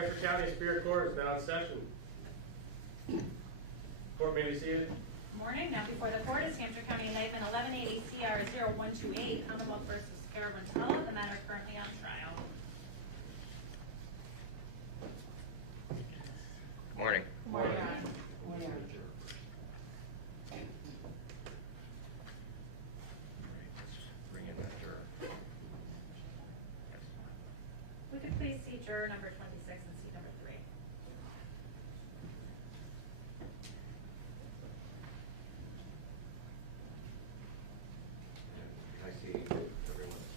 Hampshire County Superior Court is now in session. Court may be seated. Morning. Now before the court is Hampshire County Indictment 1180 CR 0128, Commonwealth versus Cara Rintala, the matter currently on trial. Morning. Morning. Bring in that juror. We could please see juror number 26 and seat number 3. I see everyone's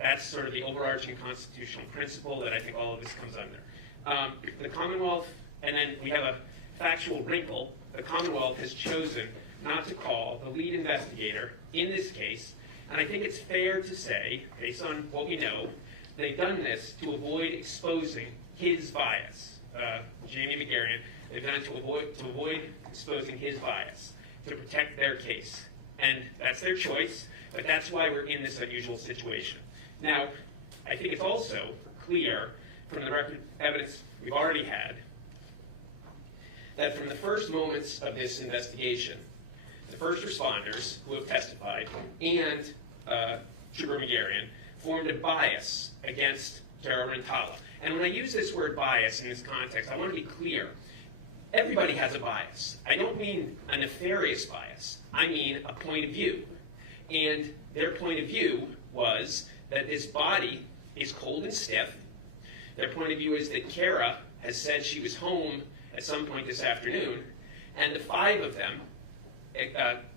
That's sort of the overarching constitutional principle that I think all of this comes under. The Commonwealth, and then we have a factual wrinkle. The Commonwealth has chosen not to call the lead investigator in this case, and I think it's fair to say, based on what we know, they've done this to avoid exposing his bias. Jamie McGarrian, they've done it to avoid exposing his bias, to protect their case. And that's their choice, but that's why we're in this unusual situation. Now, I think it's also clear from the record evidence we've already had that from the first moments of this investigation, the first responders who have testified and Trooper McGarrian formed a bias against Cara Rintala. And when I use this word bias in this context, I want to be clear. Everybody has a bias. I don't mean a nefarious bias. I mean a point of view. And their point of view was that this body is cold and stiff. Their point of view is that Cara has said she was home at some point this afternoon, and the five of them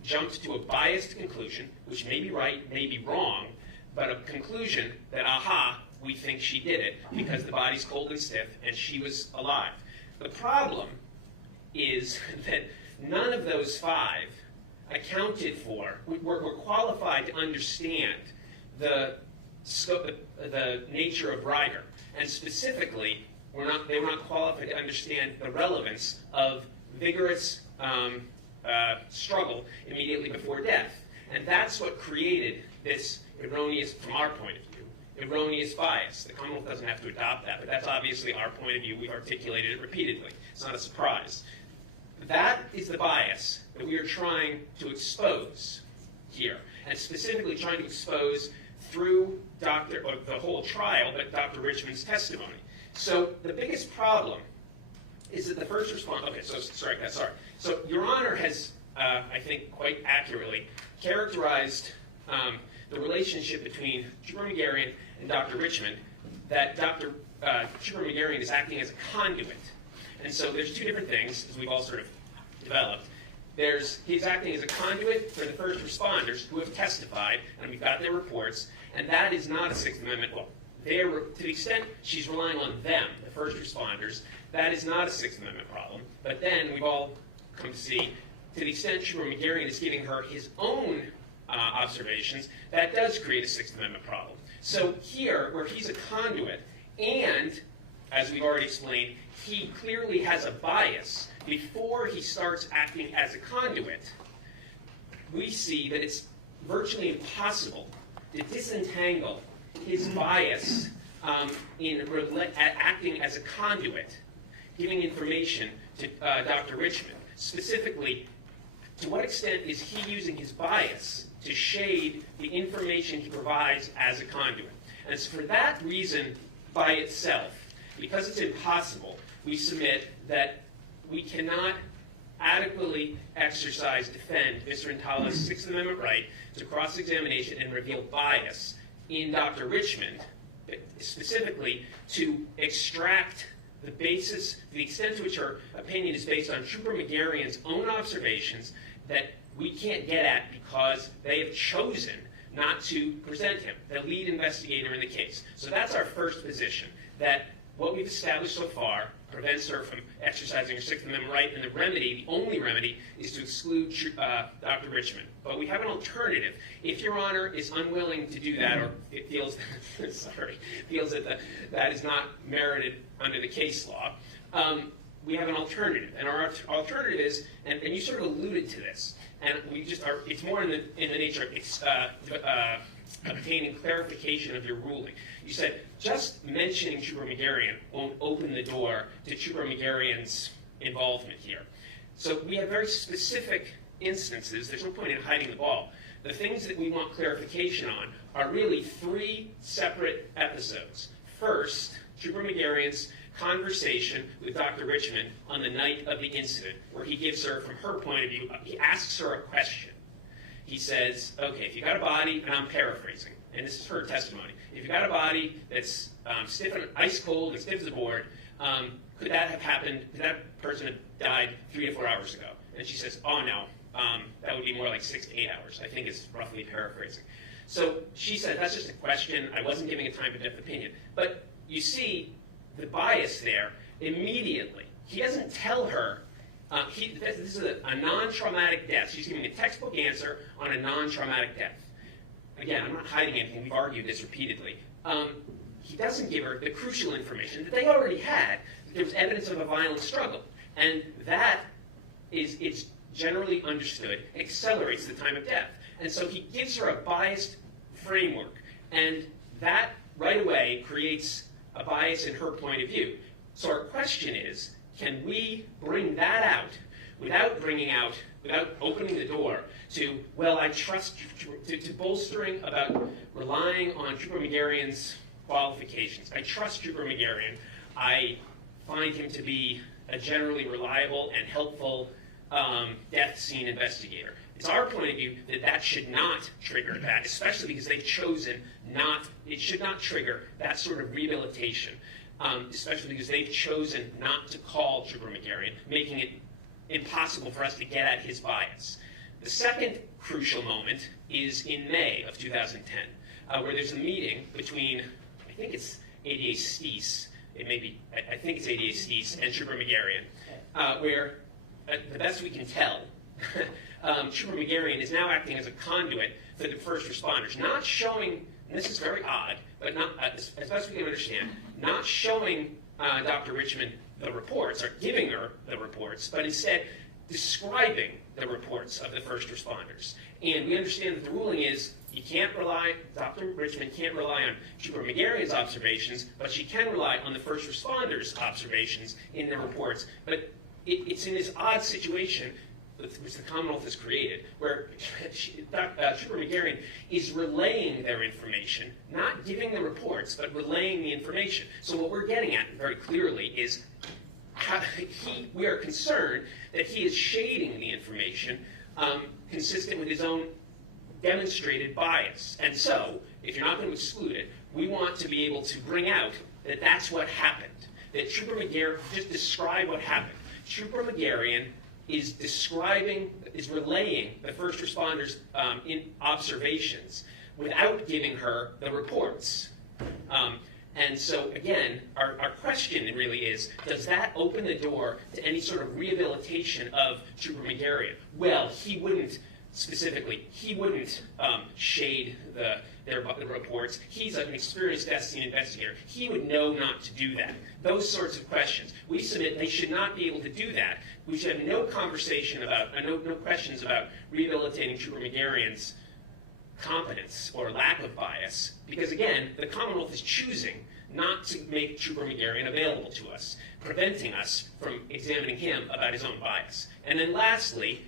jumped to a biased conclusion, which may be right, may be wrong, but a conclusion that, aha, we think she did it because the body's cold and stiff and she was alive. The problem is that none of those five accounted for, were qualified to understand the scope, the nature of Ryder, and specifically, they were not qualified to understand the relevance of vigorous struggle immediately before death. And that's what created this erroneous, from our point of view, erroneous bias. The Commonwealth doesn't have to adopt that, but that's obviously our point of view. We've articulated it repeatedly. It's not a surprise. That is the bias that we are trying to expose here, and specifically trying to expose through the whole trial, but Dr. Richmond's testimony. So the biggest problem is that the first response, okay, so sorry. So Your Honor has, I think, quite accurately characterized the relationship between Trooper McGarrian and Dr. Richmond, that Trooper McGarrian is acting as a conduit. And so there's two different things, as we've all sort of developed. He's acting as a conduit for the first responders who have testified, and we've got their reports, and that is not a Sixth Amendment law. To the extent she's relying on them, the first responders, that is not a Sixth Amendment problem. But then we've all come to see, to the extent Trooper McGarrian is giving her his own observations, that does create a Sixth Amendment problem. So here, where he's a conduit, and, as we've already explained, he clearly has a bias before he starts acting as a conduit, we see that it's virtually impossible to disentangle his bias in acting as a conduit, giving information to Dr. Richmond. Specifically, to what extent is he using his bias to shade the information he provides as a conduit? And it's for that reason by itself, because it's impossible, we submit that we cannot adequately defend Mr. Rintala's Sixth Amendment right to cross-examination and reveal bias in Dr. Richmond, specifically to extract the basis, the extent to which her opinion is based on Trooper McGarrian's own observations that we can't get at because they have chosen not to present him, the lead investigator in the case. So that's our first position, that what we've established so far prevents her from exercising her Sixth Amendment right, and the remedy, the only remedy, is to exclude Dr. Richmond. But we have an alternative. If Your Honor is unwilling to do that, or it feels, feels that that is not merited under the case law, we have an alternative. And our alternative is, and you sort of alluded to this, and we just are, it's more in the nature of obtaining clarification of your ruling. You said just mentioning Trooper McGarrian won't open the door to Trooper McGarrian's involvement here. So we have very specific instances. There's no point in hiding the ball. The things that we want clarification on are really three separate episodes. First, Trooper McGarrian's conversation with Dr. Richmond on the night of the incident, where he gives her, from her point of view, he asks her a question. He says, okay, if you got a body, and I'm paraphrasing, and this is her testimony, if you got a body that's stiff and ice cold and stiff as a board, could that have happened, could that person have died 3 to 4 hours ago? And she says, oh no, that would be more like 6 to 8 hours. I think it's roughly paraphrasing. So she said, that's just a question. I wasn't giving a time of death opinion. But you see the bias there immediately. He doesn't tell her, this is a non-traumatic death. She's giving a textbook answer on a non-traumatic death. Again, I'm not hiding anything. We've argued this repeatedly. He doesn't give her the crucial information that they already had. There was evidence of a violent struggle. And that is generally understood, accelerates the time of death. And so he gives her a biased framework. And that right away creates a bias in her point of view. So our question is, can we bring that out without opening the door to, well, I trust, to bolstering about relying on Trooper Megarian's qualifications. I trust Trooper Megarian. I find him to be a generally reliable and helpful death scene investigator. It's our point of view that that should not trigger that, especially because they've chosen it should not trigger that sort of rehabilitation, especially because they've chosen not to call Trooper Megarian, making it impossible for us to get at his bias. The second crucial moment is in May of 2010, where there's a meeting between, I think it's ADA Steese, I think it's ADA Steese and Trooper Megarian, where, the best we can tell, Trooper Megarian is now acting as a conduit for the first responders, not showing, and this is very odd, but not, as best we can understand, not showing Dr. Richmond the reports, or giving her the reports, but instead describing the reports of the first responders. And we understand that the ruling is Dr. Richmond can't rely on Trooper Megarian's observations, but she can rely on the first responders' observations in the reports. But it's in this odd situation which the Commonwealth has created, where Trooper Megarian is relaying their information, not giving the reports, but relaying the information. So what we're getting at very clearly is we are concerned that he is shading the information consistent with his own demonstrated bias. And so, if you're not going to exclude it, we want to be able to bring out that that's what happened. That Trooper Megarian, just describe what happened. Trooper Megarian is relaying the first responders' in observations without giving her the reports. And so, again, our question really is, does that open the door to any sort of rehabilitation of Trooper Megarian? Well, he wouldn't shade the reports. He's an experienced death scene investigator. He would know not to do that. Those sorts of questions. We submit they should not be able to do that. We should have no conversation about, no questions about rehabilitating Trooper Megarian's competence or lack of bias, because again, the Commonwealth is choosing not to make Trooper Megarian available to us, preventing us from examining him about his own bias. And then lastly,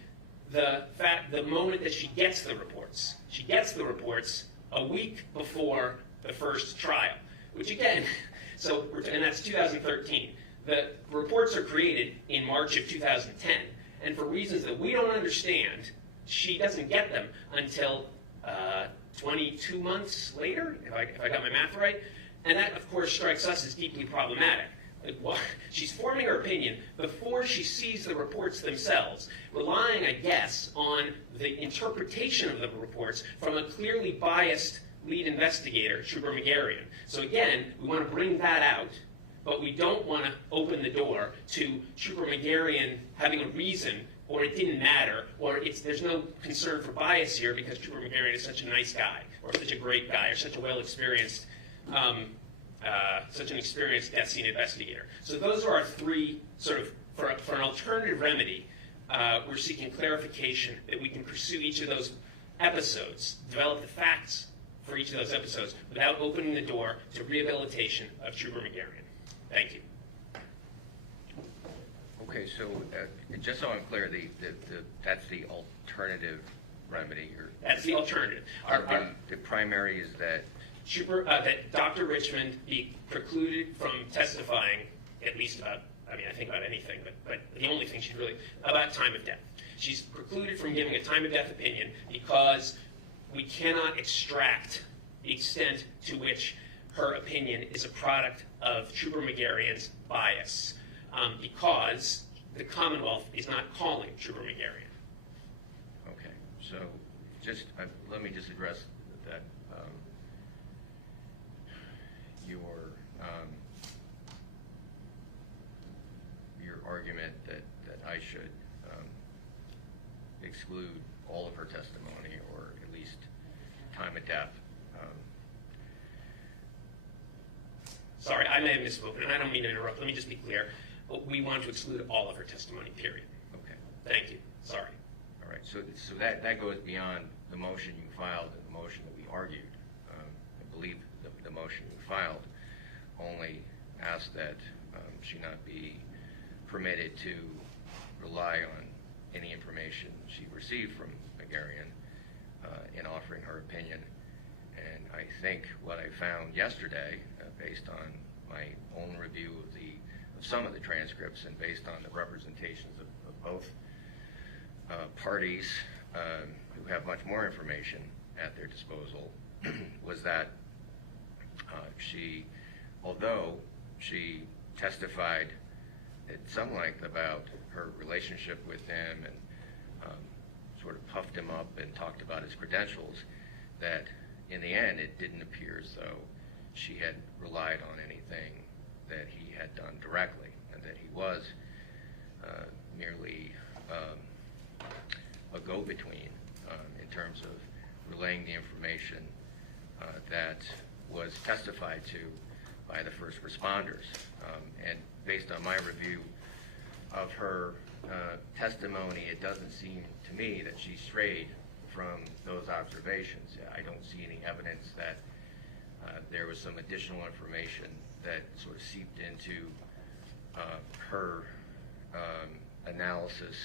the moment that she gets the reports. She gets the reports a week before the first trial, which again, and that's 2013. The reports are created in March of 2010, and for reasons that we don't understand, she doesn't get them until 22 months later, if I got my math right. And that, of course, strikes us as deeply problematic. She's forming her opinion before she sees the reports themselves, relying, I guess, on the interpretation of the reports from a clearly biased lead investigator, Trooper Megarian. So again, we want to bring that out, but we don't want to open the door to Trooper Megarian having a reason, or it didn't matter, or there's no concern for bias here because Trooper Megarian is such a nice guy, or such a great guy, or such a well-experienced such an experienced death scene investigator. So those are our three, sort of, for an alternative remedy, we're seeking clarification that we can pursue each of those episodes, develop the facts for each of those episodes, without opening the door to rehabilitation of Trooper Megarian. Thank you. Okay, so just so I'm clear, that's the alternative remedy. That's the alternative. The primary is that that Dr. Richmond be precluded from testifying, at least about, I think about anything, but the only thing she's really, about time of death. She's precluded from giving a time of death opinion because we cannot extract the extent to which her opinion is a product of Trooper Megarian's bias, because the Commonwealth is not calling Trooper Megarian. Okay, so let me just address that your argument that I should exclude all of her testimony, or at least time of death. Sorry, I may have misspoken, and I don't mean to interrupt. Let me just be clear. We want to exclude all of her testimony, period. Okay. Thank you. Sorry. All right. So that goes beyond the motion you filed and the motion that we argued. I believe the motion you filed only asked that she not be permitted to rely on any information she received from Megarian in offering her opinion. And I think what I found yesterday, based on my own review of some of the transcripts and based on the representations of both parties who have much more information at their disposal, was that although she testified at some length about her relationship with him and sort of puffed him up and talked about his credentials, that in the end it didn't appear as though she had relied on anything that he had done directly, and that he was merely a go-between in terms of relaying the information that was testified to by the first responders. And based on my review of her testimony, it doesn't seem to me that she strayed from those observations. I don't see any evidence that there was some additional information that sort of seeped into her analysis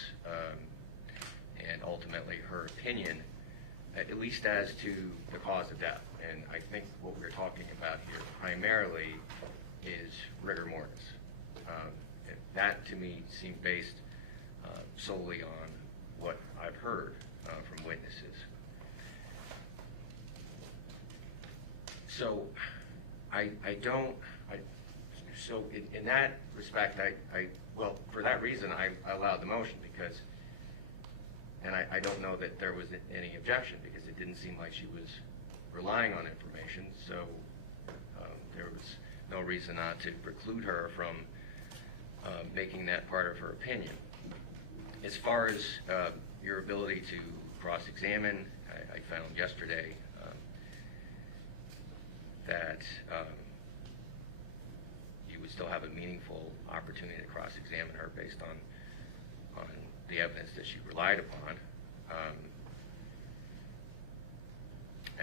and ultimately her opinion, at least as to the cause of death. And I think what we're talking about here primarily is rigor mortis. That to me seemed based solely on what I've heard from witnesses. So so in that respect, well, for that reason, I allowed the motion, because, and I don't know that there was any objection, because it didn't seem like she was relying on information, so there was no reason not to preclude her from making that part of her opinion. As far as your ability to cross-examine, I found yesterday that you would still have a meaningful opportunity to cross-examine her based on the evidence that she relied upon,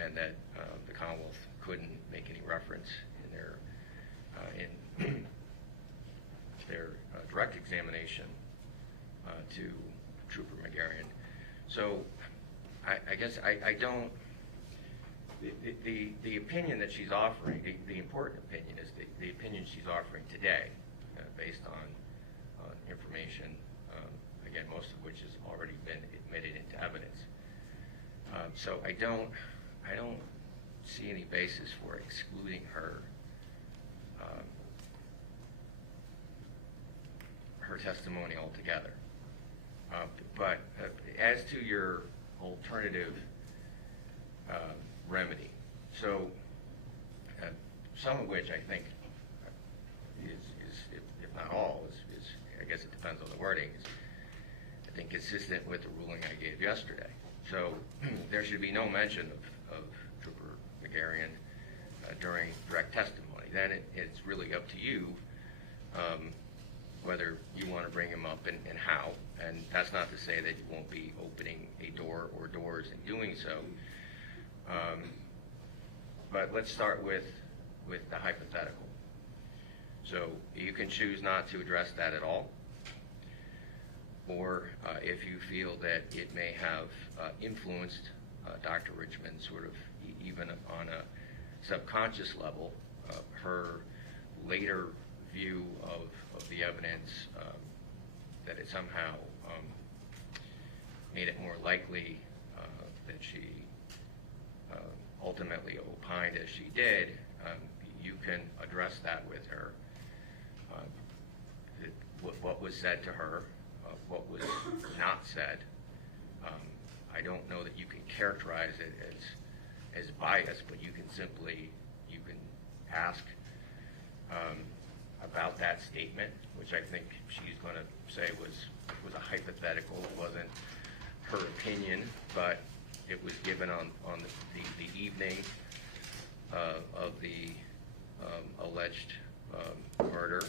and that the Commonwealth couldn't make any reference in their direct examination to Trooper Megarian. So I guess I don't. The opinion that she's offering, the important opinion, is the opinion she's offering today, based on information, again, most of which has already been admitted into evidence. So I don't see any basis for excluding her testimony altogether. But as to your alternative remedy, so some of which I think is if not all, is I guess it depends on the wording, is I think consistent with the ruling I gave yesterday. So there should be no mention of Trooper Megarian during direct testimony. Then it's really up to you whether you want to bring him up and how. And that's not to say that you won't be opening a door or doors in doing so. But let's start with the hypothetical. So you can choose not to address that at all, or if you feel that it may have influenced Dr. Richmond sort of even on a subconscious level, her later view of the evidence, that it somehow made it more likely that she ultimately opined as she did, you can address that with her. What was said to her, what was not said. I don't know that you can characterize it as biased, but you can ask about that statement, which I think she's going to say was a hypothetical. It wasn't her opinion, but it was given on the evening of the alleged murder.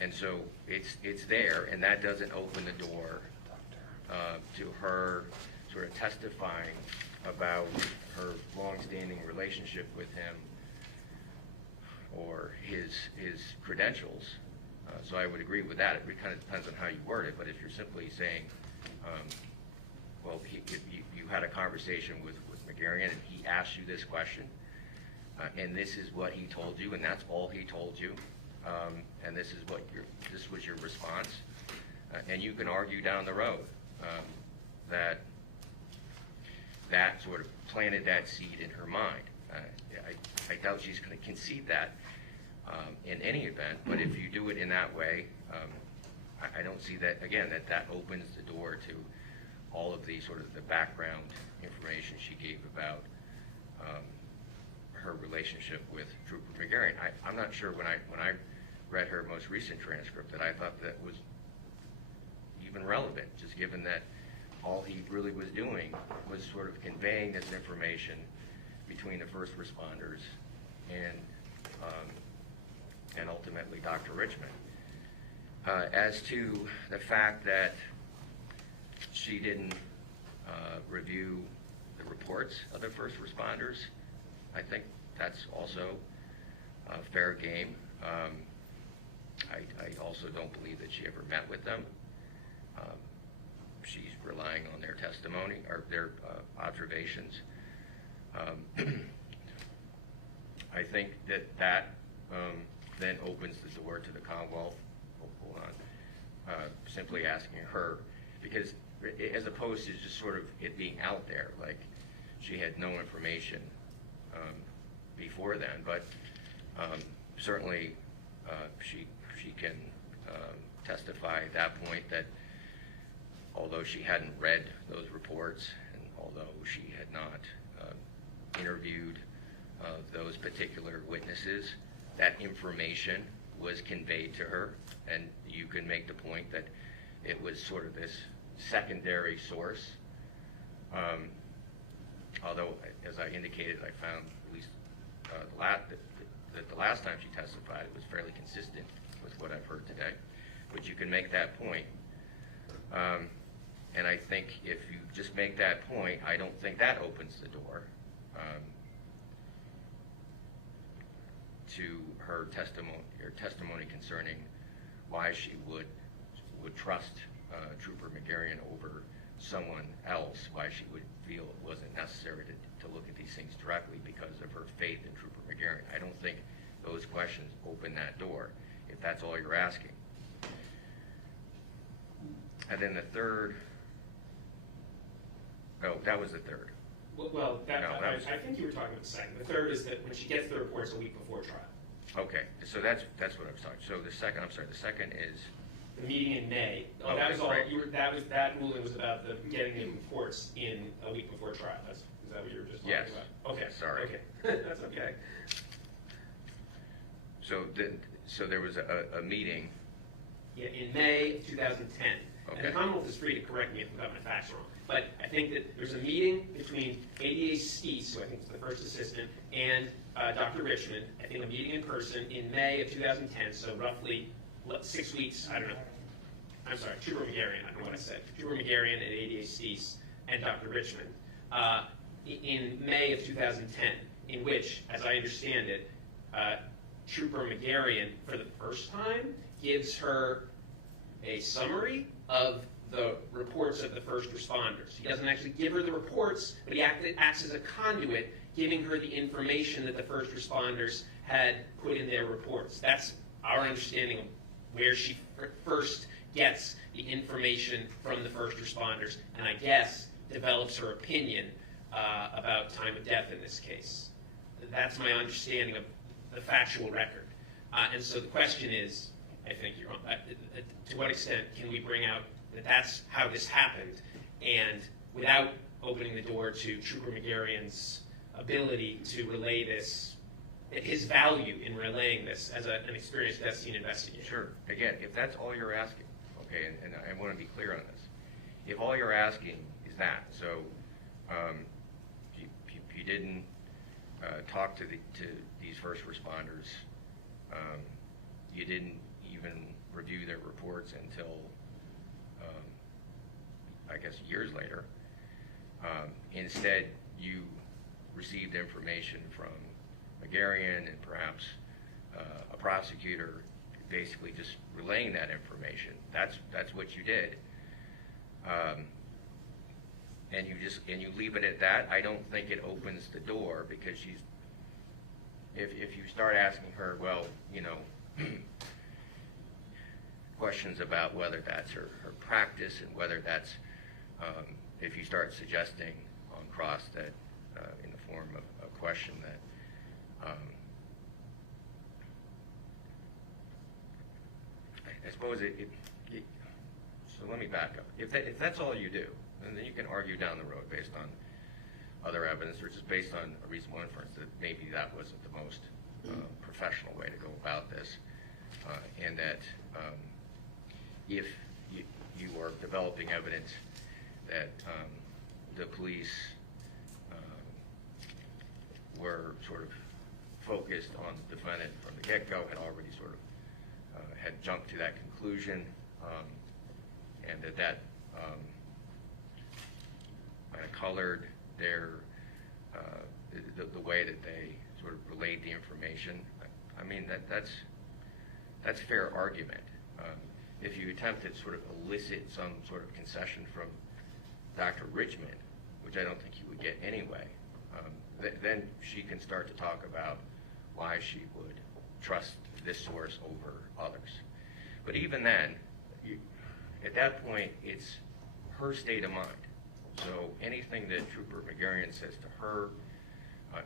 And so it's there, and that doesn't open the door to her sort of testifying about her longstanding relationship with him or his credentials. So I would agree with that. It kind of depends on how you word it, but if you're simply saying, well, you had a conversation with McGarrian and he asked you this question, and this is what he told you, and that's all he told you, and this was your response, and you can argue down the road that sort of planted that seed in her mind. I doubt she's going to concede that in any event, but if you do it in that way, I don't see that, again, that opens the door to all of the sort of the background information she gave about her relationship with Trooper McGarrian. I'm not sure when I read her most recent transcript that I thought that was even relevant, just given that all he really was doing was sort of conveying this information between the first responders and ultimately Dr. Richmond. As to the fact that she didn't review the reports of the first responders, I think that's also a fair game. I also don't believe that she ever met with them. She's relying on their testimony or their observations. I think that then opens the door to the Commonwealth. Hold on. Simply asking her, because as opposed to just sort of it being out there, like she had no information before then, but certainly she can testify at that point that although she hadn't read those reports and although she had not interviewed those particular witnesses, that information was conveyed to her, and you can make the point that it was sort of this secondary source. Although, as I indicated, I found at least the last time she testified, it was fairly consistent with what I've heard today. But you can make that point. And I think if you just make that point, I don't think that opens the door to her testimony concerning why she would trust Trooper McGarrian over someone else, why she would feel it wasn't necessary to look at these things directly because of her faith in Trooper McGarrian. I don't think those questions open that door, if that's all you're asking. And then the third, oh, that was the third. Well, No, I think you were talking about the second. The third is that when she gets the reports a week before trial. Okay, so that's what I was talking. So the second is The meeting in May. Oh, that was all. right. That ruling was about getting the reports in a week before trial. Is that what you were just talking Yes. about? Okay. Sorry. Okay. That's okay. So there was a meeting. Yeah, in May of 2010. And Okay. the Commonwealth is free to correct me if I've got my facts wrong. But I think that there's a meeting between ADA Steese, who I think is the first assistant, and Dr. Richmond, I think a meeting in person in May of 2010, so roughly 6 weeks, I don't know. I'm sorry, Trooper McGarrian, I don't know what I said. Trooper McGarrian and ADA Steese and Dr. Richmond in May of 2010, in which, as I understand it, Trooper McGarrian, for the first time, gives her a summary of the reports of the first responders. He doesn't actually give her the reports, but he acts as a conduit, giving her the information that the first responders had put in their reports. That's our understanding of where she first gets the information from the first responders, and I guess develops her opinion about time of death in this case. That's my understanding of the factual record. And so the question is, I think you're on, to what extent can we bring out that that's how this happened, and without opening the door to Trooper McGarion's ability to relay this, his value in relaying this as an experienced death scene investigator. Sure. Again, if that's all you're asking, okay, and I want to be clear on this. If all you're asking is that, so you didn't talk to these first responders, you didn't even review their reports until, I guess, years later. Instead, you received information from McGarion and perhaps a prosecutor, basically just relaying that information. That's what you did, and you leave it at that. I don't think it opens the door, because if you start asking her, well, you know, questions about whether that's her practice and whether that's, if you start suggesting on cross that in the form of a question that I suppose so let me back up. If that's all you do, then you can argue down the road based on other evidence, or just based on a reasonable inference that maybe that wasn't the most professional way to go about this, and that if you are developing evidence that the police were sort of focused on the defendant from the get-go, had already sort of had jumped to that conclusion, and that kind of colored their the way that they sort of relayed the information. I mean, that's fair argument. If you attempt to sort of elicit some sort of concession from Dr. Richmond, which I don't think you would get anyway, then she can start to talk about why she would trust this source over others. But even then, at that point, it's her state of mind. So anything that Trooper McGarion says to her,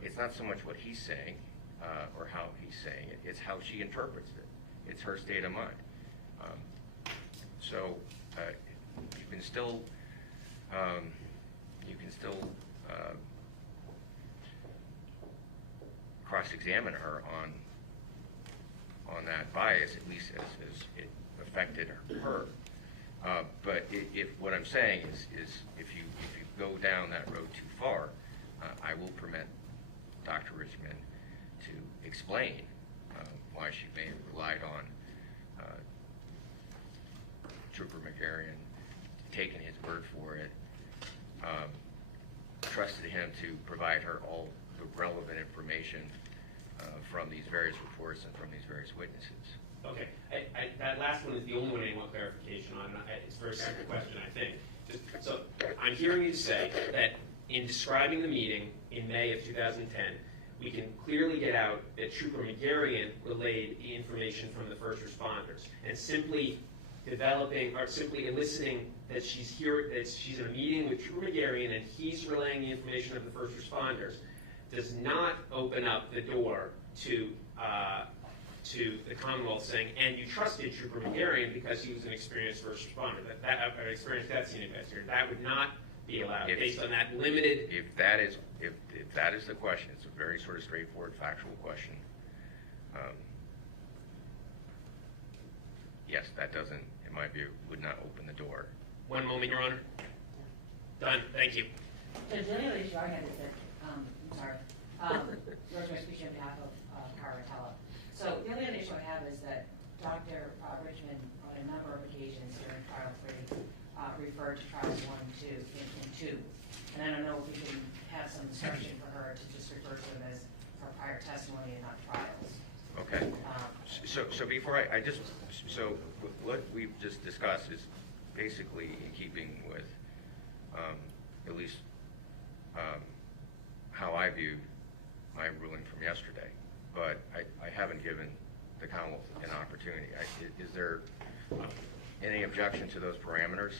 it's not so much what he's saying or how he's saying it, it's how she interprets it. It's her state of mind. So you can still cross-examine her on that bias, at least as it affected her. But if what I'm saying is if you go down that road too far, I will permit Dr. Richmond to explain why she may have relied on Trooper McGarion, taken his word for it, trusted him to provide her all the relevant information from these various reports and from these various witnesses. Okay, that last one is the only one I want clarification on. It's a very simple question, I think. So I'm hearing you say that in describing the meeting in May of 2010, we can clearly get out that Trooper McGarion relayed the information from the first responders, and simply developing or simply eliciting that she's here, that she's in a meeting with Trooper McGarion and he's relaying the information of the first responders, does not open up the door to the Commonwealth saying, and you trusted Trooper McGarion because he was an experienced first responder, an experienced death scene investigator. That would not be allowed based on that limited. If that is the question, it's a very sort of straightforward, factual question. Yes, that doesn't, in my view, would not open the door. One moment, Your Honor. Done. Thank you. Judge, the only other issue I had is that, I'm sorry, Rosemary speaking on behalf of Cara Rintala. So the only other issue I have is that Dr. Richmond, on a number of occasions during trial 3, referred to trials 1 and 2 in 2. And I don't know if we can have some instruction for her to just refer to them as her prior testimony and not trials. Okay. So before so what we've just discussed is basically in keeping with at least how I viewed my ruling from yesterday. But I haven't given the Commonwealth an opportunity. Is there any objection to those parameters?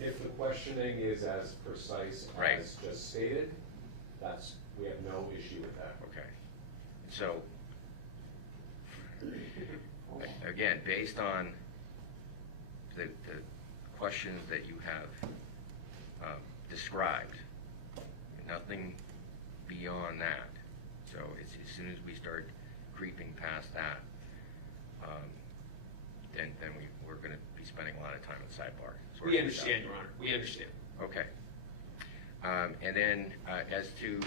If the questioning is as precise Right. as just stated, we have no issue with that. Okay. So, again, based on the questions that you have described, nothing beyond that. So as soon as we start creeping past that, then we're going to be spending a lot of time at sidebar. We understand, Your Honor. We understand. Okay. And then as to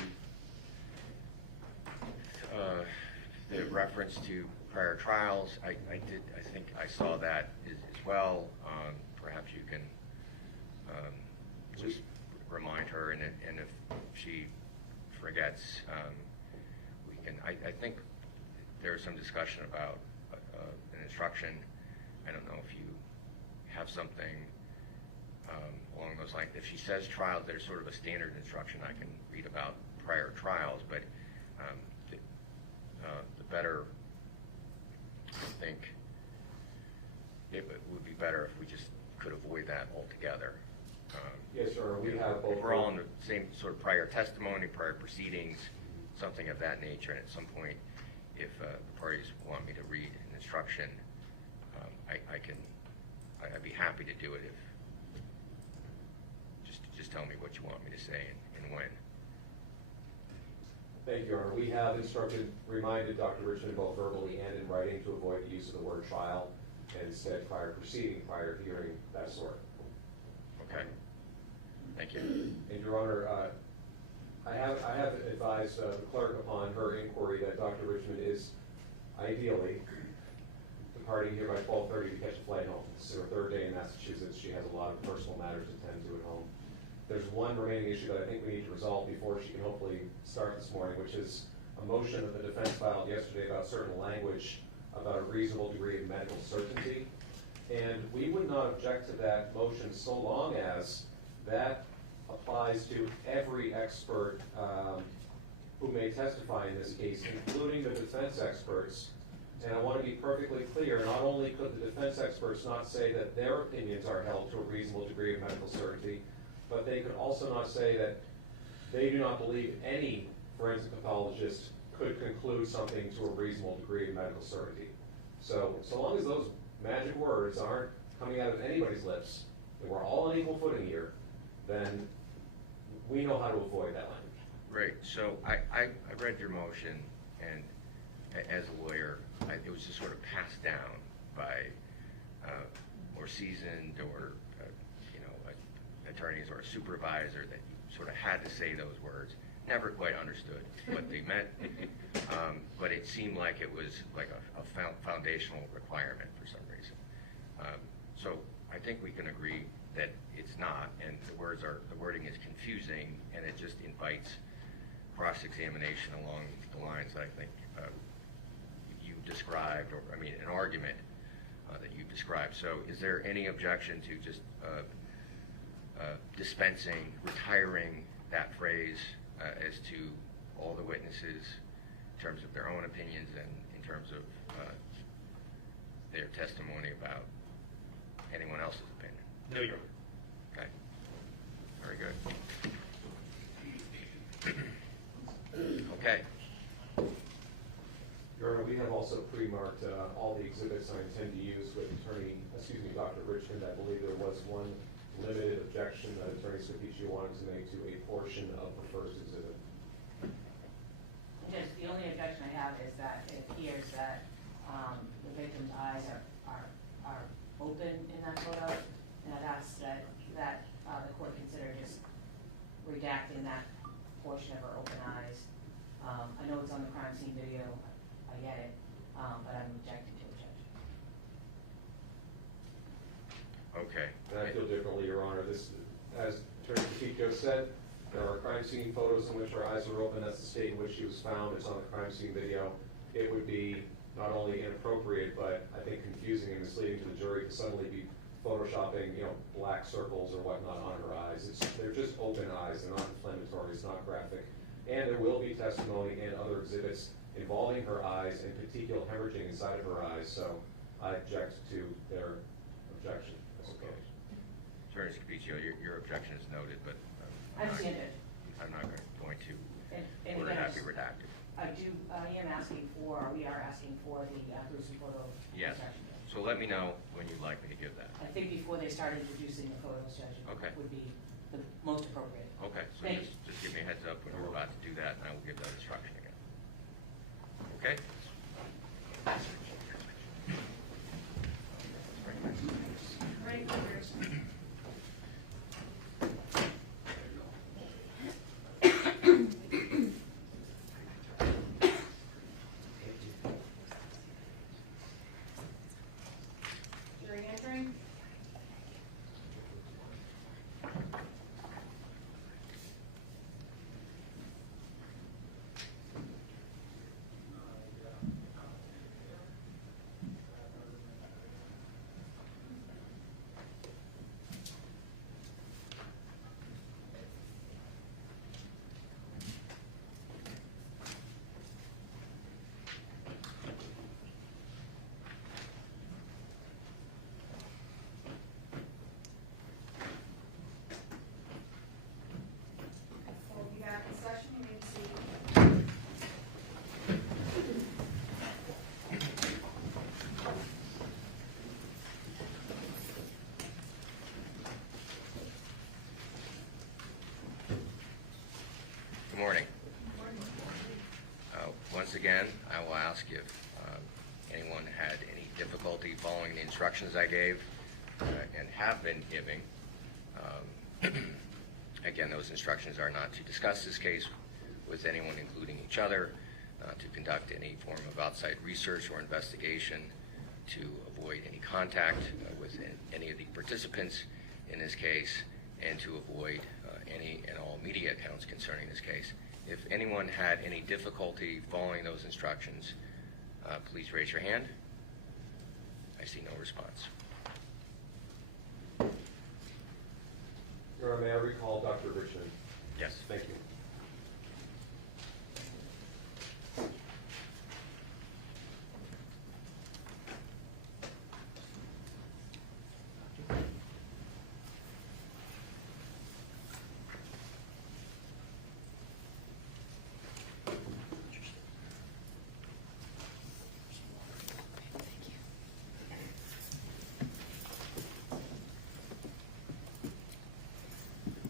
the reference to prior trials, I think I saw that as well. Perhaps you can just remind her, and if she forgets, we can. I think there's some discussion about an instruction. I don't know if you have something along those lines. If she says trial, there's sort of a standard instruction I can read about prior trials, but the better, I think, it would be better if we just could avoid that altogether. Yes, sir, we have both. If we're all in the same sort of prior testimony, prior proceedings, something of that nature, and at some point, if the parties want me to read an instruction, I'd be happy to do it if, just tell me what you want me to say and when. Thank you, Your Honor. We have reminded Dr. Richmond both verbally and in writing to avoid the use of the word trial, and instead prior proceeding, prior hearing, that sort. Okay. Thank you. And Your Honor, I have advised the clerk upon her inquiry that Dr. Richmond is ideally departing here by 12:30 to catch a flight home. This is her third day in Massachusetts. She has a lot of personal matters to attend to at home. There's one remaining issue that I think we need to resolve before she can hopefully start this morning, which is a motion that the defense filed yesterday about certain language about a reasonable degree of medical certainty. And we would not object to that motion so long as that applies to every expert who may testify in this case, including the defense experts. And I want to be perfectly clear, not only could the defense experts not say that their opinions are held to a reasonable degree of medical certainty, but they could also not say that they do not believe any forensic pathologist could conclude something to a reasonable degree of medical certainty. So long as those magic words aren't coming out of anybody's lips, and we're all on equal footing here, then we know how to avoid that language. Great. So I read your motion, and as a lawyer, it was just sort of passed down by more seasoned or attorneys or a supervisor that you sort of had to say those words. Never quite understood what they meant, but it seemed like it was like a foundational requirement for some reason. So I think we can agree that it's not, and the wording is confusing, and it just invites cross-examination along the lines that I think you described, or an argument that you described. So is there any objection to just dispensing, retiring that phrase as to all the witnesses in terms of their own opinions and in terms of their testimony about anyone else's opinion? No, Your Honor. Okay. Very good. Okay. Your Honor, we have also pre-marked all the exhibits I intend to use with Dr. Richmond. I believe there was one limited objection that Attorney Scapiccio wanted to make to a portion of the first exhibit. Just the only objection I have is that it appears that the victim's eyes are open in that photo, and I've asked that the court consider just redacting that portion of her open eyes. I know it's on the crime scene video, I get it, but I'm objecting to it, Judge. Okay. And I feel differently, Your Honor. This, as Attorney Scapiccio said, there are crime scene photos in which her eyes are open. That's the state in which she was found. It's on the crime scene video. It would be not only inappropriate, but I think confusing and misleading to the jury to suddenly be photoshopping, black circles or whatnot on her eyes. They're just open eyes. They're not inflammatory. It's not graphic. And there will be testimony and other exhibits involving her eyes and petechial hemorrhaging inside of her eyes. So I object to their objection, I suppose. Attorney Scapiccio, your objection is noted, but I understand it. I'm not going to And order again, that be redacted. we are asking for the gruesome photo. Yes. objection. So let me know when you'd like me to give that. I think before they start introducing the photos, Judge, Okay. would be the most appropriate. Okay, so Thank just give me a heads up when we're about to do that, and I will give that instruction again. Okay? Ready for yours. Jury entering. We'll be back in session. You may be seated. Good morning. Once again, I will ask if anyone had any difficulty following the instructions I gave and have been giving. Again, those instructions are not to discuss this case with anyone, including each other, not to conduct any form of outside research or investigation, to avoid any contact with any of the participants in this case, and to avoid any and all media accounts concerning this case. If anyone had any difficulty following those instructions, please raise your hand. I see no response. Your Honor, may I recall Dr. Richmond? Yes. Thank you.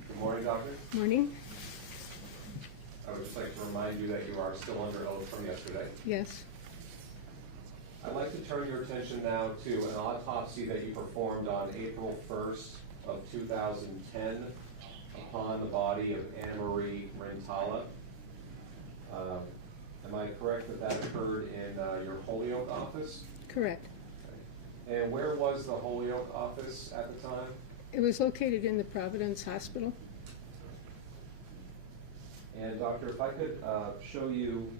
Good morning, Doctor. Morning. I would just like to remind you that you are still under oath from yesterday. Yes. I'd like to turn your attention now to an autopsy that you performed on April 1st of 2010 upon the body of Annamarie Cochrane-Rintala. Am I correct that that occurred in your Holyoke office? Correct. And where was the Holyoke office at the time? It was located in the Providence Hospital. And doctor, if I could show you,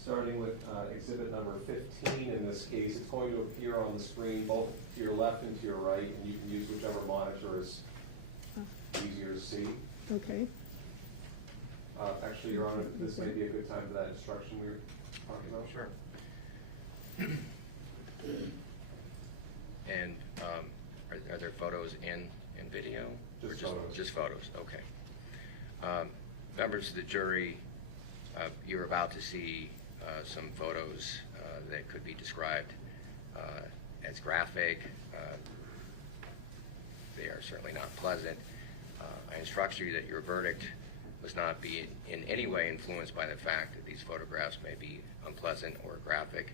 starting with exhibit number 15 in this case, it's going to appear on the screen both to your left and to your right, and you can use whichever monitor is easier to see. Okay. Actually, Your Honor, this may be a good time for that instruction we were talking about. Sure. And are there photos in video? Just Or photos. Just photos, okay. Members of the jury, you're about to see some photos that could be described as graphic. They are certainly not pleasant. I instruct you that your verdict must not be in any way influenced by the fact that these photographs may be unpleasant or graphic.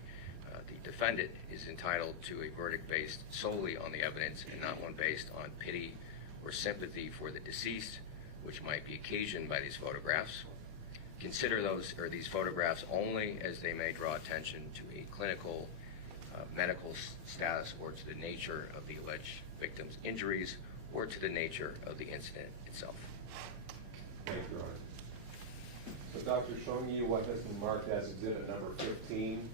The defendant is entitled to a verdict based solely on the evidence and not one based on pity or sympathy for the deceased, which might be occasioned by these photographs. Consider these photographs only as they may draw attention to a clinical, medical status or to the nature of the alleged victim's injuries or to the nature of the incident itself. Thank you, Your Honor. So, doctor, showing you what has been marked as exhibit number 15,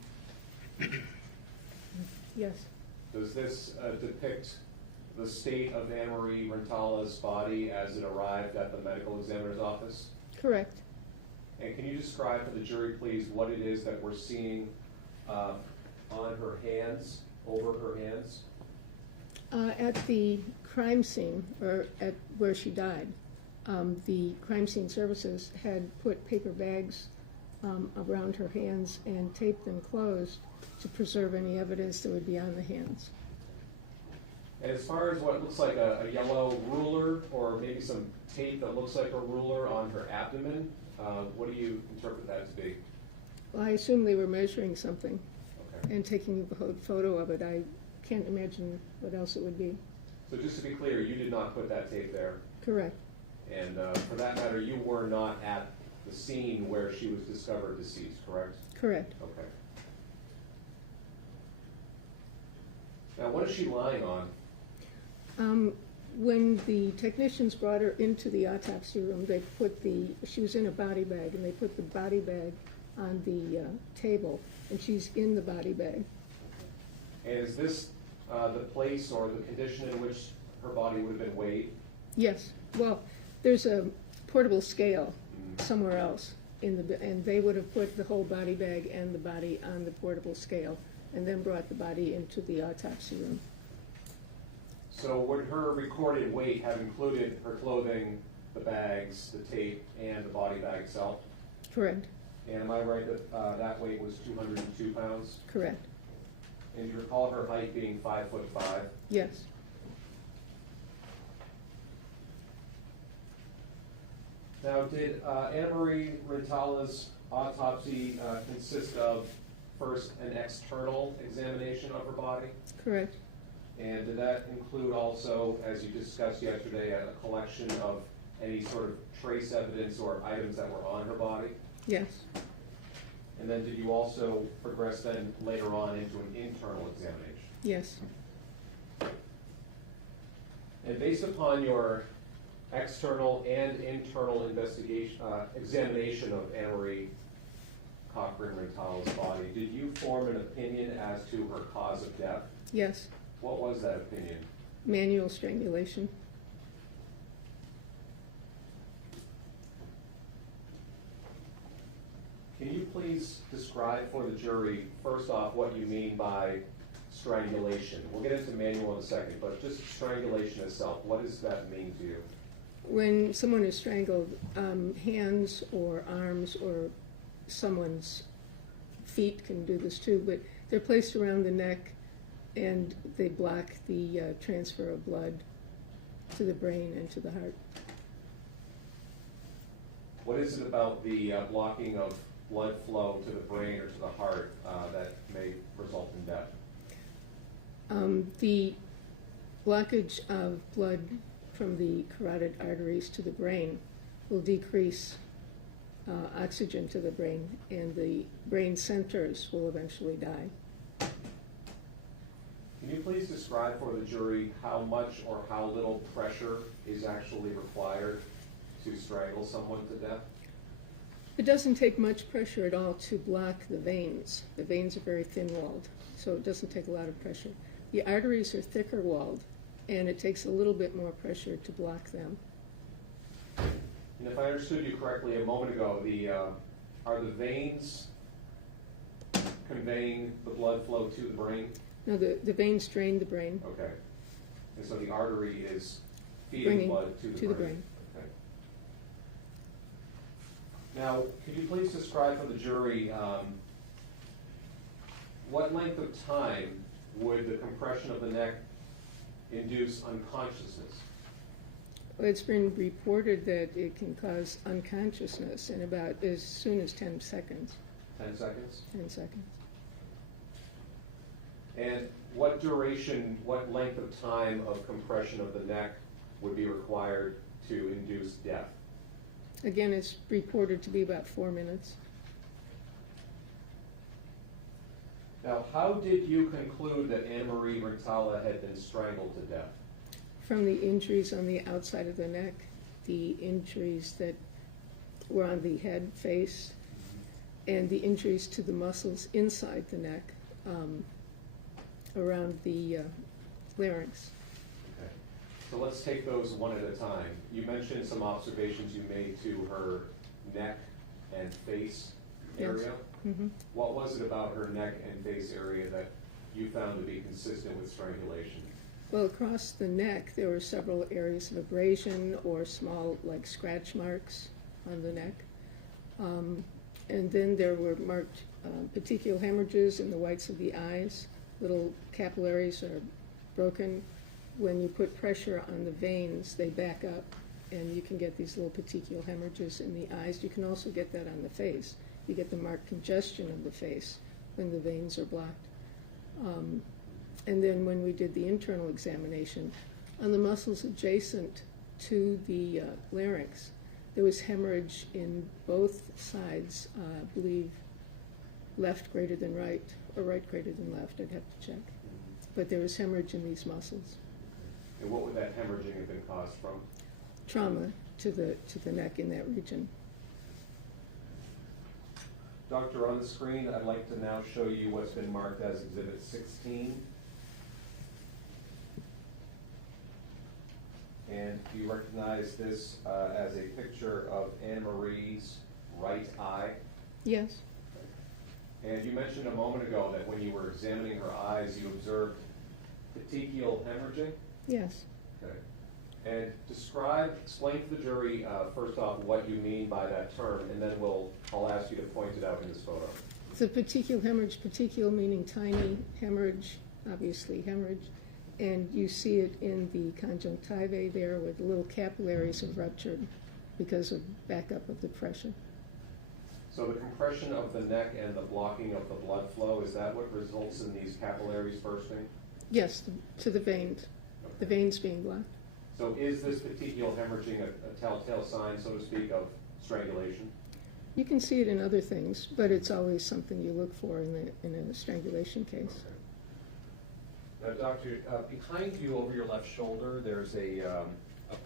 Yes. does this depict the state of Annamarie Rintala's body as it arrived at the medical examiner's office? Correct. And can you describe for the jury, please, what it is that we're seeing on her hands, over her hands? At the crime scene, or at where she died, the crime scene services had put paper bags around her hands and taped them closed to preserve any evidence that would be on the hands. And as far as what looks like a yellow ruler, or maybe some tape that looks like a ruler on her abdomen, what do you interpret that to be? Well, I assume they were measuring something Okay. and taking a photo of it. I can't imagine what else it would be. So just to be clear, you did not put that tape there, Correct. and for that matter, you were not at the scene where she was discovered deceased, correct? Correct. Okay. Now, what is she lying on? When the technicians brought her into the autopsy room, they put she was in a body bag, and they put the body bag on the table, and she's in the body bag. And is this the place or the condition in which her body would have been weighed? Yes. Well, there's a portable scale somewhere else and they would have put the whole body bag and the body on the portable scale, and then brought the body into the autopsy room. So would her recorded weight have included her clothing, the bags, the tape, and the body bag itself? Correct. And am I right that that weight was 202 pounds? Correct. And do you recall her height being 5'5"? Yes. Now, did Annamarie Rintala's autopsy consist of first an external examination of her body? Correct. And did that include also, as you discussed yesterday, a collection of any sort of trace evidence or items that were on her body? Yes. And then did you also progress then later on into an internal examination? Yes. And based upon your external and internal examination of Annamarie Cochrane-Rintala's body, did you form an opinion as to her cause of death? Yes. What was that opinion? Manual strangulation. Can you please describe for the jury, first off, what you mean by strangulation? We'll get into manual in a second, but just strangulation itself, what does that mean to you? When someone is strangled, hands or arms or someone's feet can do this too, but they're placed around the neck and they block the transfer of blood to the brain and to the heart. What is it about the blocking of blood flow to the brain or to the heart that may result in death? The blockage of blood from the carotid arteries to the brain will decrease oxygen to the brain, and the brain centers will eventually die. Can you please describe for the jury how much or how little pressure is actually required to strangle someone to death? It doesn't take much pressure at all to block the veins. The veins are very thin-walled, so it doesn't take a lot of pressure. The arteries are thicker-walled, and it takes a little bit more pressure to block them. And if I understood you correctly a moment ago, are the veins conveying the blood flow to the brain? No, the veins drain the brain. Okay. And so the artery is feeding Bringing blood to the brain. Okay. Now, could you please describe for the jury what length of time would the compression of the neck induce unconsciousness? Well, it's been reported that it can cause unconsciousness in about as soon as 10 seconds. 10 seconds? 10 seconds. And what duration, what length of time of compression of the neck would be required to induce death? Again, it's reported to be about 4 minutes. Now, how did you conclude that Annamarie Rintala had been strangled to death? From the injuries on the outside of the neck, the injuries that were on the head, face, and the injuries to the muscles inside the neck, around the larynx. Okay. So let's take those one at a time. You mentioned some observations you made to her neck and face area. Mm-hmm. What was it about her neck and face area that you found to be consistent with strangulation? Well, across the neck, there were several areas of abrasion or small, like, scratch marks on the neck. And then there were marked petechial hemorrhages in the whites of the eyes. Little capillaries are broken when you put pressure on the veins, they back up, and you can get these little petechial hemorrhages in the eyes. You can also get that on the face. You get the marked congestion of the face when the veins are blocked. And then when we did the internal examination, on the muscles adjacent to the larynx, there was hemorrhage in both sides, I believe left greater than right, or right greater than left, I'd have to check. But there was hemorrhage in these muscles. And what would that hemorrhaging have been caused from? Trauma to the neck in that region. Doctor, on the screen, I'd like to now show you what's been marked as Exhibit 16. And do you recognize this as a picture of Annamarie's right eye? Yes. And you mentioned a moment ago that when you were examining her eyes, you observed petechial hemorrhaging? Yes. Okay. And explain to the jury, first off, what you mean by that term, and then I'll ask you to point it out in this photo. It's a petechial hemorrhage, petechial meaning tiny, hemorrhage, obviously hemorrhage, and you see it in the conjunctivae there where the little capillaries have ruptured because of backup of the pressure. So the compression of the neck and the blocking of the blood flow, is that what results in these capillaries bursting? Yes, to the veins, the veins being blocked. So is this petechial hemorrhaging a telltale sign, so to speak, of strangulation? You can see it in other things, but it's always something you look for in a strangulation case. Okay. Now, doctor, behind you over your left shoulder, there's a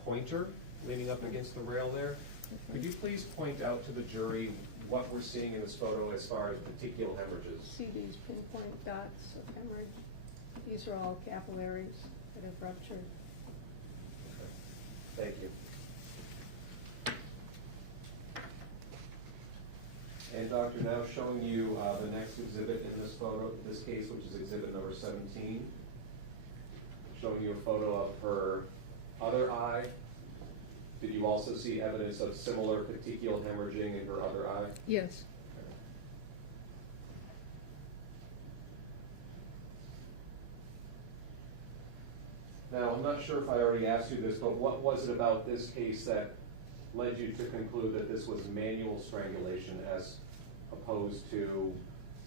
pointer leaning up against the rail there. Could you please point out to the jury what we're seeing in this photo as far as petechial hemorrhages? See these pinpoint dots of hemorrhage? These are all capillaries that have ruptured. Thank you. And doctor, now showing you the next exhibit in this photo, this case, which is exhibit number 17. Showing you a photo of her other eye. Did you also see evidence of similar petechial hemorrhaging in her other eye? Yes. Now, I'm not sure if I already asked you this, but what was it about this case that led you to conclude that this was manual strangulation as opposed to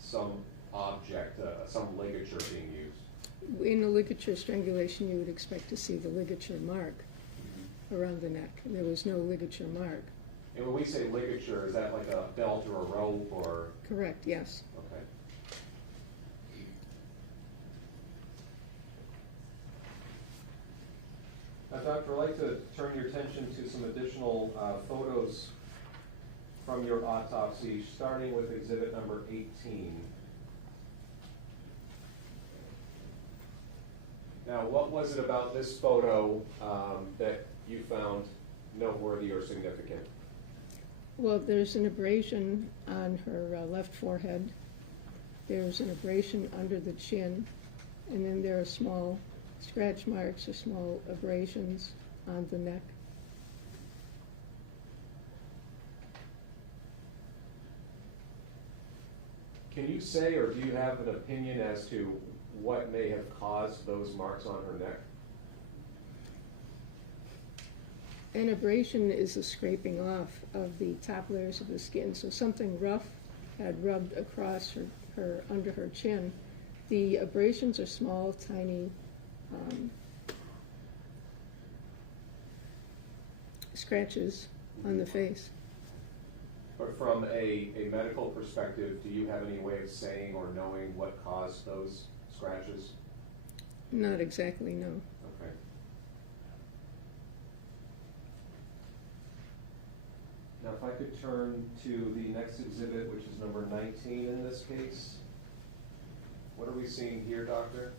some object, some ligature being used? In a ligature strangulation, you would expect to see the ligature mark around the neck, and there was no ligature mark. And when we say ligature, is that like a belt or a rope or? Correct, yes. Okay. Now, doctor, I'd like to turn your attention to some additional photos from your autopsy, starting with exhibit number 18. Now, what was it about this photo that you found noteworthy or significant? Well, there's an abrasion on her left forehead. There's an abrasion under the chin, and then there are small scratch marks or small abrasions on the neck. Can you say, or do you have an opinion as to what may have caused those marks on her neck? An abrasion is a scraping off of the top layers of the skin, so something rough had rubbed across her under her chin. The abrasions are small, tiny scratches on the face. But from a medical perspective, do you have any way of saying or knowing what caused those scratches? Not exactly, no. Okay. Now, if I could turn to the next exhibit, which is number 19 in this case. What are we seeing here, doctor?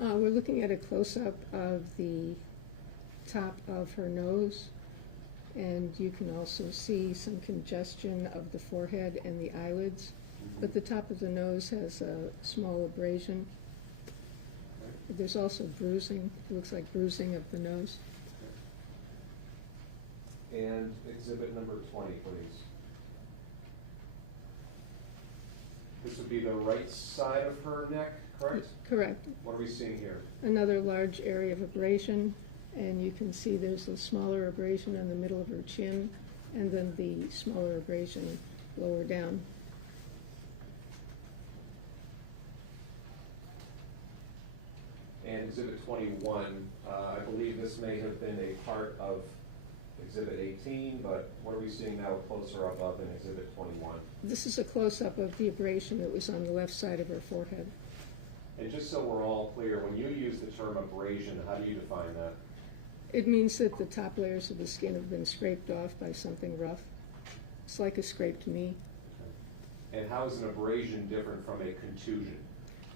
We're looking at a close-up of the top of her nose, and you can also see some congestion of the forehead and the eyelids. But the top of the nose has a small abrasion. There's also bruising. It looks like bruising of the nose. And exhibit number 20, please. This would be the right side of her neck, correct? Correct. What are we seeing here? Another large area of abrasion, and you can see there's a smaller abrasion in the middle of her chin, and then the smaller abrasion lower down. And Exhibit 21, I believe this may have been a part of Exhibit 18, but what are we seeing now closer up in Exhibit 21? This is a close-up of the abrasion that was on the left side of her forehead. And just so we're all clear, when you use the term abrasion, how do you define that? It means that the top layers of the skin have been scraped off by something rough. It's like a scraped knee. And how is an abrasion different from a contusion?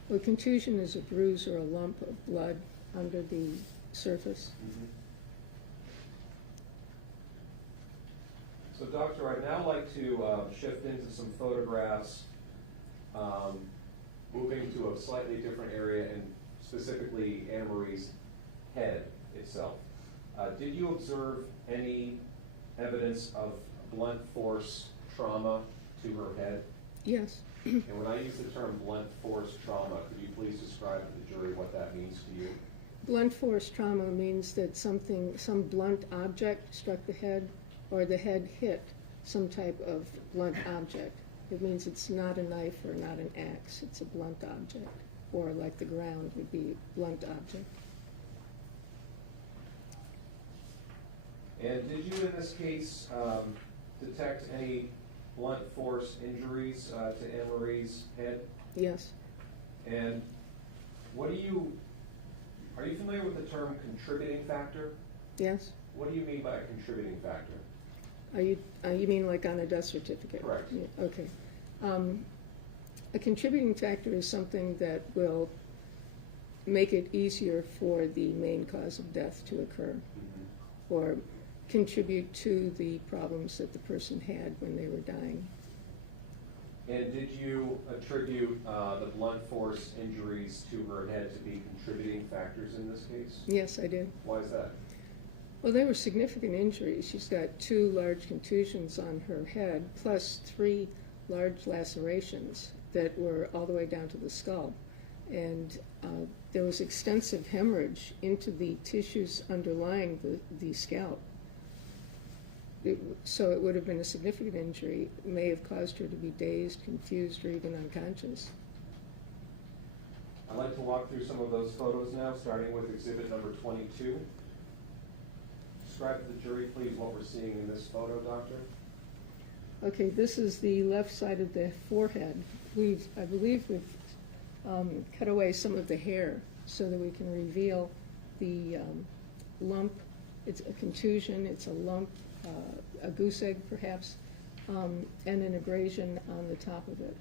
Well, contusion is a bruise or a lump of blood under the surface. So, Doctor, I'd now like to shift into some photographs, moving to a slightly different area, and specifically Annamarie's head itself. Did you observe any evidence of blunt force trauma to her head? Yes. And when I use the term blunt force trauma, could you please describe to the jury what that means to you? Blunt force trauma means that some blunt object struck the head, or the head hit some type of blunt object. It means it's not a knife or not an axe, it's a blunt object. Or like the ground would be a blunt object. And did you, in this case, detect any blunt force injuries to Annamarie's head? Yes. And are you familiar with the term contributing factor? Yes. What do you mean by a contributing factor? You mean like on a death certificate? Correct. Yeah, okay. A contributing factor is something that will make it easier for the main cause of death to occur, or contribute to the problems that the person had when they were dying. And did you attribute the blunt force injuries to her head to be contributing factors in this case? Yes, I did. Why is that? Well, they were significant injuries. She's got 2 large contusions on her head, plus 3 large lacerations that were all the way down to the skull. And there was extensive hemorrhage into the tissues underlying the scalp. So it would have been a significant injury. It may have caused her to be dazed, confused, or even unconscious. I'd like to walk through some of those photos now, starting with exhibit number 22. Describe to the jury, please, what we're seeing in this photo, Doctor. Okay, this is the left side of the forehead. I believe we've cut away some of the hair so that we can reveal the lump. It's a contusion, it's a lump, a goose egg perhaps, and an abrasion on the top of it.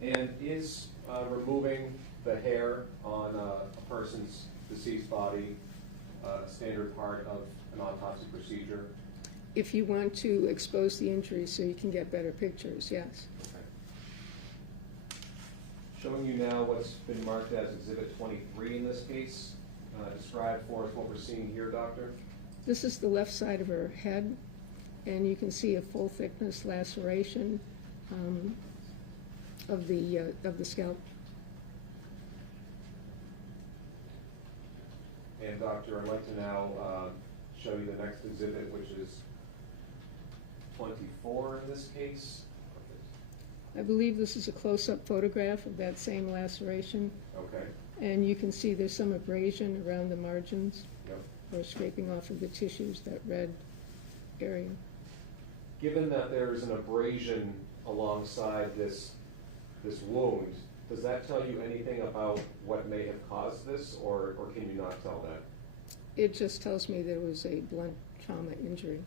And is removing the hair on a person's deceased body a standard part of an autopsy procedure? If you want to expose the injury so you can get better pictures, yes. Okay. Showing you now what's been marked as exhibit 23 in this case. Describe for us what we're seeing here, Doctor. This is the left side of her head, and you can see a full thickness laceration of the scalp. And Doctor, I'd like to now show you the next exhibit, which is 24 in this case. I believe this is a close-up photograph of that same laceration. Okay. And you can see there's some abrasion around the margins, Yep. or scraping off of the tissues, that red area. Given that there's an abrasion alongside this wound, does that tell you anything about what may have caused this, or can you not tell that? It just tells me there was a blunt trauma injury.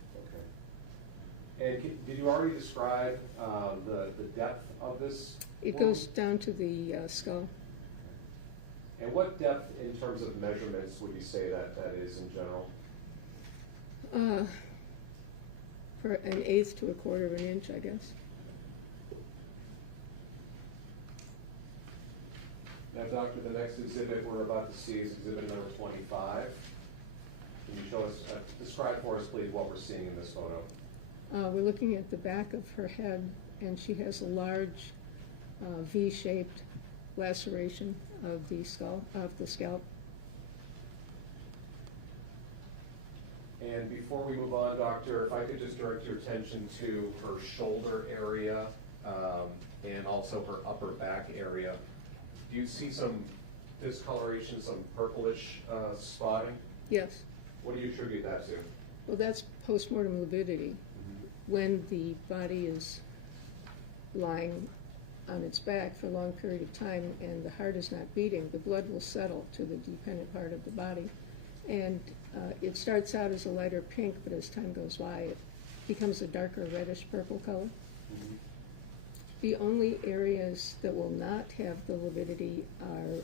Okay. And did you already describe the depth of this It wound? goes down to the skull. And what depth in terms of measurements would you say that is in general? For an eighth to a quarter of an inch, I guess. Now, Doctor, the next exhibit we're about to see is exhibit number 25. Can you show us, describe for us, please, what we're seeing in this photo? We're looking at the back of her head, and she has a large V-shaped laceration of the scalp. And before we move on, doctor, if I could just direct your attention to her shoulder area and also her upper back area. Do you see some discoloration, some purplish spotting? Yes. What do you attribute that to? Well, that's postmortem lividity. When the body is lying on its back for a long period of time and the heart is not beating, the blood will settle to the dependent part of the body. And it starts out as a lighter pink, but as time goes by, it becomes a darker reddish purple color. Mm-hmm. The only areas that will not have the lividity are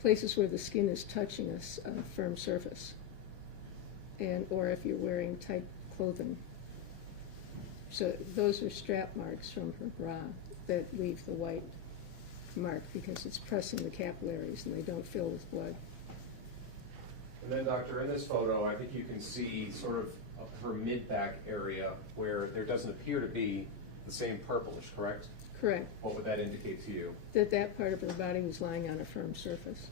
places where the skin is touching a firm surface, and or if you're wearing tight clothing. So those are strap marks from her bra that leave the white mark because it's pressing the capillaries and they don't fill with blood. And then, doctor, in this photo, I think you can see sort of her mid-back area where there doesn't appear to be the same purplish, correct? Correct. What would that indicate to you? That part of her body was lying on a firm surface,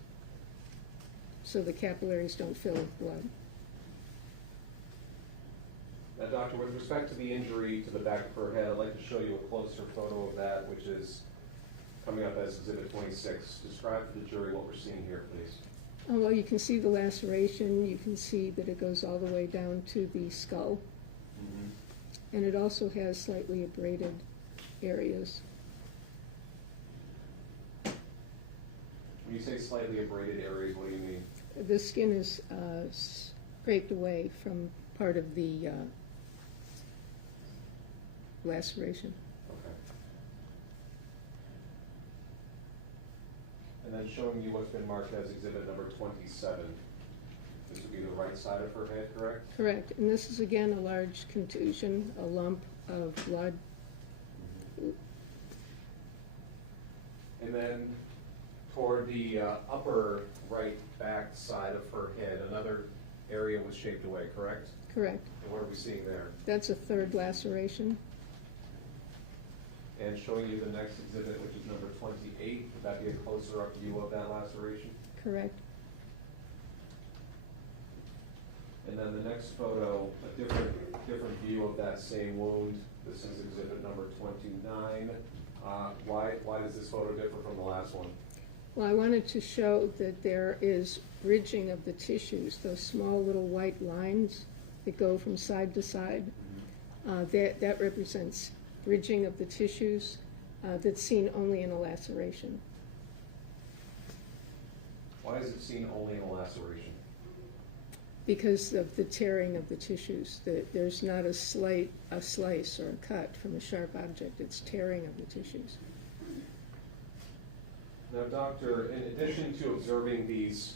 so the capillaries don't fill with blood. Now, doctor, with respect to the injury to the back of her head, I'd like to show you a closer photo of that, which is coming up as Exhibit 26. Describe to the jury what we're seeing here, please. Oh, well, you can see the laceration. You can see that it goes all the way down to the skull. Mm-hmm. And it also has slightly abraded areas. When you say slightly abraded areas, what do you mean? The skin is scraped away from part of the laceration. Okay. And then showing you what's been marked as exhibit number 27. This would be the right side of her head, correct? Correct. And this is again a large contusion, a lump of blood. And then toward the upper right back side of her head, another area was shaped away, correct? Correct. And what are we seeing there? That's a third laceration. And showing you the next exhibit, which is number 28, would that be a closer up view of that laceration? Correct. And then the next photo, a different view of that same wound. This is exhibit number 29. Why does this photo differ from the last one? Well, I wanted to show that there is ridging of the tissues, those small little white lines that go from side to side. That represents ridging of the tissues that's seen only in a laceration. Why is it seen only in a laceration? Because of the tearing of the tissues. There's not a slice or a cut from a sharp object. It's tearing of the tissues. Now, doctor, in addition to observing these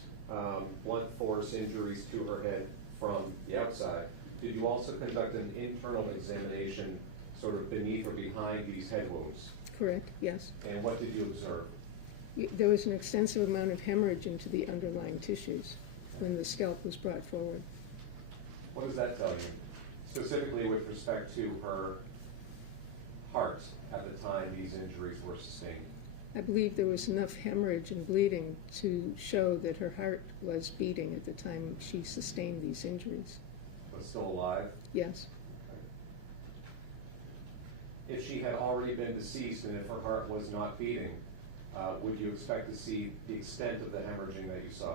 blunt force injuries to her head from the outside, did you also conduct an internal examination sort of beneath or behind these head wounds? Correct, yes. And what did you observe? There was an extensive amount of hemorrhage into the underlying tissues when the scalp was brought forward. What does that tell you? Specifically with respect to her heart at the time these injuries were sustained. I believe there was enough hemorrhage and bleeding to show that her heart was beating at the time she sustained these injuries. But still alive? Yes. If she had already been deceased and if her heart was not beating, would you expect to see the extent of the hemorrhaging that you saw?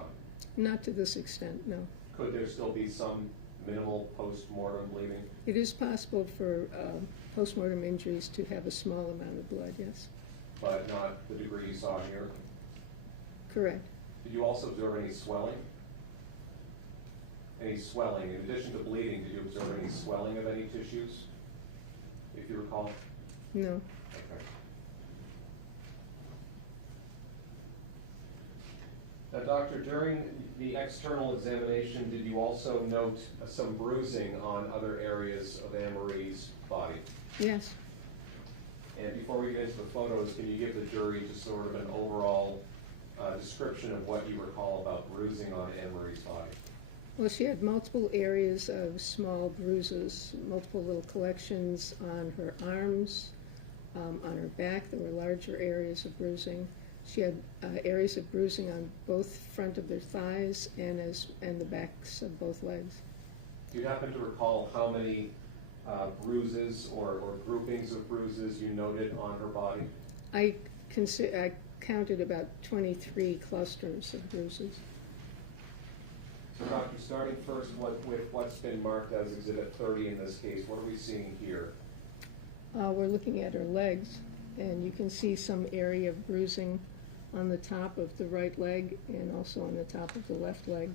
Not to this extent, no. Could there still be some minimal post-mortem bleeding? It is possible for postmortem injuries to have a small amount of blood, yes. But not the degree you saw here? Correct. Did you also observe any swelling? Any swelling? In addition to bleeding, did you observe any swelling of any tissues, if you recall? No. Okay. Now, doctor, during the external examination, did you also note some bruising on other areas of Annamarie's body? Yes. And before we get into the photos, can you give the jury just sort of an overall description of what you recall about bruising on Annamarie's body? Well, she had multiple areas of small bruises, multiple little collections on her arms, on her back. There were larger areas of bruising. She had areas of bruising on both front of their thighs and the backs of both legs. Do you happen to recall how many bruises or groupings of bruises you noted on her body? I counted about 23 clusters of bruises. So, Doctor, starting first with what's been marked as Exhibit 30 in this case, what are we seeing here? We're looking at her legs, and you can see some area of bruising on the top of the right leg and also on the top of the left leg.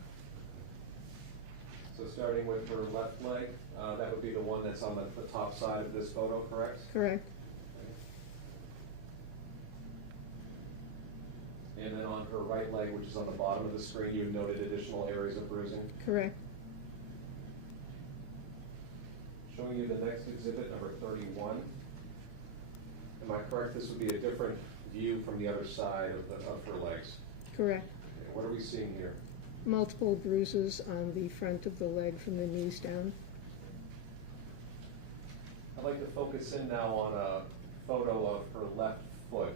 So starting with her left leg, that would be the one that's on the top side of this photo, correct? Correct. And then on her right leg, which is on the bottom of the screen, you noted additional areas of bruising. Correct. Showing you the next exhibit, number 31. Am I correct? This would be a different view from the other side of her legs. Correct. Okay, what are we seeing here? Multiple bruises on the front of the leg from the knees down. I'd like to focus in now on a photo of her left foot,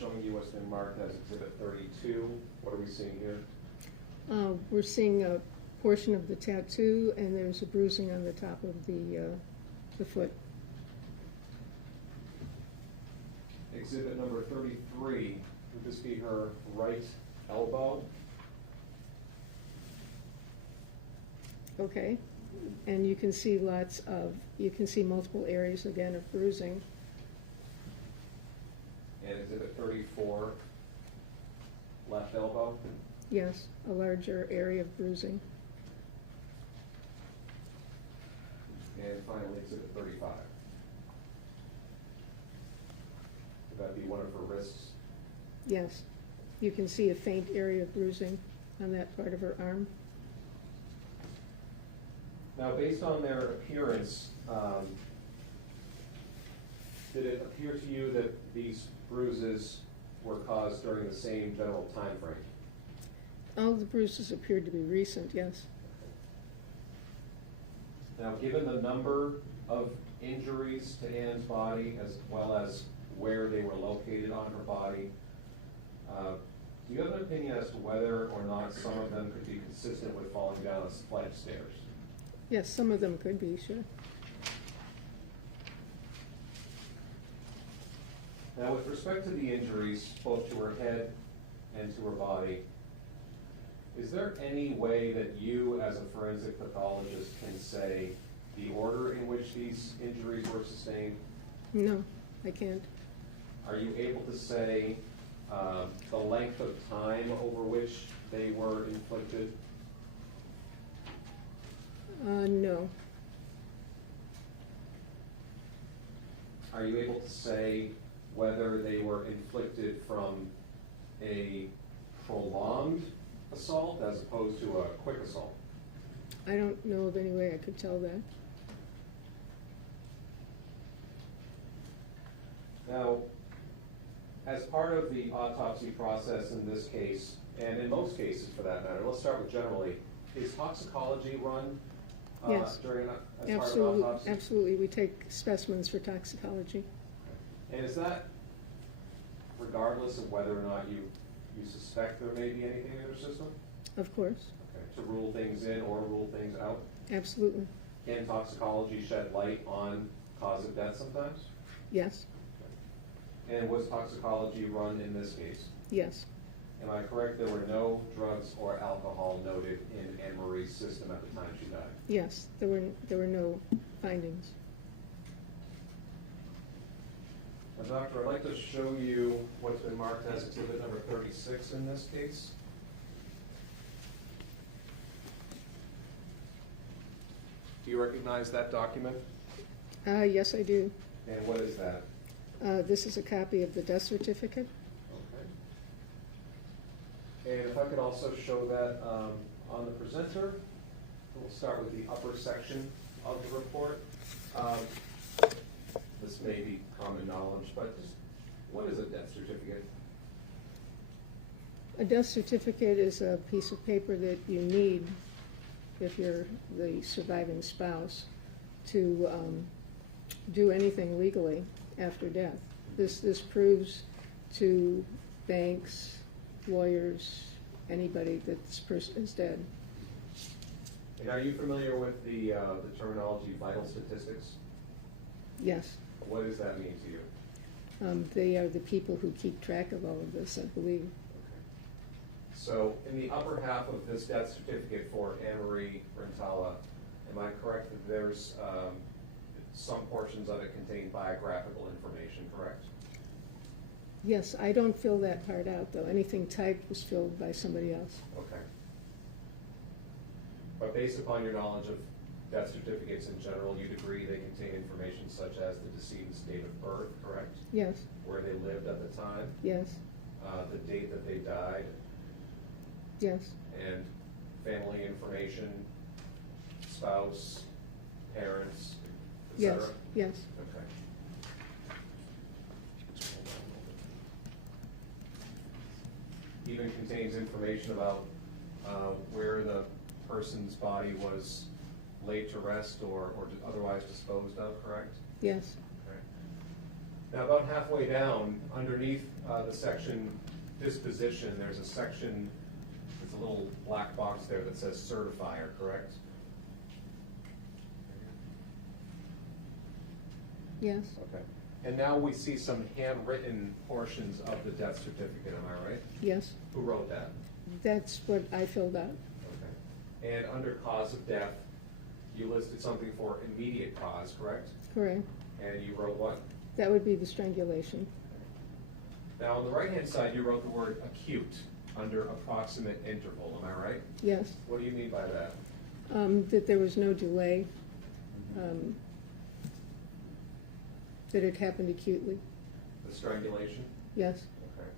showing you what's been marked as Exhibit 32. What are we seeing here? We're seeing a portion of the tattoo, and there's a bruising on the top of the foot. Exhibit number 33, would this be her right elbow? Okay. And you can see multiple areas again of bruising. And Exhibit 34, left elbow? Yes, a larger area of bruising. And finally, Exhibit 35. Would that be one of her wrists? Yes. You can see a faint area of bruising on that part of her arm. Now, based on their appearance, did it appear to you that these bruises were caused during the same general time frame? All the bruises appeared to be recent, yes. Now, given the number of injuries to Ann's body as well as where they were located on her body, do you have an opinion as to whether or not some of them could be consistent with falling down a flight of stairs? Yes, some of them could be, sure. Now, with respect to the injuries, both to her head and to her body, is there any way that you, as a forensic pathologist, can say the order in which these injuries were sustained? No, I can't. Are you able to say the length of time over which they were inflicted? No. Are you able to say whether they were inflicted from a prolonged assault as opposed to a quick assault? I don't know of any way I could tell that. Now, as part of the autopsy process in this case, and in most cases for that matter, let's start with generally, is toxicology run Yes. during as part of Absolutely, autopsy? absolutely. We take specimens for toxicology. And is that regardless of whether or not you suspect there may be anything in your system? Of course, Okay, to rule things in or rule things out? absolutely. Can toxicology shed light on cause of death sometimes? Yes, And was toxicology run in this case? yes, Am I correct, there were no drugs or alcohol noted in Annamarie's system at the time she died? yes. There were no findings. Now, Doctor, I'd like to show you what's been marked as exhibit number 36 in this case. Do you recognize that document? Yes, I do. And what is that? This is a copy of the death certificate. Okay. And if I could also show that on the presenter, we'll start with the upper section of the report. This may be common knowledge, but just what is a death certificate? A death certificate is a piece of paper that you need if you're the surviving spouse, to do anything legally after death. This proves to banks, lawyers, anybody that this person is dead. And are you familiar with the terminology vital statistics? Yes. What does that mean to you? They are the people who keep track of all of this, I believe. So in the upper half of this death certificate for Annamarie Rintala, am I correct that there's some portions of it contain biographical information, correct? Yes, I don't fill that part out, though. Anything typed was filled by somebody else. Okay. But based upon your knowledge of death certificates in general, you'd agree they contain information such as the decedent's date of birth, correct? Yes, Where they lived at the time, yes, the date that they died, yes, and family information, spouse, parents, yes, etc.? yes. Okay. Even contains information about where the person's body was laid to rest or otherwise disposed of, correct? Yes, Okay. Now, about halfway down, underneath the section disposition, there's a section, there's a little black box there that says certifier, correct? yes, Okay. And now we see some handwritten portions of the death certificate, am I right? yes. Who wrote that? That's what I filled out. Okay. And under cause of death, you listed something for immediate cause, correct? Correct. And you wrote what? That would be the strangulation. Now, on the right-hand side, you wrote the word acute under approximate interval, am I right? Yes. What do you mean by that? That there was no delay, that it happened acutely. The strangulation? Yes, Okay.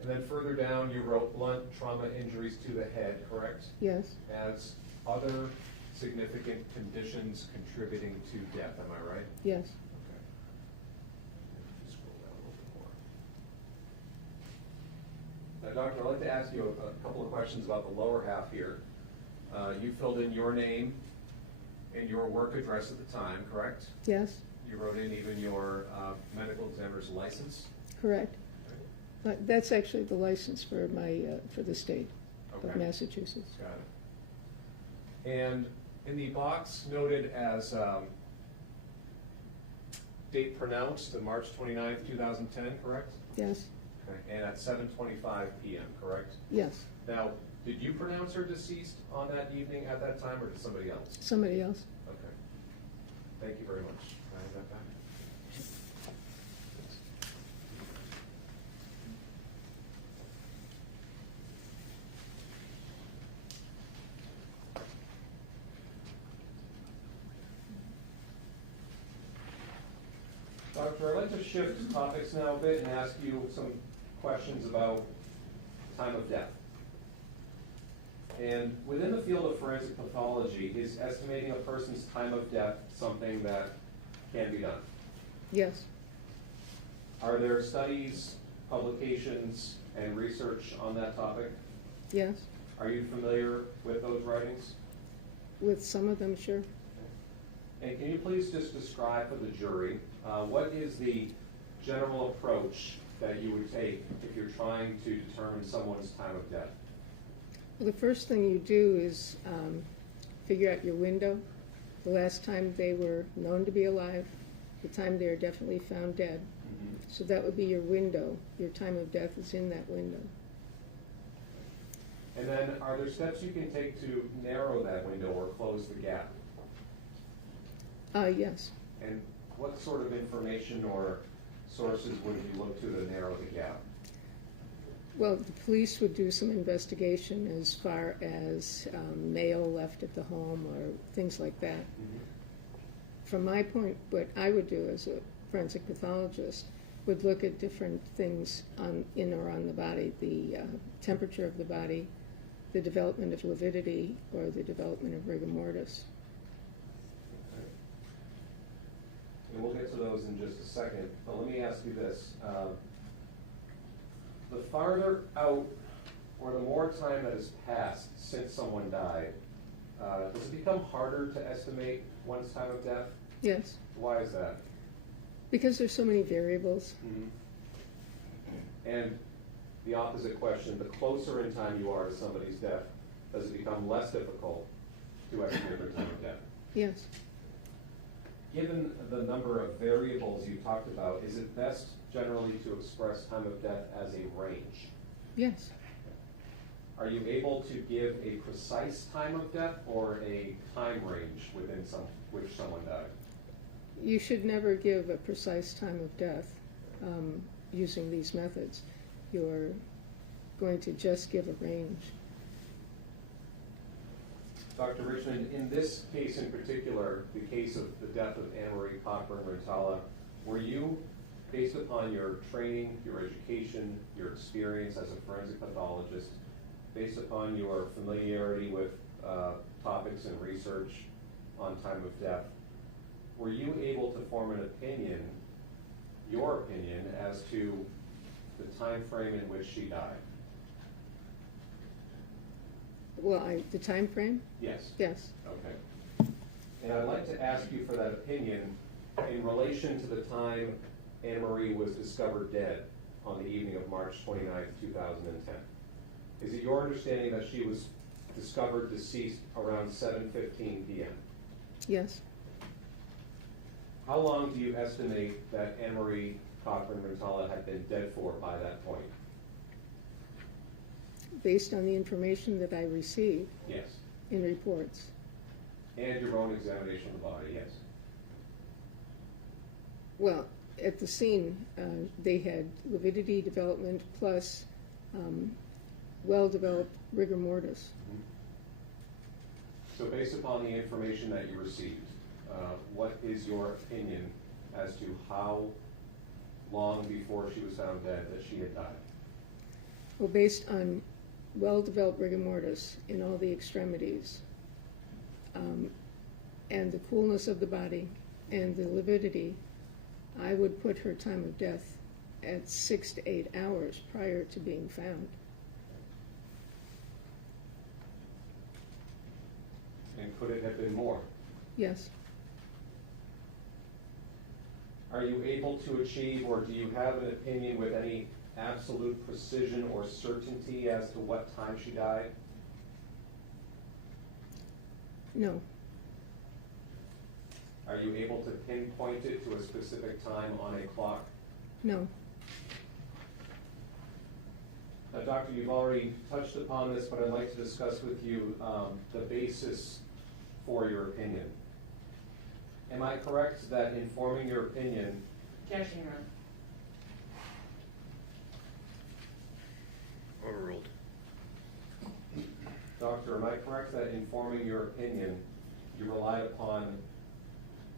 And then further down, you wrote blunt trauma injuries to the head, correct? yes, As other significant conditions contributing to death, am I right? yes. Okay. Scroll down a little bit more. Now, Doctor, I'd like to ask you a couple of questions about the lower half here. You filled in your name and your work address at the time, correct? Yes, You wrote in even your medical examiner's license? correct. But that's actually the license for my, for the state of Okay. Massachusetts. Got it. And in the box noted as date pronounced, the March 29th, 2010, correct? Yes, Okay. And at 7:25 p.m., correct? yes, Now, did you pronounce her deceased on that evening at that time, or did somebody else? somebody else. Okay. Thank you very much. Can I have that back? Doctor, I'd like to shift topics now a bit and ask you some questions about time of death. And within the field of forensic pathology, is estimating a person's time of death something that can be done? Yes, Are there studies, publications, and research on that topic? yes, Are you familiar with those writings? with some of them, sure. And can you please just describe for the jury, what is the general approach that you would take if you're trying to determine someone's time of death? Well, the first thing you do is figure out your window, the last time they were known to be alive, the time they are definitely found dead. So that would be your window. Your time of death is in that window. And then are there steps you can take to narrow that window or close the gap? Yes. And what sort of information or sources would you look to narrow the gap? Well, the police would do some investigation as far as mail left at the home or things like that. From my point, what I would do as a forensic pathologist would look at different things in or on the body, the temperature of the body, the development of lividity, or the development of rigor mortis. Okay. And we'll get to those in just a second, but let me ask you this. The farther out, or the more time that has passed since someone died, does it become harder to estimate one's time of death? Yes, Why is that? because there's so many variables. And the opposite question, the closer in time you are to somebody's death, does it become less difficult to estimate their time of death? Yes. Given the number of variables you talked about, is it best generally to express time of death as a range? Yes. Are you able to give a precise time of death or a time range within which someone died? You should never give a precise time of death using these methods. You're going to just give a range. Dr. Richmond, in this case in particular, the case of the death of Annamarie Cochrane-Rintala, were you, based upon your training, your education, your experience as a forensic pathologist, based upon your familiarity with topics and research on time of death, were you able to form an opinion, your opinion, as to the time frame in which she died? Well, the time frame? Yes. Yes. Okay. And I'd like to ask you for that opinion in relation to the time Annamarie was discovered dead on the evening of March 29th, 2010. Is it your understanding that she was discovered deceased around 7:15 p.m.? Yes. How long do you estimate that Annamarie Cochrane-Rintala had been dead for by that point? Based on the information that I received Yes. in reports. And your own examination of the body, yes. Well, at the scene, they had lividity development plus well-developed rigor mortis. So based upon the information that you received, what is your opinion as to how long before she was found dead that she had died? Well, based on well-developed rigor mortis in all the extremities, and the coolness of the body and the lividity, I would put her time of death at 6 to 8 hours prior to being found. And could it have been more? Yes. Are you able to achieve, or do you have an opinion with any absolute precision or certainty as to what time she died? No. Are you able to pinpoint it to a specific time on a clock? No. Now, Doctor, you've already touched upon this, but I'd like to discuss with you the basis for your opinion. Am I correct that in forming your opinion, Objection, Your Honor. Overruled. Doctor, am I correct that in forming your opinion, you relied upon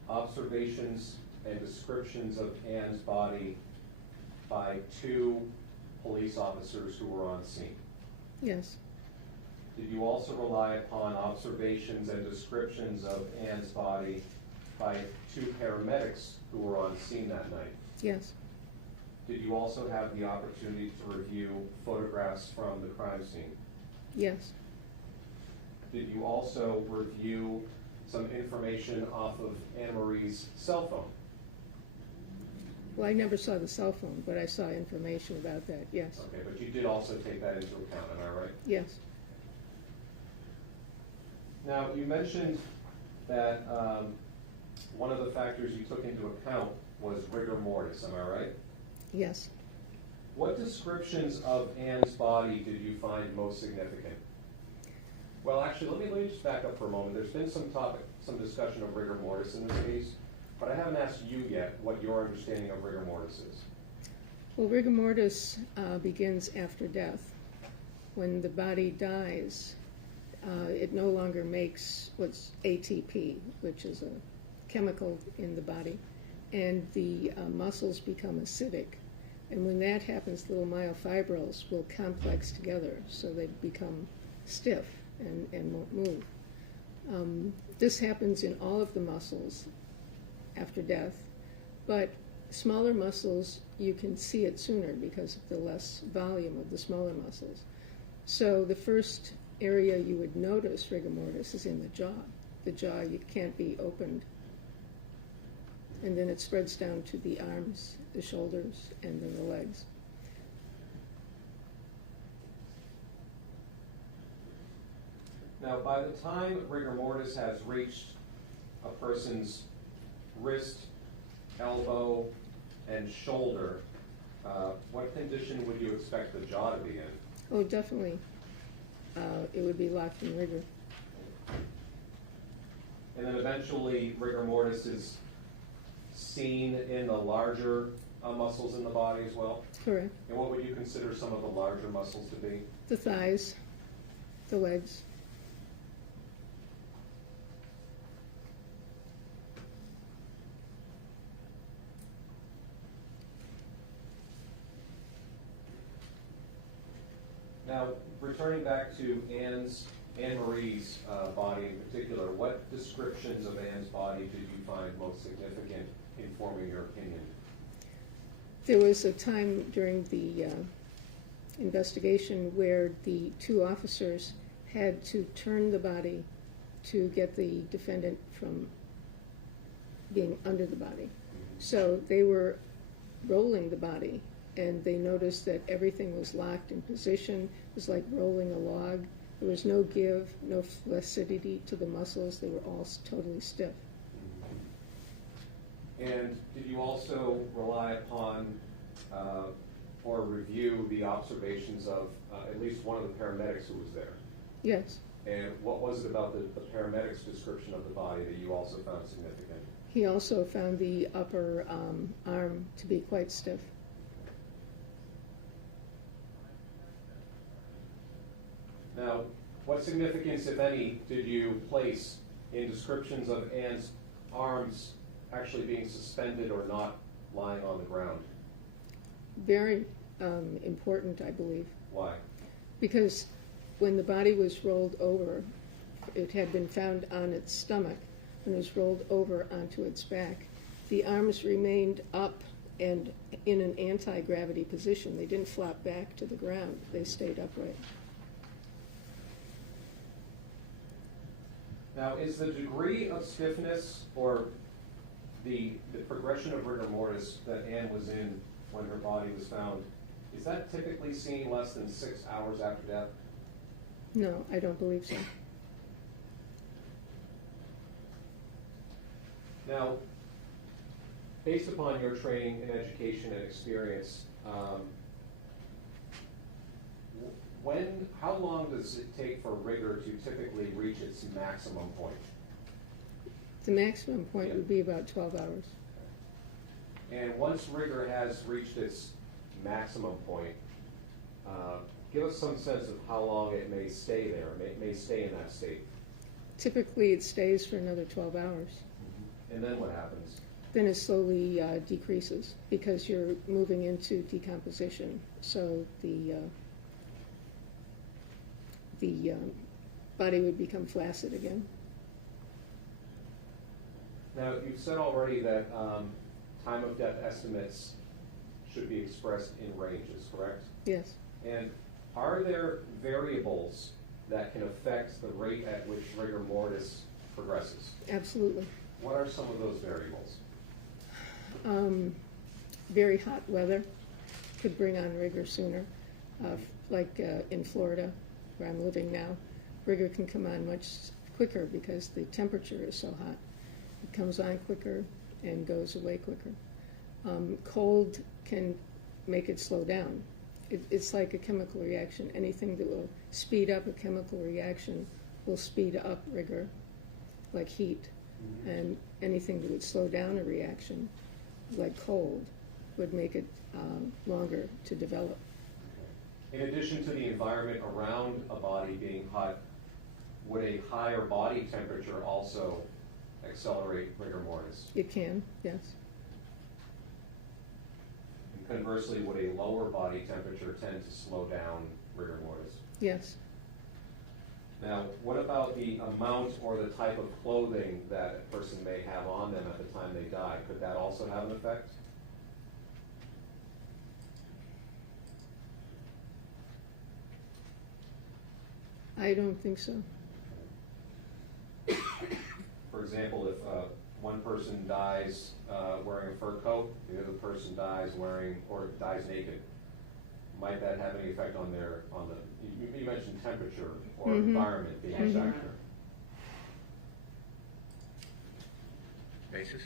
observations and descriptions of Ann's body by 2 police officers who were on scene? Yes. Did you also rely upon observations and descriptions of Ann's body by 2 paramedics who were on scene that night? Yes. Did you also have the opportunity to review photographs from the crime scene? Yes. Did you also review some information off of Annamarie's cell phone? Well, I never saw the cell phone, but I saw information about that, yes. Okay, but you did also take that into account, am I right? Yes. Now, you mentioned that one of the factors you took into account was rigor mortis, am I right? Yes. What descriptions of Ann's body did you find most significant? Well, actually, let me just back up for a moment. There's been some discussion of rigor mortis in this case, but I haven't asked you yet what your understanding of rigor mortis is. Well, rigor mortis begins after death. When the body dies, it no longer makes what's ATP, which is a chemical in the body, and the muscles become acidic. And when that happens, little myofibrils will complex together, so they become stiff and won't move. This happens in all of the muscles after death, but smaller muscles, you can see it sooner because of the less volume of the smaller muscles. So the first area you would notice rigor mortis is in the jaw. The jaw you can't be opened. And then it spreads down to the arms, the shoulders, and then the legs. Now, by the time rigor mortis has reached a person's wrist, elbow, and shoulder, what condition would you expect the jaw to be in? Oh, definitely. It would be locked in rigor. And then eventually rigor mortis is seen in the larger muscles in the body as well? Correct. And what would you consider some of the larger muscles to be? The thighs, the legs. Now, returning back to Anne-Marie's body in particular, what descriptions of Anne's body did you find most significant in forming your opinion? There was a time during the investigation where the two officers had to turn the body to get the defendant from being under the body. So they were rolling the body, and they noticed that everything was locked in position. It was like rolling a log. There was no give, no flaccidity to the muscles. They were all totally stiff. And did you also rely upon or review the observations of at least one of the paramedics who was there? Yes. And what was it about the paramedic's description of the body that you also found significant? He also found the upper arm to be quite stiff. Now, what significance, if any, did you place in descriptions of Anne's arms actually being suspended or not lying on the ground? Very important, I believe, Why? because when the body was rolled over, it had been found on its stomach and was rolled over onto its back. The arms remained up and in an anti-gravity position. They didn't flop back to the ground. They stayed upright. Now, is the degree of stiffness or the progression of rigor mortis that Anne was in when her body was found, is that typically seen less than 6 hours after death? No, I don't believe so. Now, based upon your training and education and experience, how long does it take for rigor to typically reach its maximum point? The maximum point would be about 12 hours. And once rigor has reached its maximum point, give us some sense of how long it may stay there, may stay in that state. Typically, it stays for another 12 hours. And then what happens? Then it slowly decreases because you're moving into decomposition. So the body would become flaccid again. Now, you've said already that time of death estimates should be expressed in ranges, correct? Yes. And are there variables that can affect the rate at which rigor mortis progresses? Absolutely. What are some of those variables? Very hot weather could bring on rigor sooner. Like in Florida, where I'm living now, rigor can come on much quicker because the temperature is so hot. It comes on quicker and goes away quicker. Cold can make it slow down. It's like a chemical reaction. Anything that will speed up a chemical reaction will speed up rigor, like heat. And anything that would slow down a reaction, like cold, would make it longer to develop. In addition to the environment around a body being hot, would a higher body temperature also accelerate rigor mortis? It can, yes. And conversely, would a lower body temperature tend to slow down rigor mortis? Yes. Now, what about the amount or the type of clothing that a person may have on them at the time they die? Could that also have an effect? I don't think so. For example, if one person dies wearing a fur coat, the other person dies wearing, or dies naked, might that have any effect on their, you mentioned temperature or environment being a factor? Basis?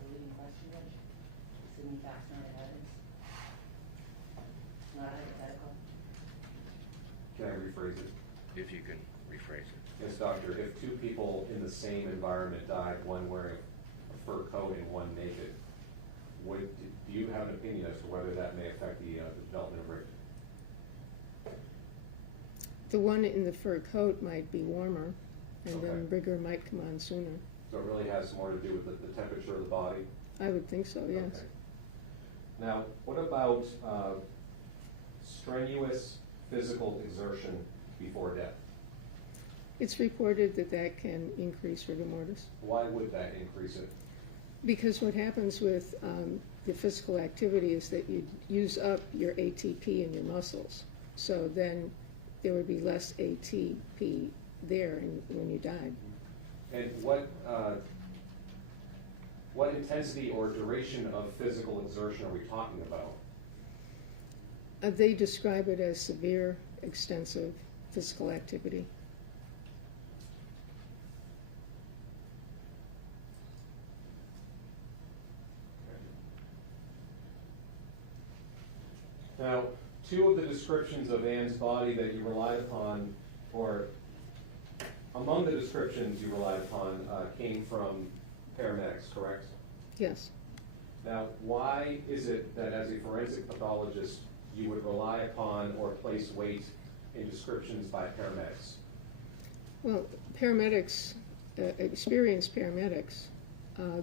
The leading question, Judge, assuming facts not evidence, not hypothetical. Can I rephrase it? If you can rephrase it. Yes, doctor, if two people in the same environment died, one wearing a fur coat and one naked, do you have an opinion as to whether that may affect the development of rigging? The one in the fur coat might be warmer, and then Okay. rigor might come on sooner. So it really has more to do with the temperature of the body? I would think so, yes. Okay. Now, what about strenuous physical exertion before death? It's reported that that can increase rigor mortis. Why would that increase it? Because what happens with the physical activity is that you use up your ATP in your muscles. So then there would be less ATP there when you died. And what intensity or duration of physical exertion are we talking about? They describe it as severe, extensive physical activity. Now, two of the descriptions of Anne's body that you relied upon, or among the descriptions you relied upon, came from paramedics, correct? Yes. Now, why is it that as a forensic pathologist, you would rely upon or place weight in descriptions by paramedics? Well, paramedics, experienced paramedics,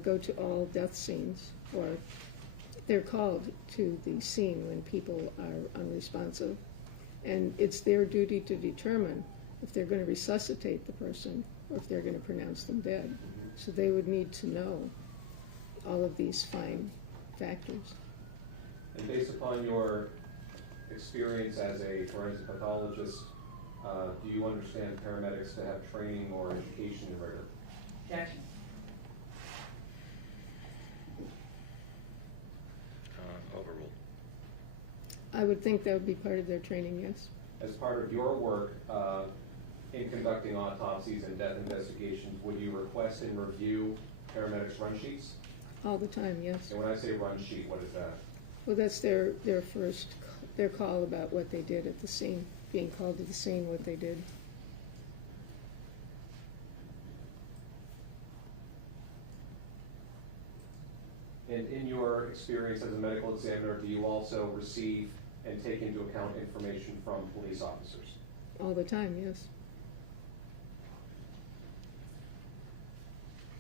go to all death scenes, or they're called to the scene when people are unresponsive. And it's their duty to determine if they're going to resuscitate the person or if they're going to pronounce them dead. So they would need to know all of these fine factors. And based upon your experience as a forensic pathologist, do you understand paramedics to have training or education in rigor? Objection. Overruled. I would think that would be part of their training, yes. As part of your work in conducting autopsies and death investigations, would you request and review paramedics' run sheets? All the time, yes. And when I say run sheet, what is that? Well, that's their call about what they did at the scene, being called to the scene, what they did. And in your experience as a medical examiner, do you also receive and take into account information from police officers? All the time, yes.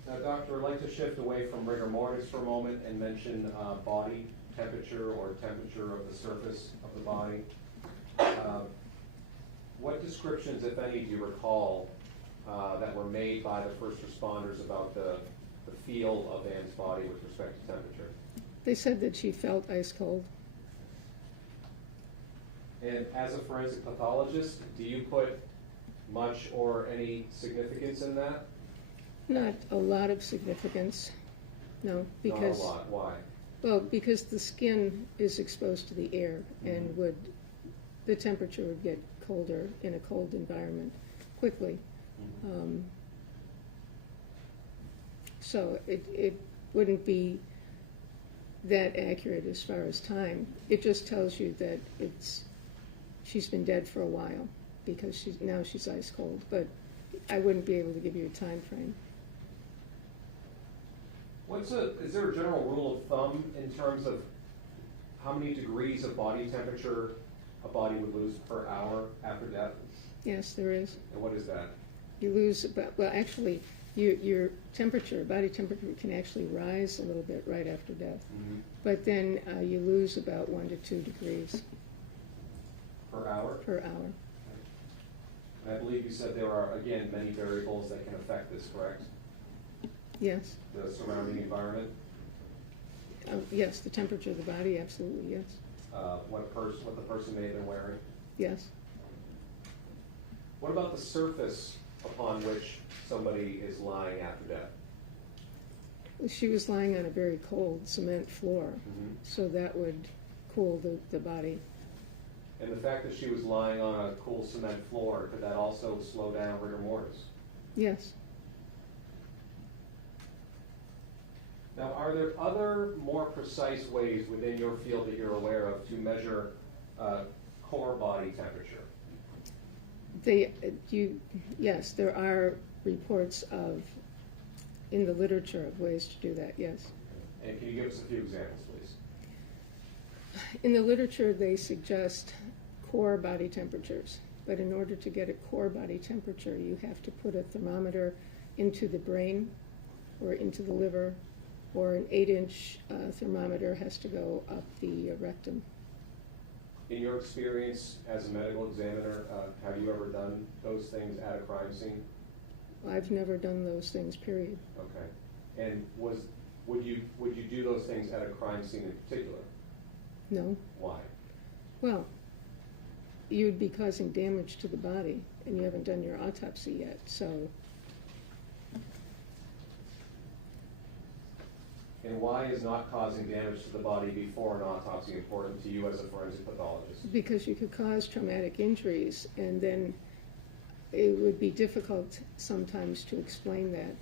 Now, doctor, I'd like to shift away from rigor mortis for a moment and mention body temperature or temperature of the surface of the body. What descriptions, if any, do you recall that were made by the first responders about the feel of Anne's body with respect to temperature? They said that she felt ice cold. And as a forensic pathologist, do you put much or any significance in that? Not a lot of significance, no, because... Not a lot. Why? Well, because the skin is exposed to the air and the temperature would get colder in a cold environment quickly. So it wouldn't be that accurate as far as time. It just tells you that she's been dead for a while because now she's ice cold, but I wouldn't be able to give you a time frame. Is there a general rule of thumb in terms of how many degrees of body temperature a body would lose per hour after death? Yes, there is. And what is that? You lose about, well, actually, your temperature, body temperature can actually rise a little bit right after death. But then you lose about 1 to 2 degrees Per hour? per hour. And I believe you said there are, again, many variables that can affect this, correct? Yes. The surrounding environment, Yes, the temperature of the body, absolutely, yes. what the person may have been wearing. Yes. What about the surface upon which somebody is lying after death? She was lying on a very cold cement floor, so that would cool the body. And the fact that she was lying on a cool cement floor, could that also slow down rigor mortis? Yes. Now, are there other more precise ways within your field that you're aware of to measure core body temperature? Yes, there are reports in the literature of ways to do that, yes. And can you give us a few examples, please? In the literature, they suggest core body temperatures, but in order to get a core body temperature, you have to put a thermometer into the brain or into the liver, or an 8-inch thermometer has to go up the rectum. In your experience as a medical examiner, have you ever done those things at a crime scene? I've never done those things, period. Okay. And would you do those things at a crime scene in particular? No. Why? Well, you would be causing damage to the body, and you haven't done your autopsy yet, so. And why is not causing damage to the body before an autopsy important to you as a forensic pathologist? Because you could cause traumatic injuries, and then it would be difficult sometimes to explain that.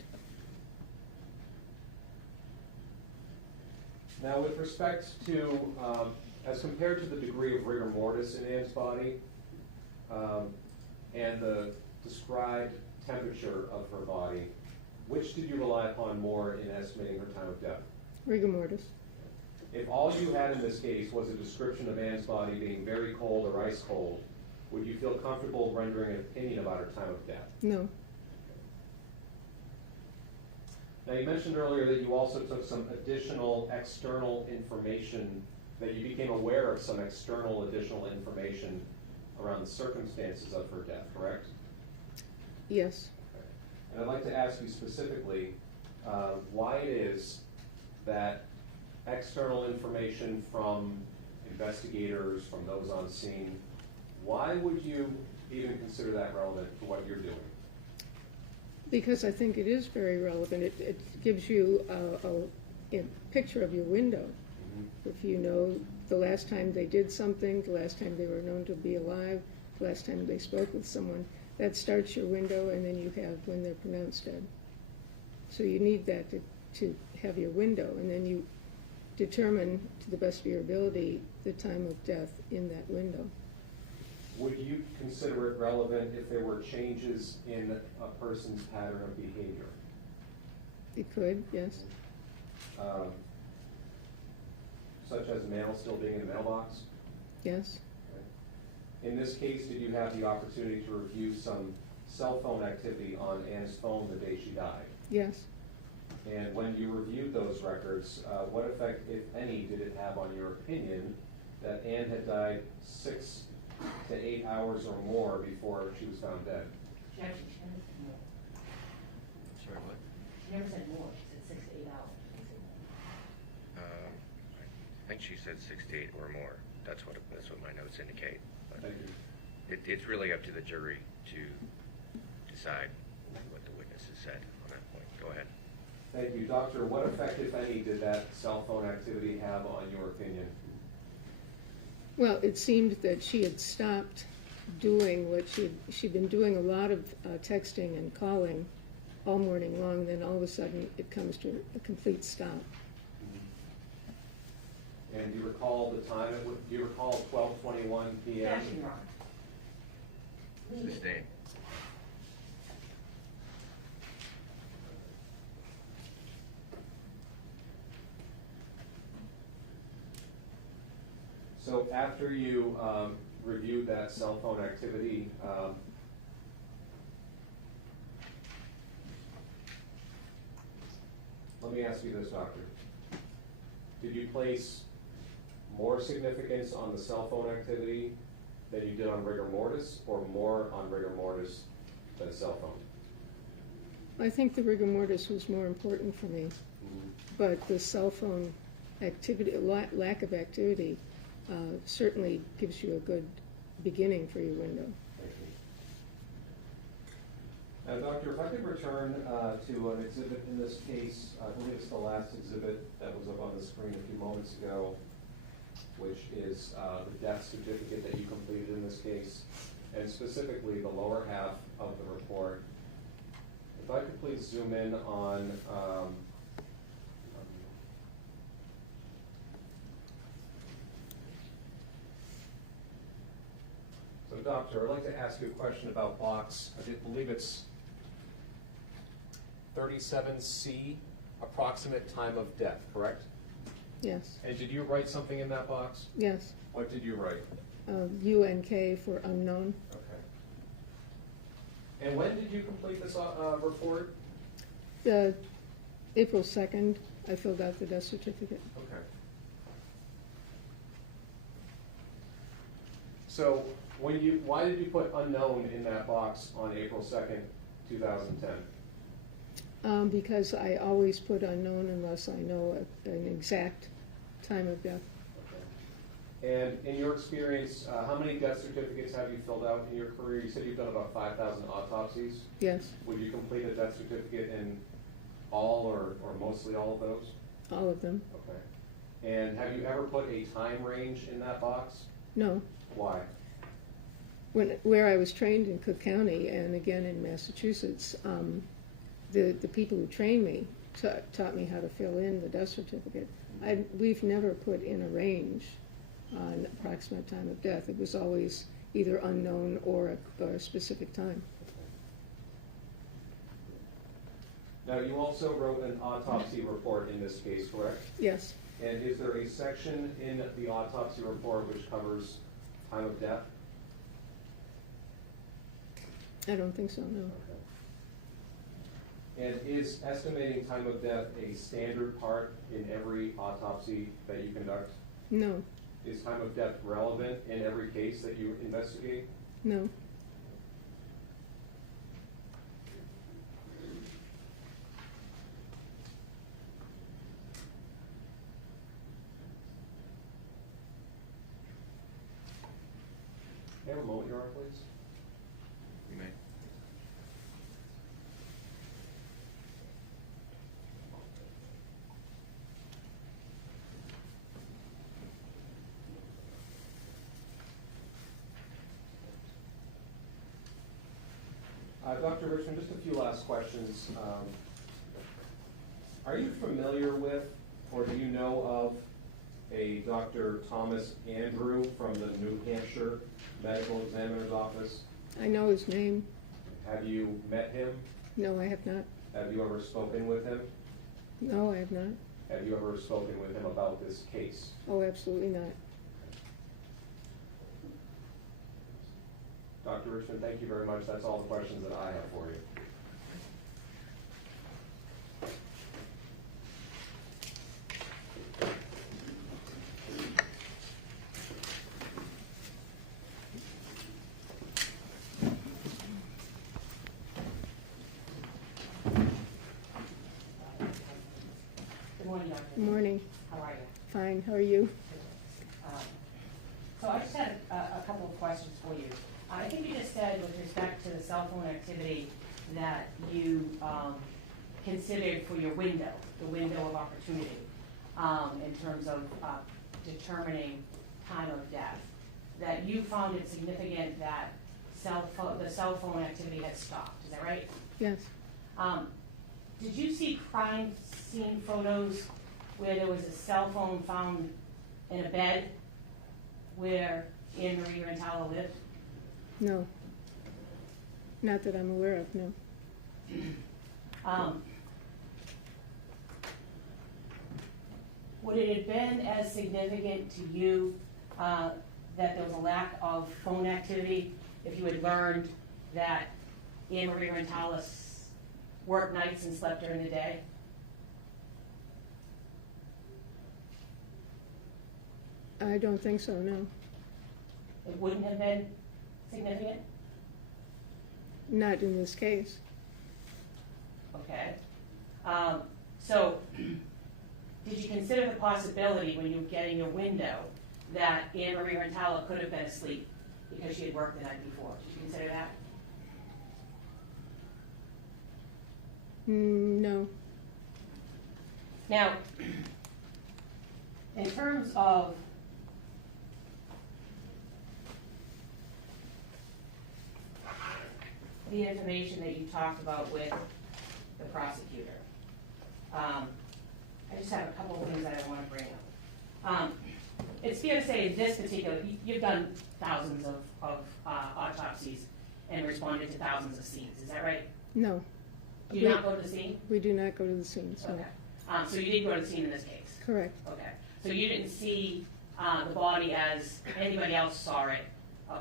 Now, with respect to, as compared to the degree of rigor mortis in Anne's body, and the described temperature of her body, which did you rely upon more in estimating her time of death? Rigor mortis. If all you had in this case was a description of Anne's body being very cold or ice cold, would you feel comfortable rendering an opinion about her time of death? No. Now, you mentioned earlier that you also took some additional external information, that you became aware of some external additional information around the circumstances of her death, correct? Yes. Okay. And I'd like to ask you specifically why it is that external information from investigators, from those on scene, why would you even consider that relevant to what you're doing? Because I think it is very relevant. It gives you a picture of your window. If you know the last time they did something, the last time they were known to be alive, the last time they spoke with someone, that starts your window, and then you have when they're pronounced dead. So you need that to have your window, and then you determine, to the best of your ability, the time of death in that window. Would you consider it relevant if there were changes in a person's pattern of behavior? It could, yes. Such as mail still being in the mailbox? Yes. In this case, did you have the opportunity to review some cell phone activity on Anne's phone the day she died? Yes. And when you reviewed those records, what effect, if any, did it have on your opinion that Anne had died 6 to 8 hours or more before she was found dead? She actually said more. Sorry, what? She never said more, she said 6 to 8 hours. I think she said 6 to 8 or more. That's what my notes indicate. But Thank you. it's really up to the jury to decide what the witnesses said on that point. Go ahead. Thank you. Doctor, what effect, if any, did that cell phone activity have on your opinion? Well, it seemed that she had stopped doing what she'd been doing a lot of texting and calling all morning long, then all of a sudden it comes to a complete stop. And do you recall the time? Do you recall 12:21 p.m.? Actually wrong. Leave it. Sustained. So after you reviewed that cell phone activity, let me ask you this, doctor. Did you place more significance on the cell phone activity than you did on rigor mortis, or more on rigor mortis than cell phone? I think the rigor mortis was more important for me, but the cell phone activity, lack of activity, certainly gives you a good beginning for your window. Thank Now, Doctor, if I could return to an exhibit in this case, I believe it's the last exhibit that was up on the screen a few moments ago, which is the death certificate that you completed in this case, and specifically the lower half of the report. If I could please zoom in on so, Doctor, I'd like to ask you a question about box, I believe it's 37C, approximate time of death, correct? Yes, And did you write something in that box? yes. What did you write? UNK for unknown. Okay. And when did you complete this report? April 2nd, I filled out the death certificate. Okay. So, why did you put unknown in that box on April 2nd, 2010? Because I always put unknown unless I know an exact time of death. Okay. And in your experience, how many death certificates have you filled out in your career? You said you've done about 5,000 autopsies. Yes, Would you complete a death certificate in all or mostly all of those? all of them. Okay. And have you ever put a time range in that box? No. Why? Where I was trained in Cook County and again in Massachusetts, the people who trained me taught me how to fill in the death certificate. We've never put in a range on approximate time of death. It was always either unknown or a specific time. Now, you also wrote an autopsy report in this case, correct? Yes, And is there a section in the autopsy report which covers time of death? I don't think so, no. Okay. And is estimating time of death a standard part in every autopsy that you conduct? No, Is time of death relevant in every case that you investigate? no. Can I have a moment, Your Honor, please? You may. Dr. Richmond, just a few last questions. Are you familiar with, or do you know of, a Dr. Thomas Andrew from the New Hampshire Medical Examiner's Office? I know his name. Have you met him? No, I have not. Have you ever spoken with him? No, I have not. Have you ever spoken with him about this case? Oh, absolutely not. Dr. Richmond, thank you very much. That's all the questions that I have for you. Good morning, Doctor. Good morning. How are you? Fine, how are you? So I just had a couple of questions for you. I think you just said with respect to the cell phone activity that you considered for your window, the window of opportunity, in terms of determining time of death, that you found it significant that the cell phone activity had stopped. Is that right? Yes, Did you see crime scene photos where there was a cell phone found in a bed where Annamarie Cochrane-Rintala lived? no. Not that I'm aware of, no. Would it have been as significant to you that there was a lack of phone activity if you had learned that Annamarie Cochrane-Rintala worked nights and slept during the day? I don't think so, no. It wouldn't have been significant? Not in this case. Okay. So, did you consider the possibility when you were getting your window that Annamarie Cochrane-Rintala could have been asleep because she had worked the night before? Did you consider that? No. Now, in terms of the information that you talked about with the prosecutor, I just have a couple of things that I want to bring up. It's fair to say in this particular, you've done thousands of autopsies and responded to thousands of scenes, is that right? No. Do you not go to the scene? We do not go to the scenes, no. Okay. So you did go to the scene in this case? Correct. Okay. So you didn't see the body as anybody else saw it,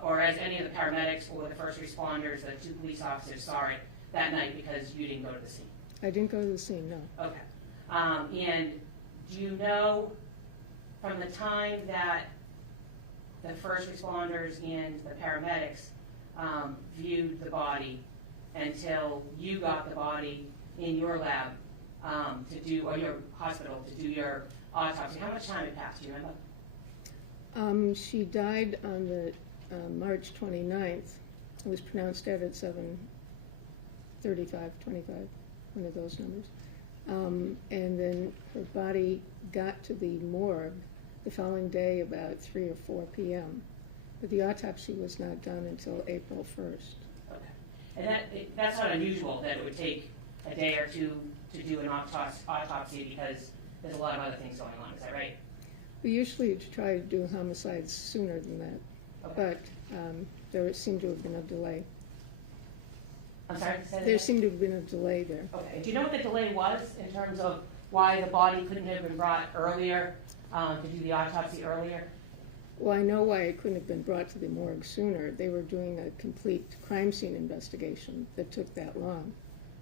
or as any of the paramedics or the first responders, the 2 police officers saw it that night because you didn't go to the scene? I didn't go to the scene, no. Okay. And do you know from the time that the first responders and the paramedics viewed the body until you got the body in your lab to do, or your hospital to do your autopsy, how much time had passed, do you remember? She died on the March 29th. It was pronounced dead at 7:35, 25, one of those numbers. And then her body got to the morgue the following day about 3 or 4 p.m. But the autopsy was not done until April 1st. Okay. And that's not unusual that it would take a day or two to do an autopsy because there's a lot of other things going on, is that right? We usually try to do homicides sooner than that, Okay. but there seemed to have been a delay. I'm sorry, say that There again? seemed to have been a delay there. Okay, do you know what the delay was in terms of why the body couldn't have been brought earlier, to do the autopsy earlier? Well, I know why it couldn't have been brought to the morgue sooner. They were doing a complete crime scene investigation that took that long.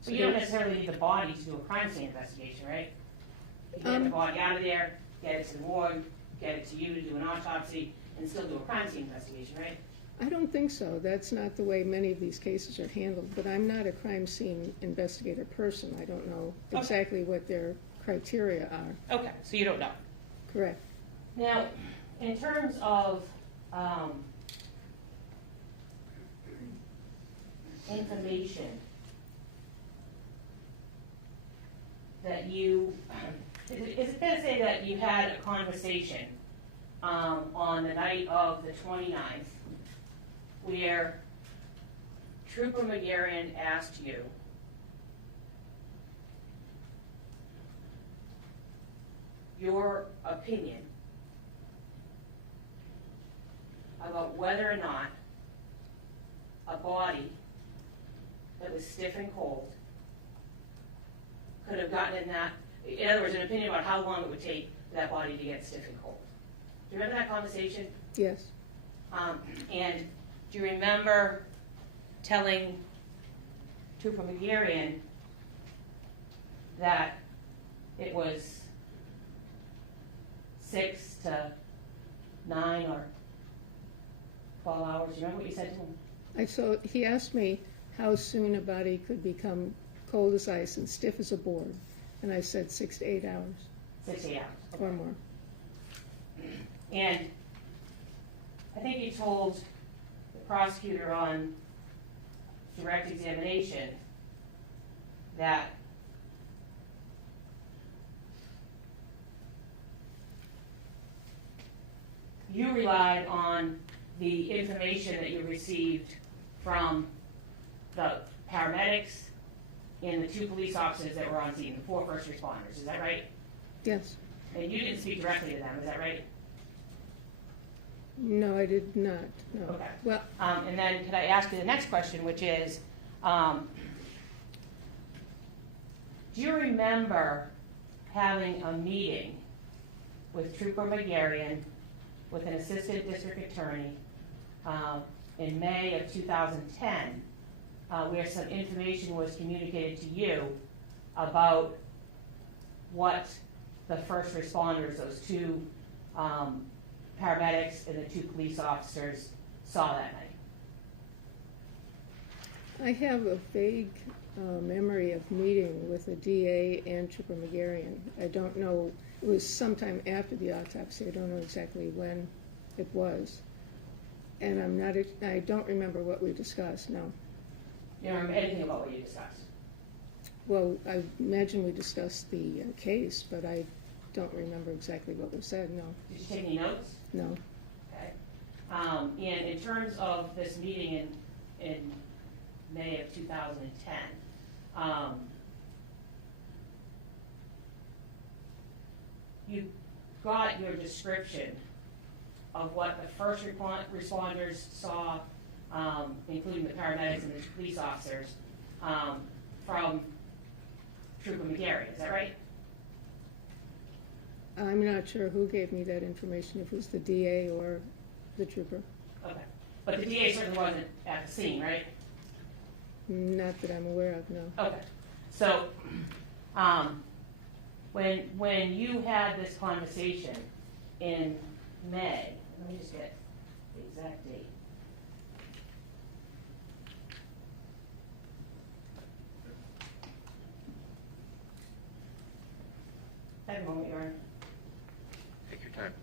So you don't necessarily need the body to do a crime scene investigation, right? You get the body out of there, get it to the morgue, get it to you to do an autopsy, and still do a crime scene investigation, right? I don't think so. That's not the way many of these cases are handled, but I'm not a crime scene investigator person. I don't know Okay. exactly what their criteria are. Okay, so you don't know. Correct. Now, in terms of information that you, is it fair to say that you had a conversation on the night of the 29th where Trooper McGarrian asked you your opinion about whether or not a body that was stiff and cold could have gotten in that, in other words, an opinion about how long it would take for that body to get stiff and cold. Do you remember that conversation? Yes. And do you remember telling Trooper McGarrian that it was 6 to 9 or 12 hours? Do you remember what you said to him? He asked me how soon a body could become cold as ice and stiff as a board, and I said 6 to 8 hours 6 to 8 hours. or more. And I think you told the prosecutor on direct examination that you relied on the information that you received from the paramedics and the 2 police officers that were on scene, the 4 first responders. Is that right? Yes. And you didn't speak directly to them. Is that right? No, I did not. No. Okay. Well, And then could I ask you the next question, which is, do you remember having a meeting with Trooper McGarrian, with an assistant district attorney, in May of 2010, where some information was communicated to you about what the first responders, those 2 paramedics and the 2 police officers saw that night? I have a vague memory of meeting with the DA and Trooper McGarrian. I don't know, it was sometime after the autopsy. I don't know exactly when it was. And I don't remember what we discussed, no. You don't remember anything about what you discussed? Well, I imagine we discussed the case, but I don't remember exactly what was said, no. Did you take any notes? No. Okay. And in terms of this meeting in May of 2010, you got your description of what the first responders saw, including the paramedics and the police officers, from Trooper McGarry, is that right? I'm not sure who gave me that information, if it was the DA or the trooper. Okay. But the DA certainly wasn't at the scene, right? Not that I'm aware of, no. Okay. So, when you had this conversation in May, let me just get the exact date. Take a moment, Your Take your time.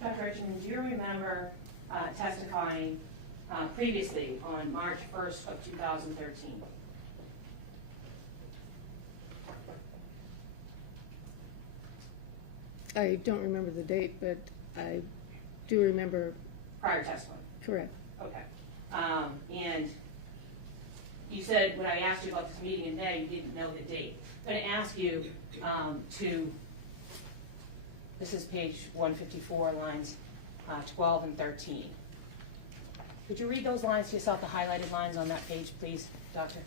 Dr. Richmond, do you remember testifying previously on March 1st of 2013? I don't remember the date, but I do remember, Prior testimony? correct. Okay. And you said when I asked you about this meeting in May, you didn't know the date. I'm going to ask you this is page 154, lines 12 and 13. Could you read those lines to yourself, the highlighted lines on that page, please, Doctor?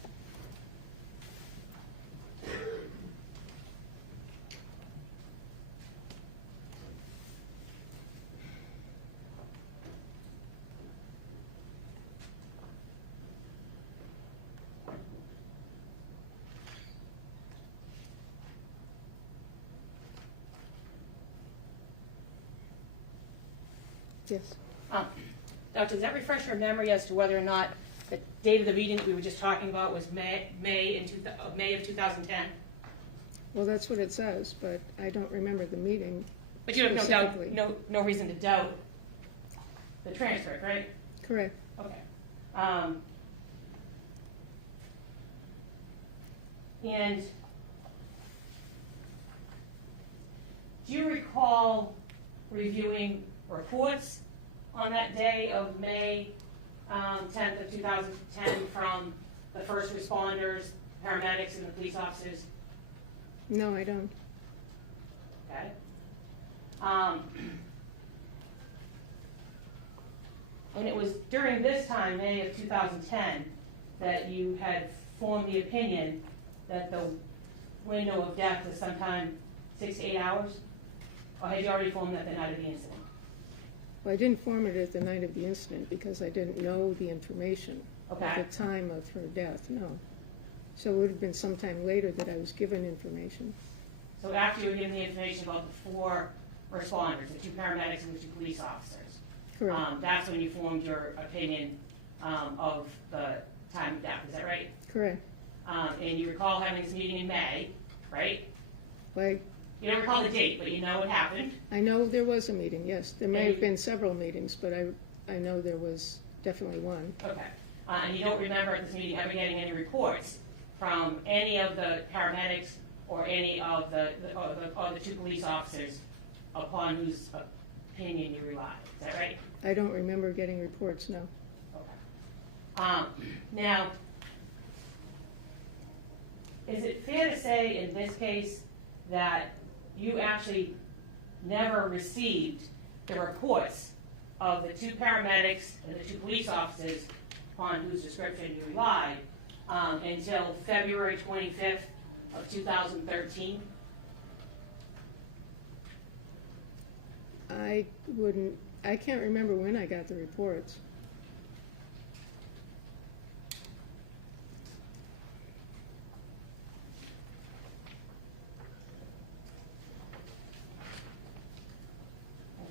Yes. Doctor, does that refresh your memory as to whether or not the date of the meeting that we were just talking about was May of 2010? Well, that's what it says, but I don't remember the meeting. But you have no doubt, specifically. no reason to doubt the transcript, right? Correct. Okay. And do you recall reviewing reports on that day of May 10th of 2010 from the first responders, paramedics, and the police officers? No, I don't. Okay. And it was during this time, May of 2010, that you had formed the opinion that the window of death was sometime 6 to 8 hours? Or had you already formed that the night of the incident? Well, I didn't form it at the night of the incident because I didn't know the information Okay. at the time of her death, no. So it would have been sometime later that I was given information. So after you were given the information about the 4 responders, the 2 paramedics and the 2 police officers, Correct. that's when you formed your opinion of the time of death, is that right? Correct. And you recall having this meeting in May, right? Well, You don't recall the date, but you know what happened. I know there was a meeting, yes. There may have been several meetings, but I know there was definitely one. Okay. And you don't remember at this meeting ever getting any reports from any of the paramedics or any of the 2 police officers upon whose opinion you relied, is that right? I don't remember getting reports, no. Okay. Now, is it fair to say in this case that you actually never received the reports of the 2 paramedics and the 2 police officers upon whose description you relied until February 25th of 2013? I can't remember when I got the reports.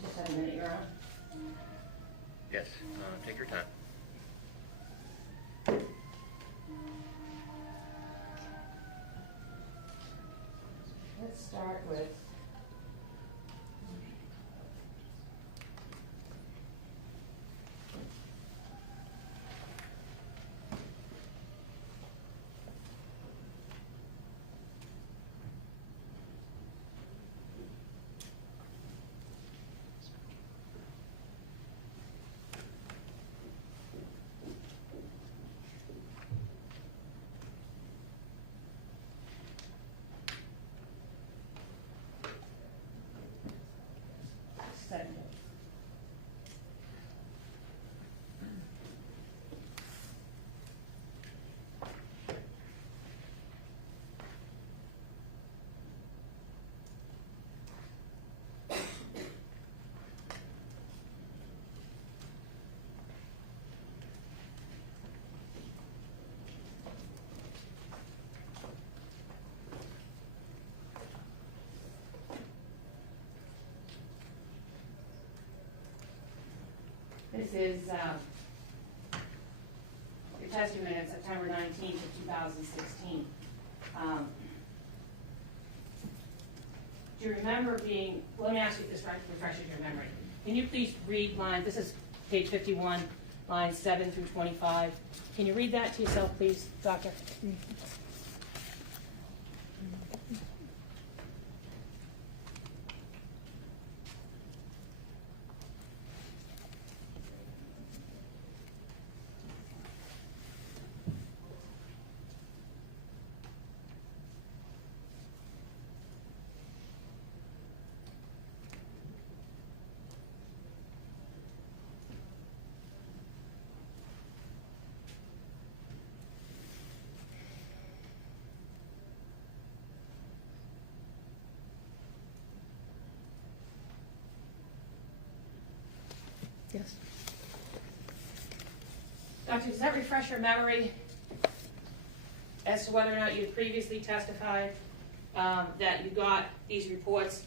Just have a minute, Your Honor. Yes, take your Okay. Let's start with. Second. This is your testimony on September 19th of 2016. Do you remember being, let me ask you this right, refreshes your memory. Can you please read line, this is page 51, lines 7 through 25. Can you read that to yourself, please, Doctor? Yes. Doctor, does that refresh your memory as to whether or not you had previously testified that you got these reports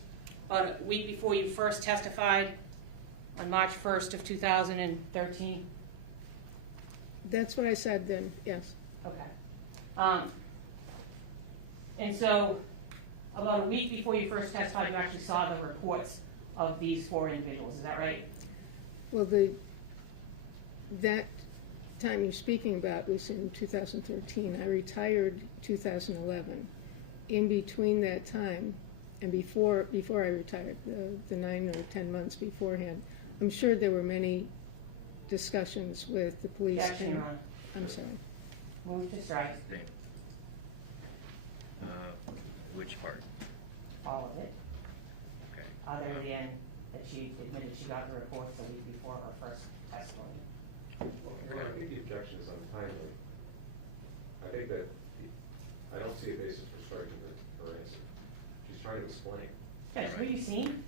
about a week before you first testified on March 1st of 2013? That's what I said then, yes. Okay. And so, about a week before you first testified, you actually saw the reports of these 4 individuals, is that right? Well, that time you're speaking about was in 2013. I retired 2011. In between that time and before I retired, the 9 or 10 months beforehand, I'm sure there were many discussions with the police. Action, Your Honor. I'm sorry. Move to strike. Which part? All of it, Okay. other than that she admitted she got the reports a week before her first testimony. Well, Your Honor, I think the objection is untimely. I think that, I don't see a basis for striking her answer. She's trying to explain. Judge, who you seen?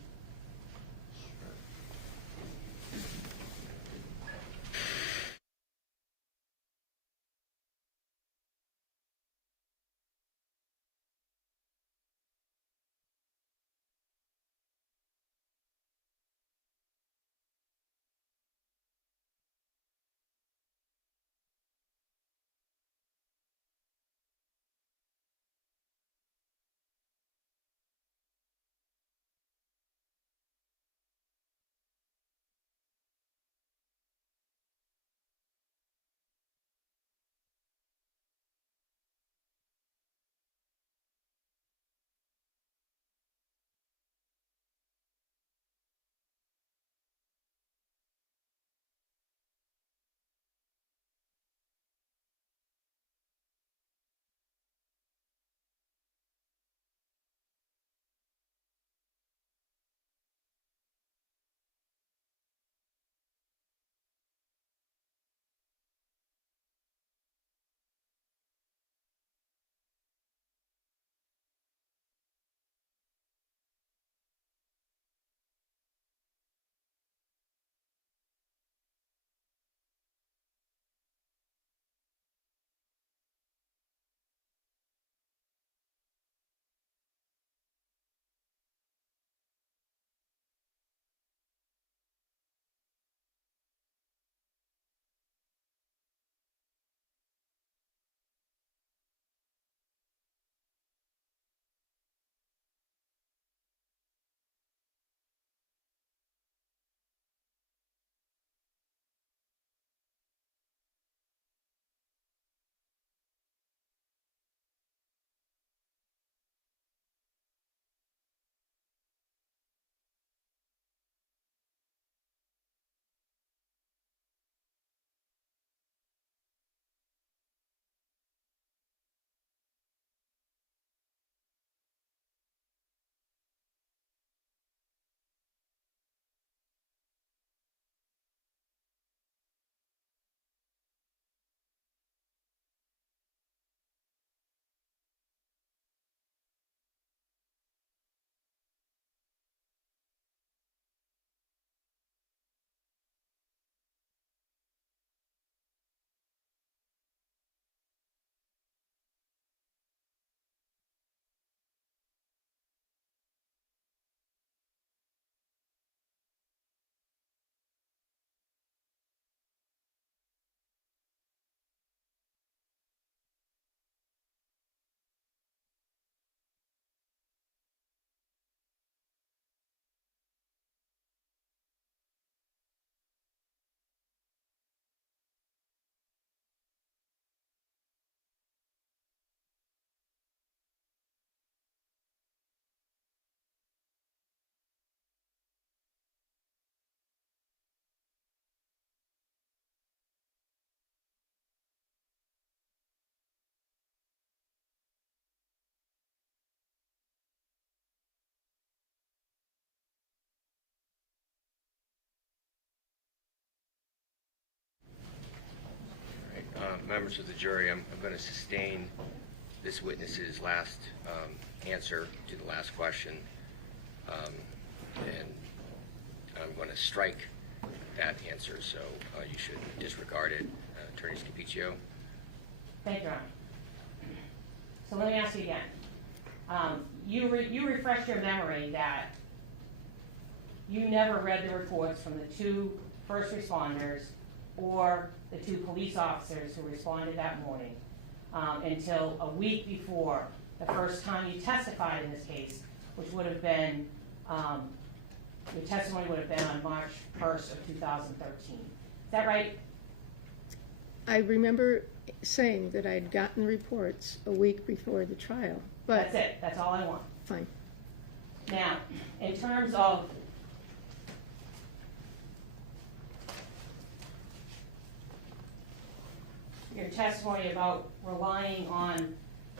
members of the jury, I'm going to sustain this witness's last answer to the last question, and I'm going to strike that answer, so you should disregard it. Attorney Scapiccio? Thank you, Your Honor. So let me ask you again. You refreshed your memory that you never read the reports from the 2 first responders or the 2 police officers who responded that morning until a week before the first time you testified in this case, which would have been, your testimony would have been on March 1st of 2013. Is that right? I remember saying that I'd gotten the reports a week before the trial, but... That's it. That's all I want. Fine. Now, in terms of your testimony about relying on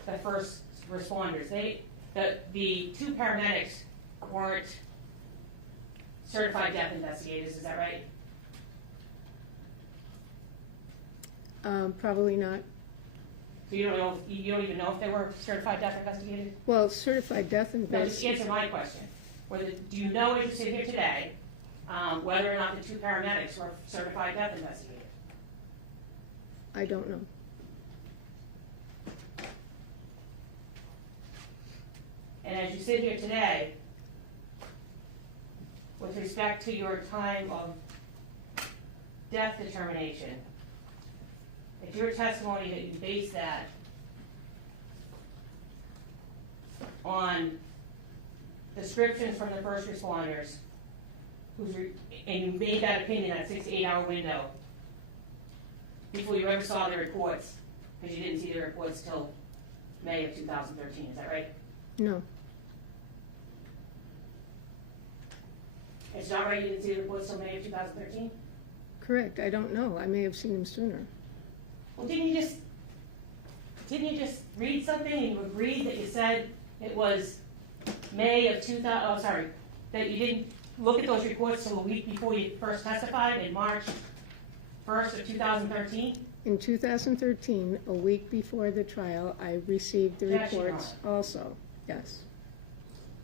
the first responders, the 2 paramedics weren't certified death investigators, is that right? Probably not. So you don't even know if they were certified death investigators? Well, certified death No, just investigators. answer my question. Do you know, as you sit here today, whether or not the 2 paramedics were certified death investigators? I don't know. And as you sit here today, with respect to your time of death determination, it's your testimony that you base that on descriptions from the first responders, and you made that opinion, that 6 to 8 hour window, before you ever saw the reports, because you didn't see the reports till May of 2013, is that right? No. It's not right, you didn't see the reports till May of 2013? Correct. I don't know. I may have seen them sooner. Well, didn't you just read something and you agreed that you said it was May of 2000, that you didn't look at those reports till a week before you first testified in March 1st of 2013? In 2013, a week before the trial, I received the Yes, Your reports also. Yes.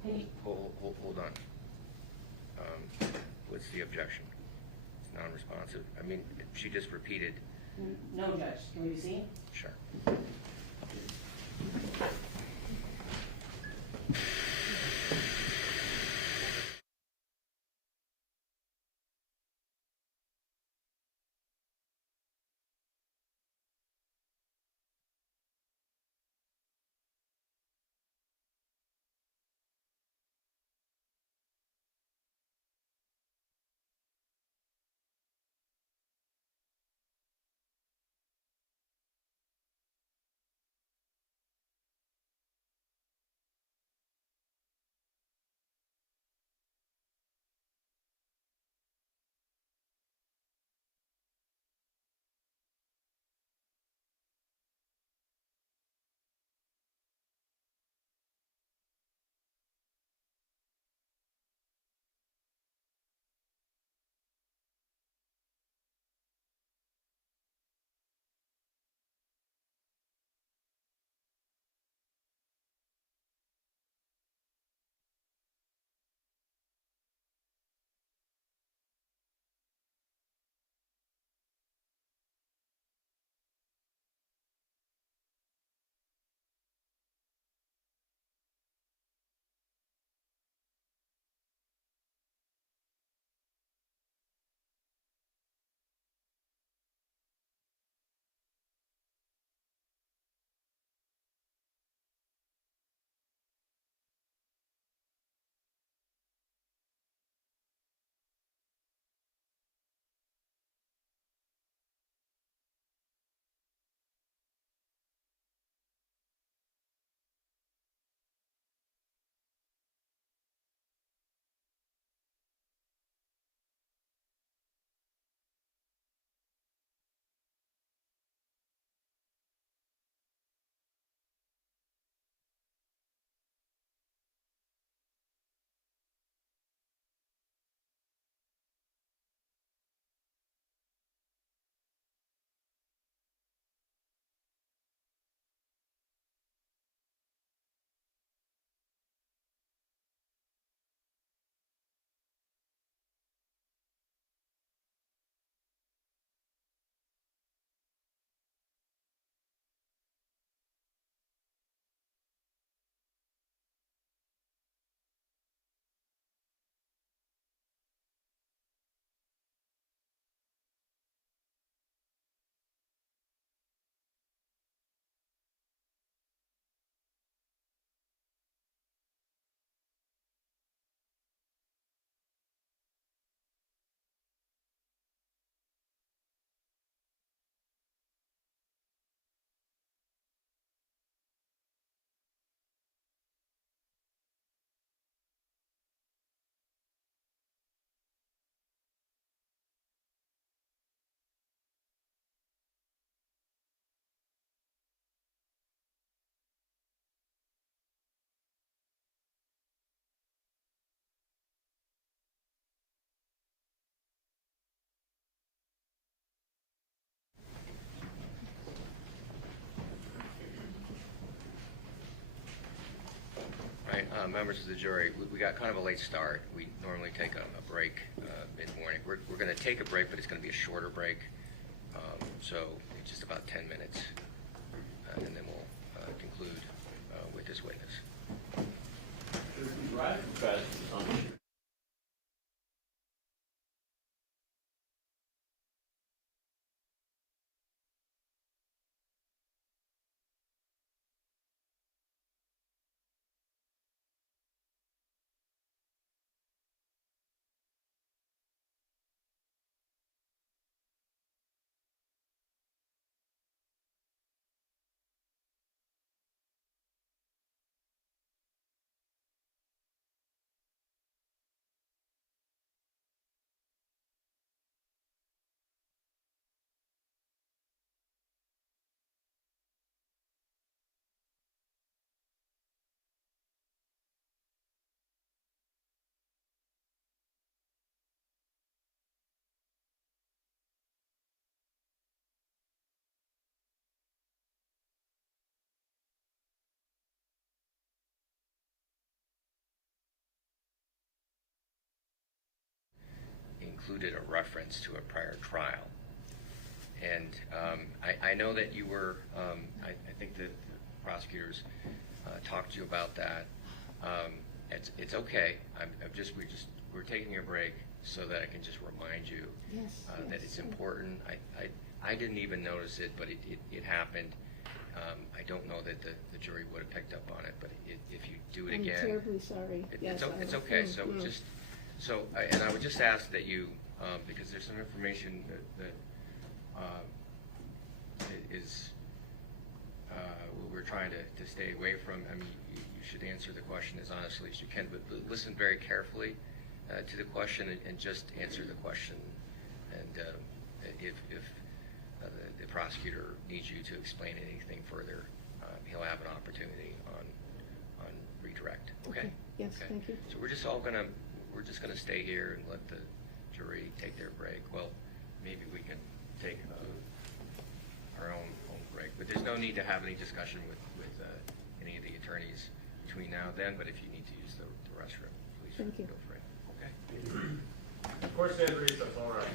Can you- Hold on. What's the objection? It's non-responsive. I mean, she just repeated. No, Judge. Can we see? Sure. members of the jury, we got kind of a late start. We normally take a break mid-morning. We're going to take a break, but it's going to be a shorter break. So it's just about 10 minutes, and then we'll conclude with this witness. Included a reference to a prior trial. And I know that you were, I think that the prosecutors talked to you about that. It's okay. We're taking a break so that I can just remind you that it's important. I didn't even notice it, but it happened. I don't know that the jury would have picked up on it, but if you do it again, I'm terribly sorry. it's okay. So and I would just ask that you, because there's some information that is we're trying to stay away from. I mean, you should answer the question as honestly as you can, but listen very carefully to the question and just answer the question. And if the prosecutor needs you to explain anything further, he'll have an opportunity on redirect. Okay? Yes, Okay. thank you. So we're just gonna stay here and let the jury take their break. Well, maybe we can take our own break, but there's no need to have any discussion with any of the attorneys between now and then. But if you need to use the restroom, please Thank you. feel free. Okay. Of course, stands recess, all right.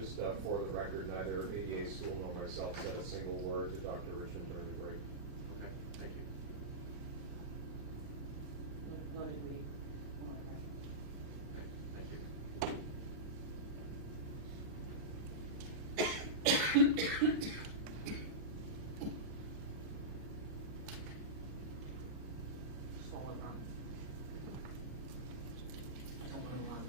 just for the record, neither ADA school nor myself said a single word to Dr. Richmond during the break. Okay, thank you. No degree. Thank you. Just one more wrong. I don't want to run.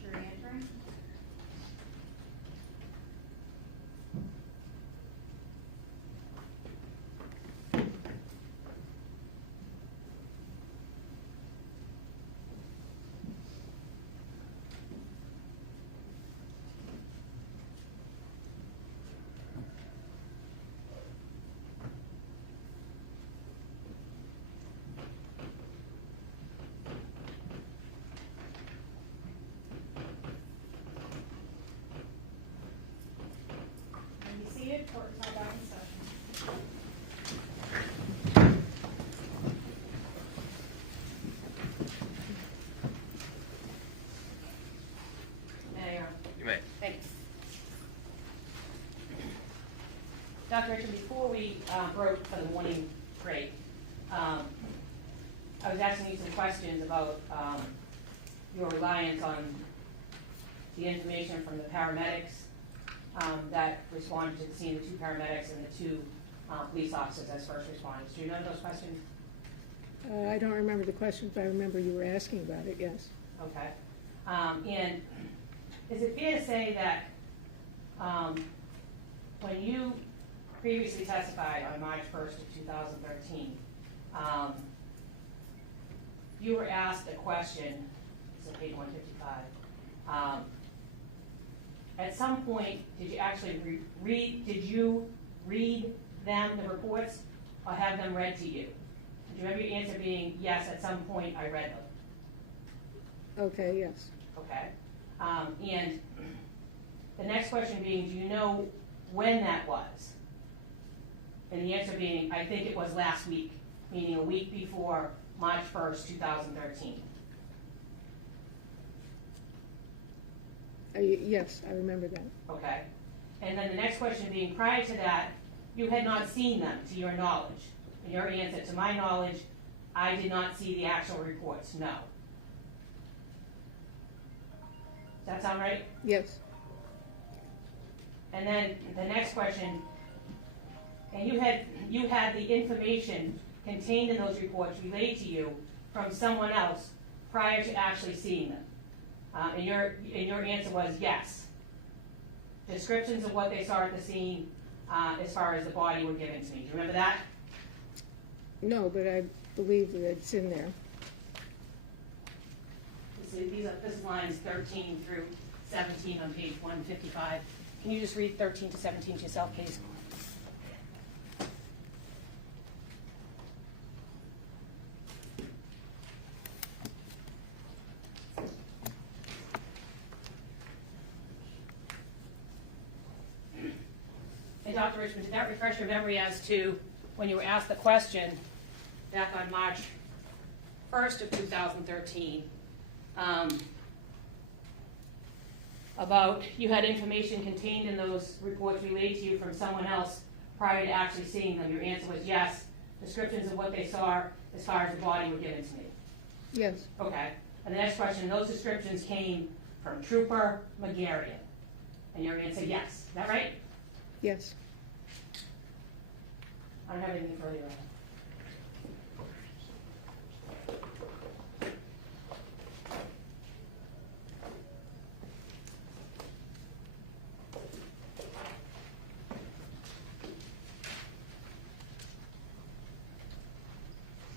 Jury entering. Be seated, court is now back in session. Mayor. You may. Thanks. Dr. Richard, before we broke for the morning break, I was asking you some questions about your reliance on the information from the paramedics that responded to the scene, the two paramedics and the two police officers as first responders. Do you remember those questions? I don't remember the question, but I remember you were asking about it, yes. Okay. And is it fair to say that when you previously testified on March 1st of 2013, you were asked a question, it's on page 155. At some point, did you actually read them, the reports, or have them read to you? Do you remember your answer being, yes, at some point I read them? Okay, yes. Okay. And the next question being, do you know when that was? And the answer being, I think it was last week, meaning a week before March 1st, 2013. Yes, I remember that. Okay. And then the next question being, prior to that, you had not seen them to your knowledge. And your answer, to my knowledge, I did not see the actual reports, no. Does that sound right? Yes, And then the next question, and you had the information contained in those reports relayed to you from someone else prior to actually seeing them. And your answer was yes. Descriptions of what they saw at the scene as far as the body were given to me. Do you remember that? no, but I believe that it's in there. This is lines 13 through 17 on page 155. Can you just read 13 to 17 to yourself, please? And Dr. Richmond, did that refresh your memory as to when you were asked the question back on March 1st of 2013 about you had information contained in those reports relayed to you from someone else prior to actually seeing them? Your answer was yes. Descriptions of what they saw as far as the body were given to me. Yes, Okay. And the next question, those descriptions came from Trooper Magarian. And your answer, yes. Is that right? yes. I don't have anything further.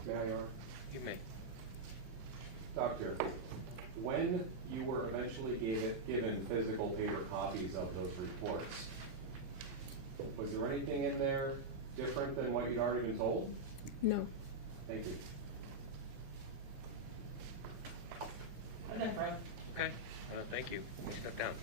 May I, Your Honor? You may. Doctor, when you were eventually given physical paper copies of those reports, was there anything in there different than what you'd already been told? No. Thank you. And then, Fred. Okay, thank you. Let me step down.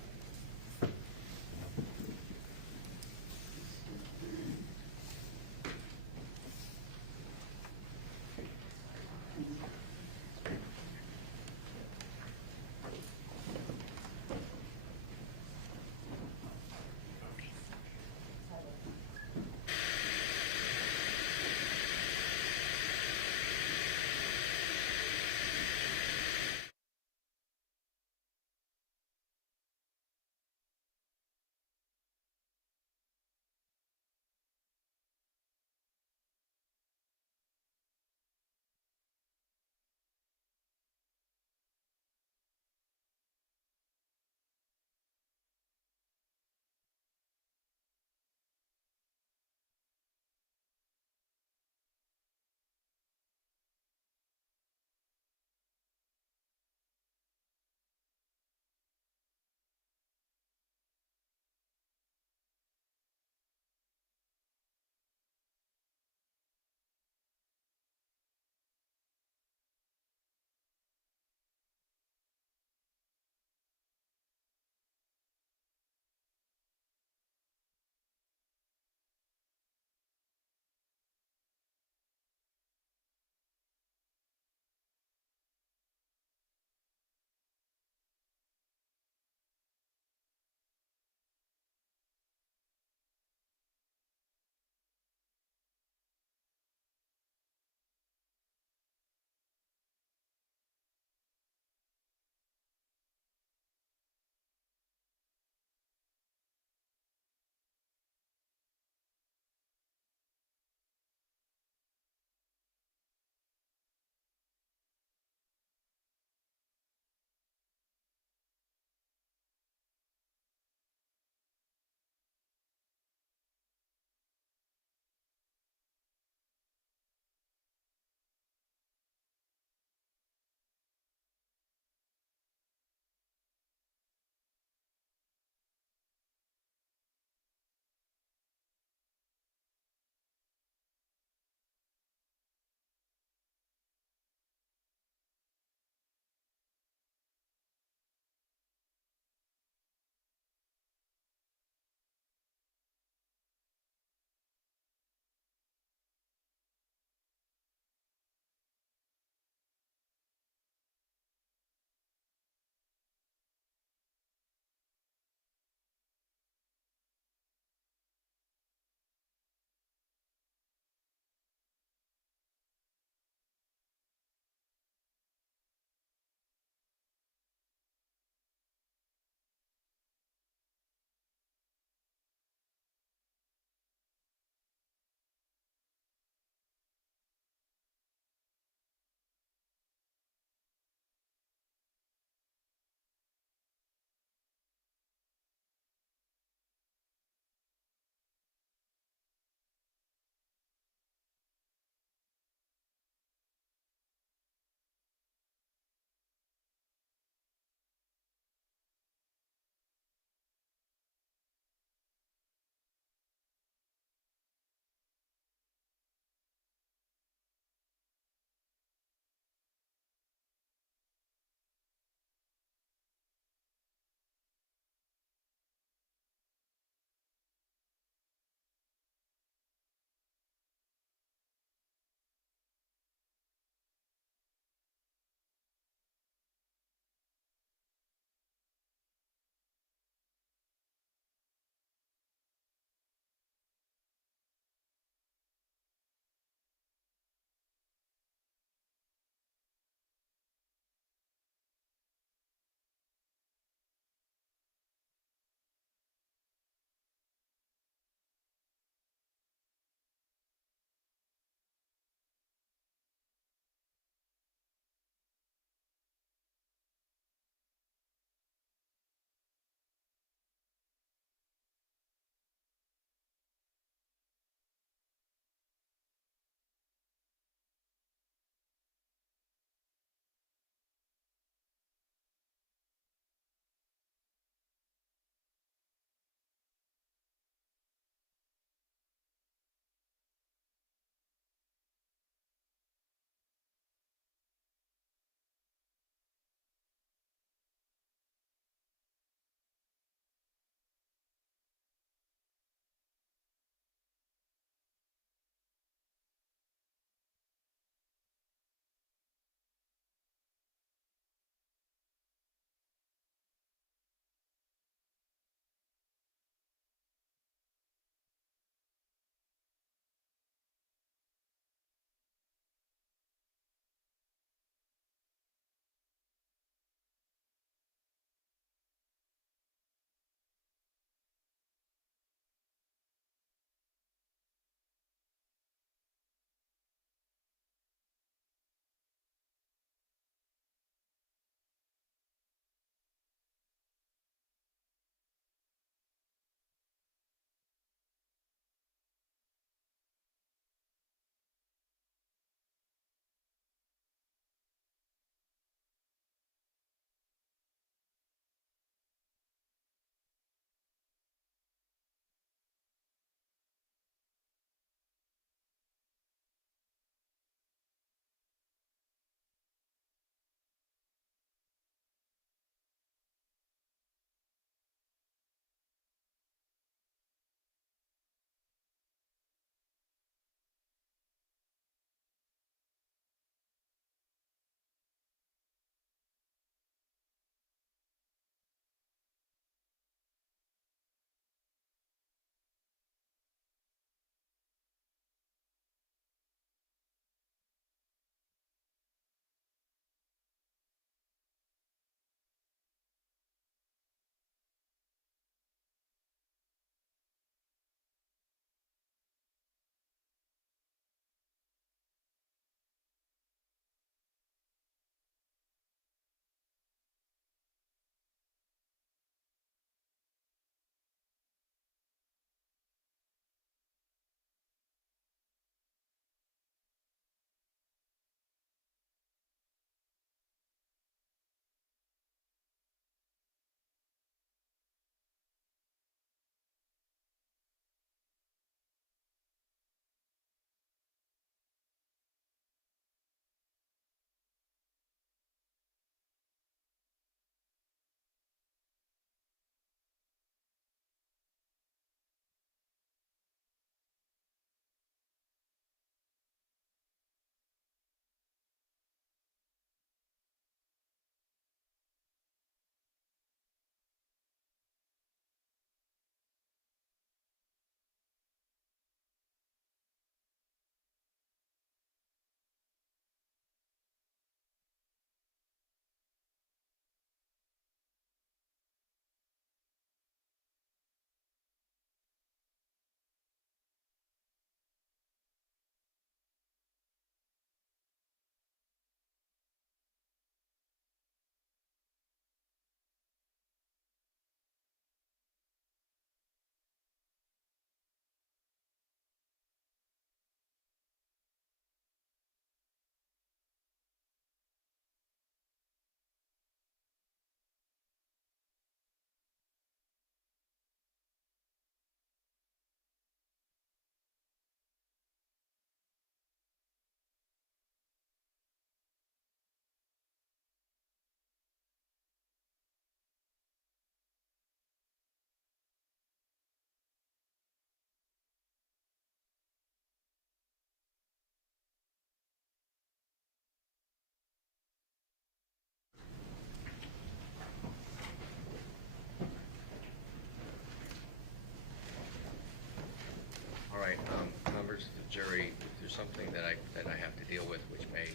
All right, members of the jury, if there's something that I have to deal with which may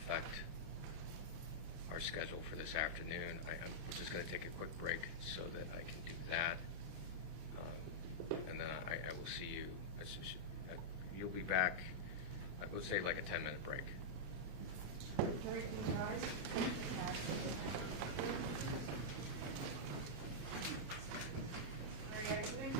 affect our schedule for this afternoon, I'm just going to take a quick break so that I can do that. And then I will see you. You'll be back, I would say like a 10-minute break. Jerry, can you rise? Are you exiting?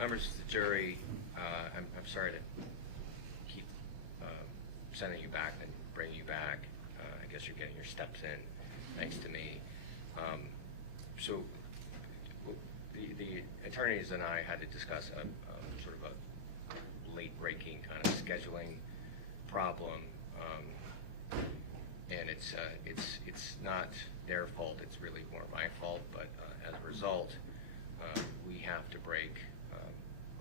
Members of the jury, I'm sorry to keep sending you back and bringing you back. I guess you're getting your steps in, thanks to me. So the attorneys and I had to discuss a sort of a late-breaking kind of scheduling problem, and it's not their fault. It's really more my fault. But as a result, we have to break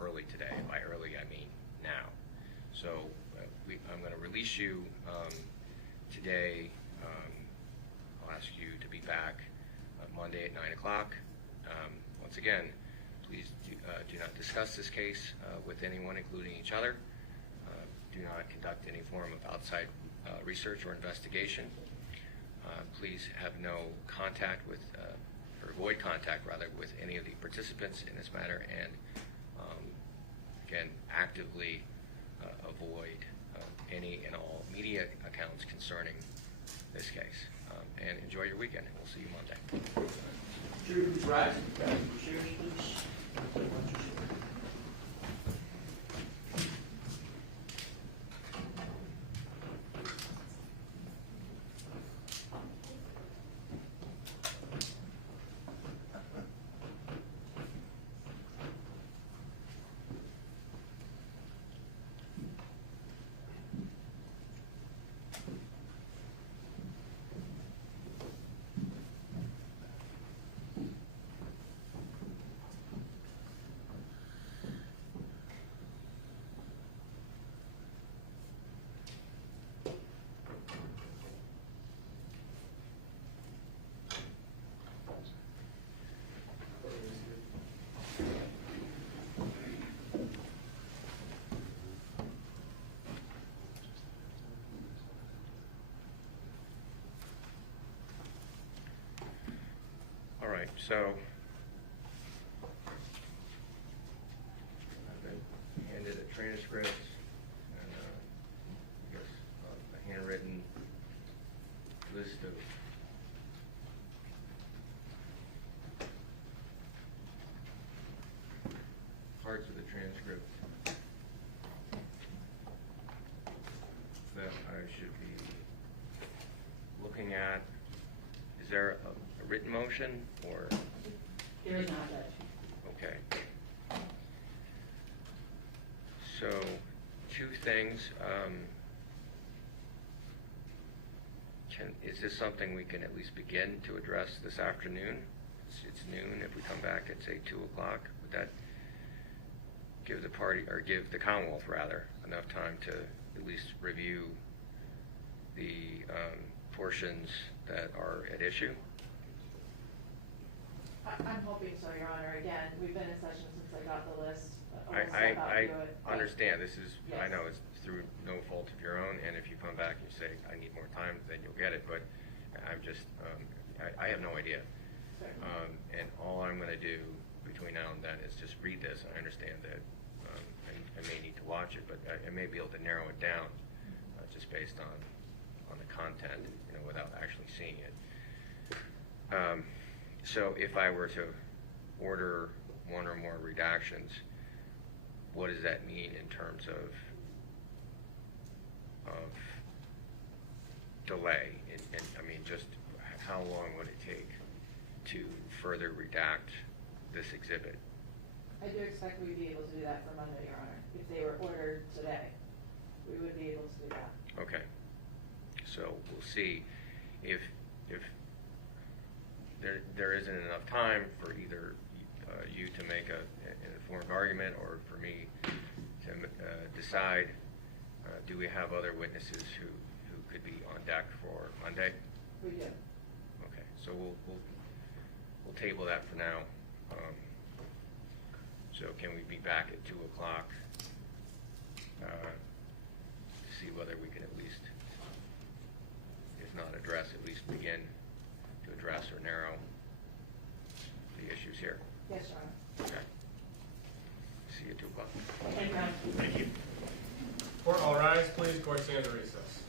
early today. And by early, I mean now. So I'm going to release you today. I'll ask you to be back Monday at 9 o'clock. Once again, please do not discuss this case with anyone, including each other. Do not conduct any form of outside research or investigation. Please have no contact with, or avoid contact rather, with any of the participants in this matter, and again, actively avoid any and all media accounts concerning this case. And enjoy your weekend. We'll see you Monday. Jury, please rise. Chairs, please. All right, so I've been handed a transcript and I guess a handwritten list of parts of the transcript that I should be looking at. Is there a written motion or? There is not, Judge. Okay. So, two things. Is this something we can at least begin to address this afternoon? It's noon. If we come back at, say, 2 o'clock, would that give the party, or give the Commonwealth, rather, enough time to at least review the portions that are at issue? I'm hoping so, Your Honor. Again, we've been in session since I got the list. I understand. This is, I Yes. know it's through no fault of your own, and if you come back and you say, I need more time, then you'll get it, but I'm just, I have no idea. Certainly. And all I'm going to do between now and then is just read this. I understand that I may need to watch it, but I may be able to narrow it down just based on the content, without actually seeing it. So if I were to order one or more redactions, what does that mean in terms of delay? And I mean, just how long would it take to further redact this exhibit? I do expect we'd be able to do that for Monday, Your Honor. If they were ordered today, we would be able to do that. Okay. So we'll see if there isn't enough time for either you to make an informed argument or for me to decide, do we have other witnesses who could be on deck for Monday? We do. Okay, so we'll table that for now. So can we be back at 2 o'clock to see whether we can at least, if not address, at least begin to address or narrow the issues here? Yes, Your Honor. Okay. See you at 2 o'clock. Thank you, Your Honor. Thank you. Court, all rise, please. Court stands at recess.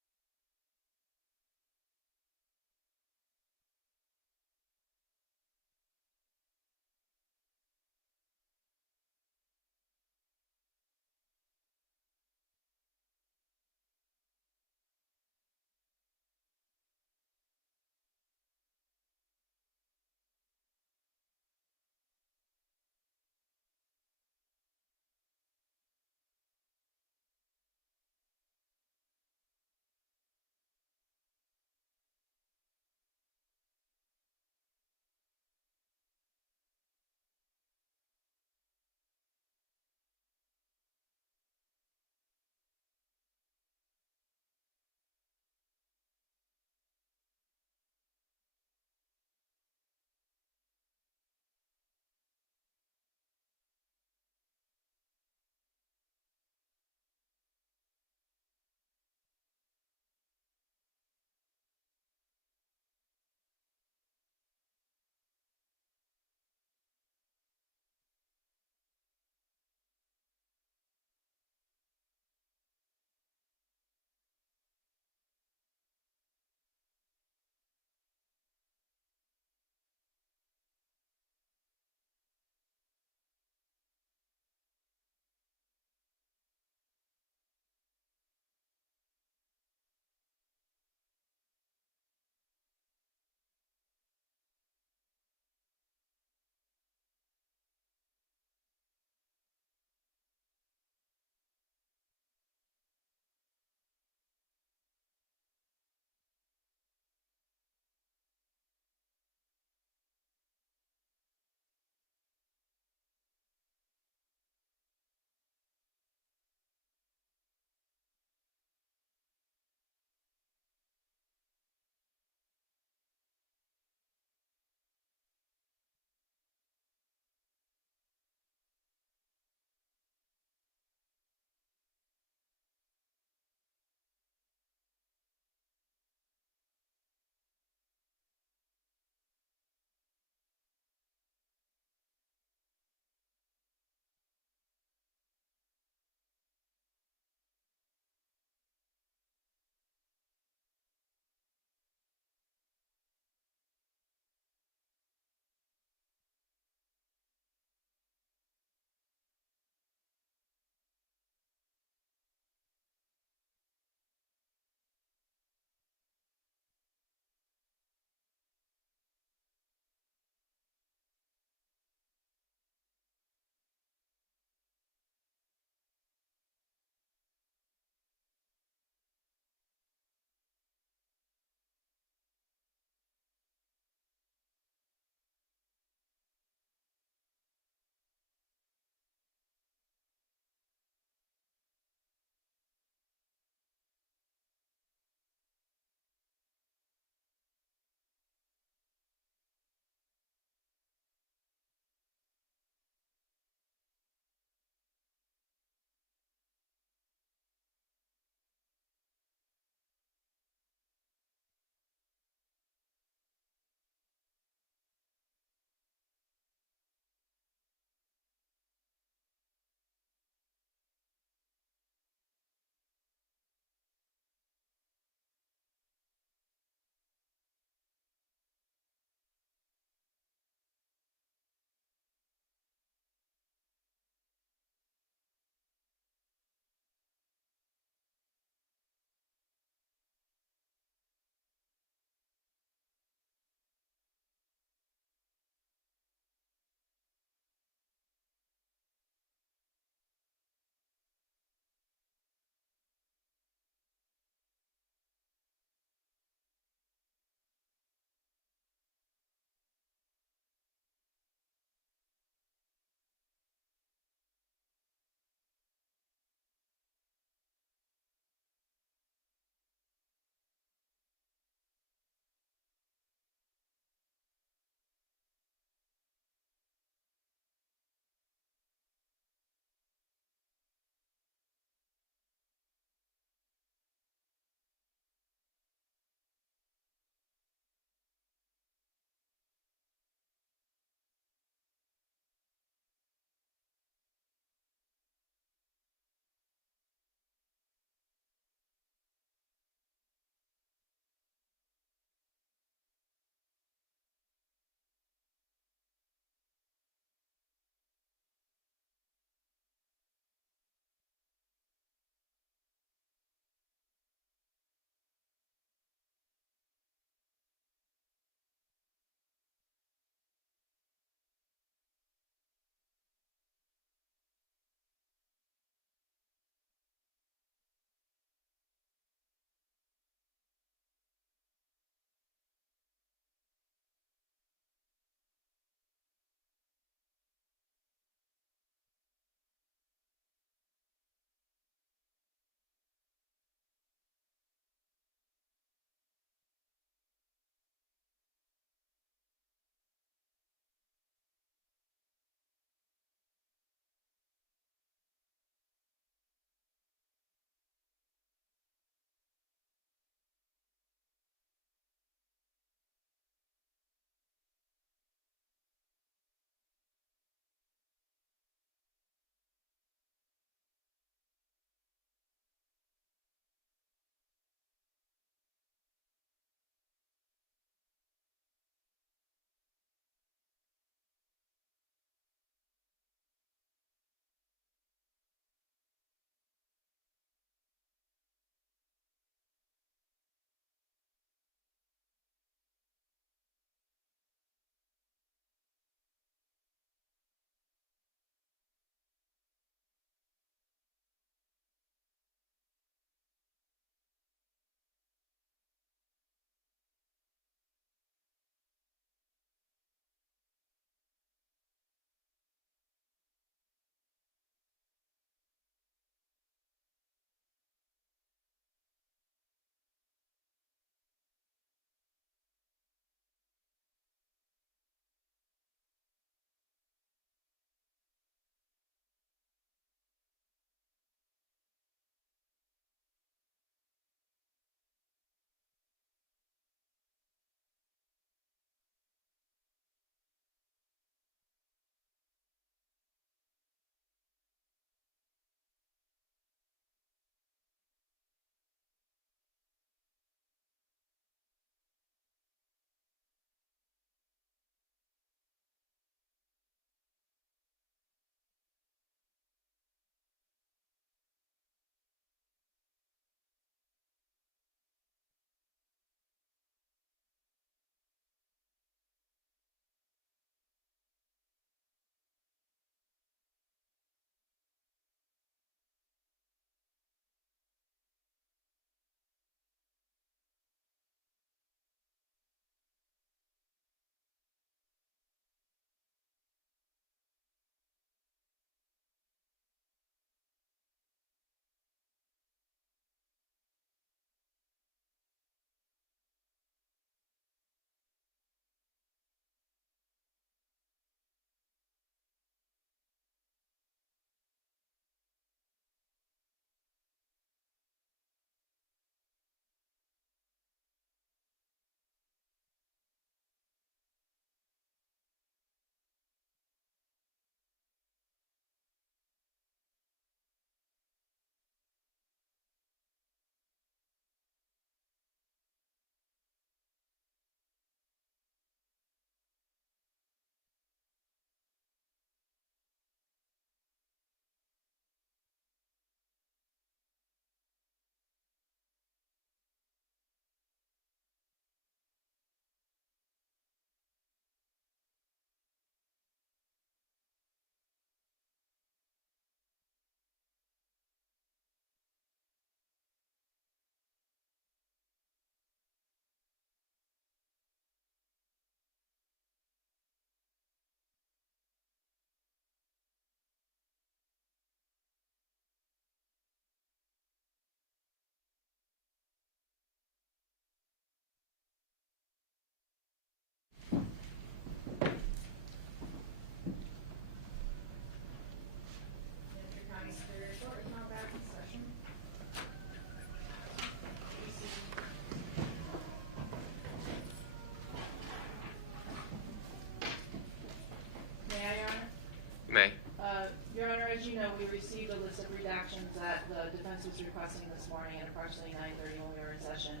received a list of redactions that the defense was requesting this morning at approximately 9:30 when we were in session.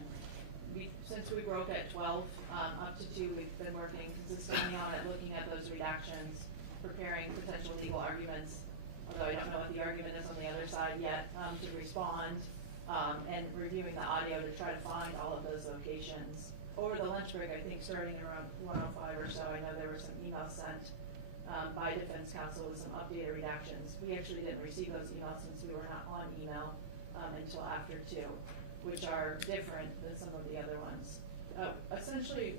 Since we broke at 12 up to 2, we've been working consistently on it, looking at those redactions, preparing potential legal arguments, although I don't know what the argument is on the other side yet, to respond, and reviewing the audio to try to find all of those locations. Over the lunch break, I think starting around 1:05 or so, I know there were some emails sent by defense counsel with some updated redactions. We actually didn't receive those emails since we were not on email until after 2, which are different than some of the other ones. Essentially,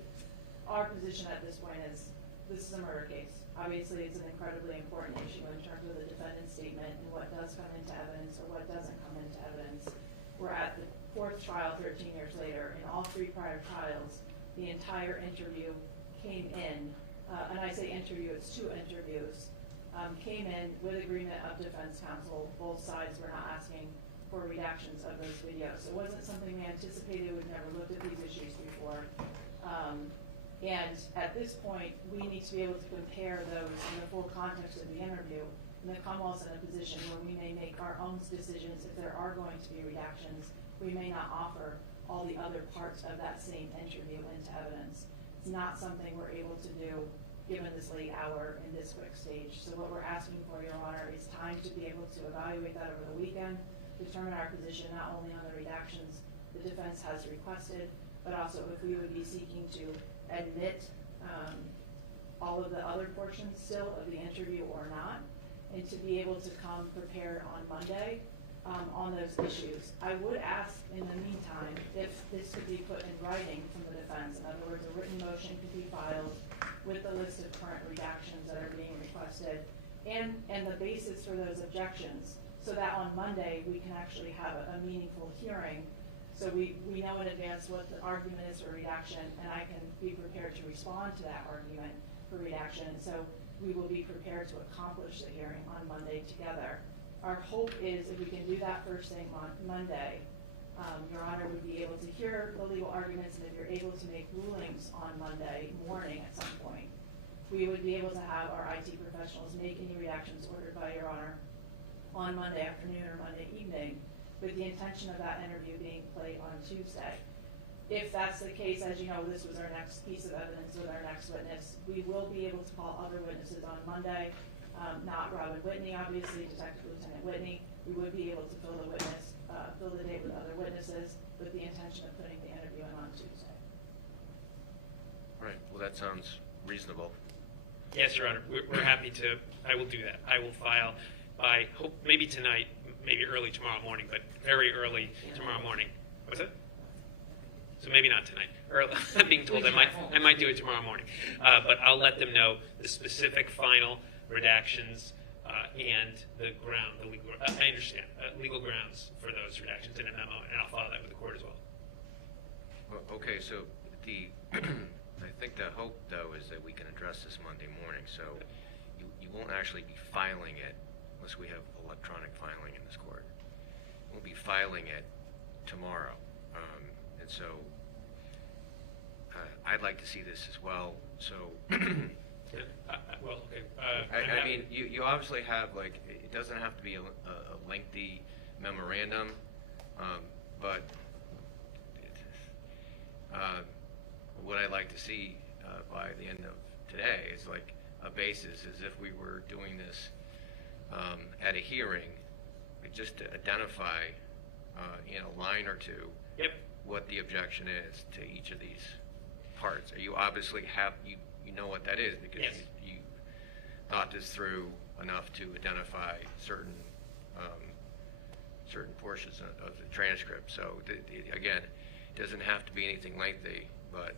our position at this point is this is a murder case. Obviously, it's an incredibly important issue in terms of the defendant's statement and what does come into evidence or what doesn't come into evidence. We're at the 4th trial 13 years later. In all 3 prior trials, the entire interview came in, and I say interview, it's 2 interviews, came in with agreement of defense counsel. Both sides were not asking for redactions of those videos. It wasn't something we anticipated. We've never looked at these issues before. And at this point, we need to be able to compare those in the full context of the interview. And the Commonwealth's in a position where we may make our own decisions if there are going to be redactions. We may not offer all the other parts of that same interview into evidence. It's not something we're able to do given this late hour in this quick stage. So what we're asking for, Your Honor, is time to be able to evaluate that over the weekend, determine our position not only on the redactions the defense has requested, but also if we would be seeking to admit all of the other portions still of the interview or not, and to be able to come prepared on Monday on those issues. I would ask in the meantime if this could be put in writing from the defense. In other words, a written motion could be filed with the list of current redactions that are being requested and the basis for those objections, so that on Monday we can actually have a meaningful hearing. So we know in advance what the argument is for redaction, and I can be prepared to respond to that argument for redaction. So we will be prepared to accomplish the hearing on Monday together. Our hope is if we can do that first thing on Monday, Your Honor would be able to hear the legal arguments, and if you're able to make rulings on Monday morning at some point, we would be able to have our IT professionals make any redactions ordered by Your Honor on Monday afternoon or Monday evening, with the intention of that interview being played on Tuesday. If that's the case, as you know, this was our next piece of evidence with our next witness. We will be able to call other witnesses on Monday, not Robin Whitney, obviously, Detective Lieutenant Whitney. We would be able to fill the date with other witnesses with the intention of putting the interview in on Tuesday. Right, well, that sounds reasonable. Yes, Your Honor, we're happy to. I will do that. I will file by, hope, maybe tonight, maybe early tomorrow morning, but very early tomorrow morning. What's that? So maybe not tonight. I'm being told I might do it tomorrow morning. But I'll let them know the specific final redactions and the legal, I understand, legal grounds for those redactions in a memo, and I'll file that with the court as well. Well, okay, so I think the hope, though, is that we can address this Monday morning. So you won't actually be filing it unless we have electronic filing in this court. We'll be filing it tomorrow. And so I'd like to see this as well. So, well, okay. I mean, you obviously have, like, it doesn't have to be a lengthy memorandum, but what I'd like to see by the end of today is like a basis, as if we were doing this at a hearing, just to identify in a line or two what the objection is to each of these parts. You obviously have, you know what that is, because you thought this through enough to identify certain portions of the transcript. So again, it doesn't have to be anything lengthy, but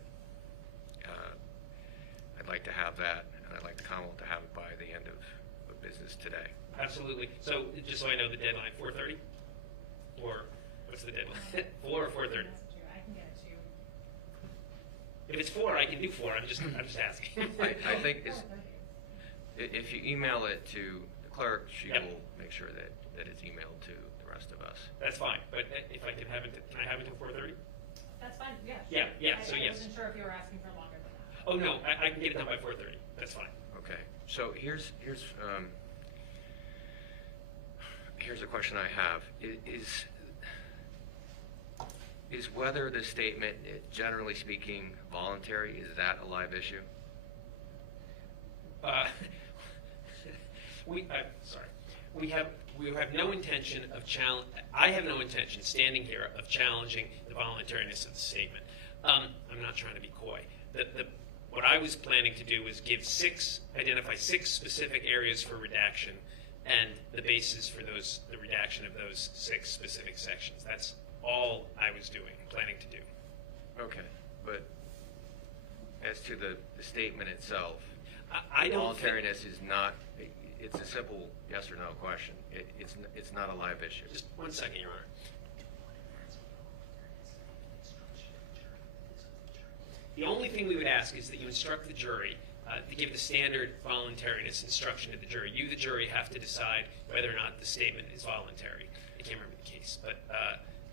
I'd like to have that, and I'd like the Commonwealth to have it by the end of business today. Absolutely. So just so I know the deadline, 4:30? Or what's the deadline? 4 or 4:30? I can get it to you. If it's 4, I can do 4. I'm just asking. I think if you email it to the clerk, she will make sure that it's emailed to the rest of us. That's fine. But if I can have it, can I have it till 4:30? That's fine, yeah. Yeah, so yes. I wasn't sure if you were asking for longer than that. Oh, no, I can get it done by 4:30. That's fine. Okay. So here's here's a question I have. Is whether the statement, generally speaking, voluntary, is that a live issue? We have no intention of I have no intention, standing here, of challenging the voluntariness of the statement. I'm not trying to be coy. What I was planning to do was identify six specific areas for redaction and the basis for the redaction of those 6 specific sections. That's all I was planning to do. Okay, but as to the statement itself, I don't voluntariness is not, it's a simple yes or no question. It's not a live issue. Just 1 second, Your Honor. The only thing we would ask is that you instruct the jury to give the standard voluntariness instruction to the jury. You, the jury, have to decide whether or not the statement is voluntary. I can't remember the case, but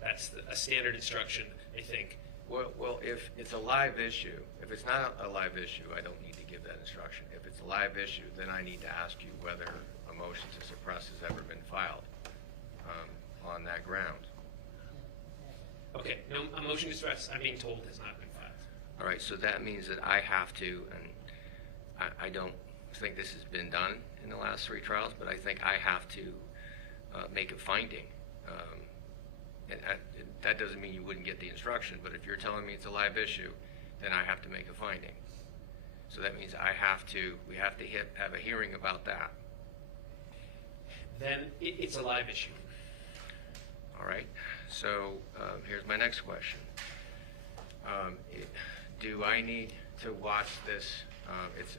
that's a standard instruction, I think. Well, if it's a live issue, if it's not a live issue, I don't need to give that instruction. If it's a live issue, then I need to ask you whether a motion to suppress has ever been filed on that ground. Okay, no, a motion to suppress, I'm being told, has not been filed. All right, so that means that I have to, and I don't think this has been done in the last 3 trials, but I think I have to make a finding. And that doesn't mean you wouldn't get the instruction, but if you're telling me it's a live issue, then I have to make a finding. So that means we have to have a hearing about that. Then it's a live issue. All right, so here's my next question. Do I need to watch this?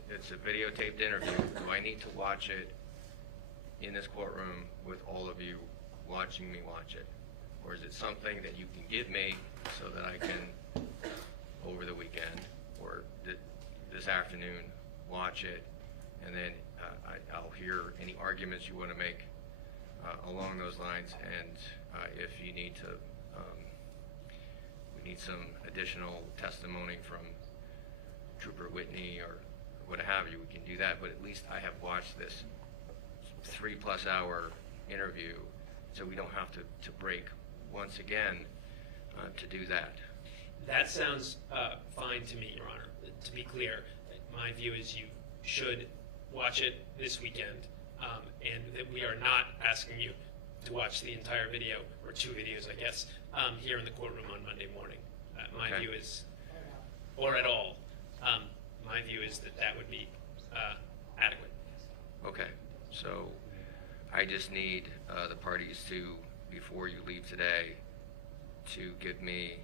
It's a videotaped interview. Do I need to watch it in this courtroom with all of you watching me watch it? Or is it something that you can give me so that I can, over the weekend or this afternoon, watch it, and then I'll hear any arguments you want to make along those lines, and if you need to, we need some additional testimony from Trooper Whitney or what have you, we can do that, but at least I have watched this 3+ hour interview, so we don't have to break once again to do that. That sounds fine to me, Your Honor. To be clear, my view is you should watch it this weekend, and that we are not asking you to watch the entire video, or 2 videos, I guess, here in the courtroom on Monday morning. My Okay. view is, or at all, my view is that would be adequate. Okay, so I just need the parties to, before you leave today, to give me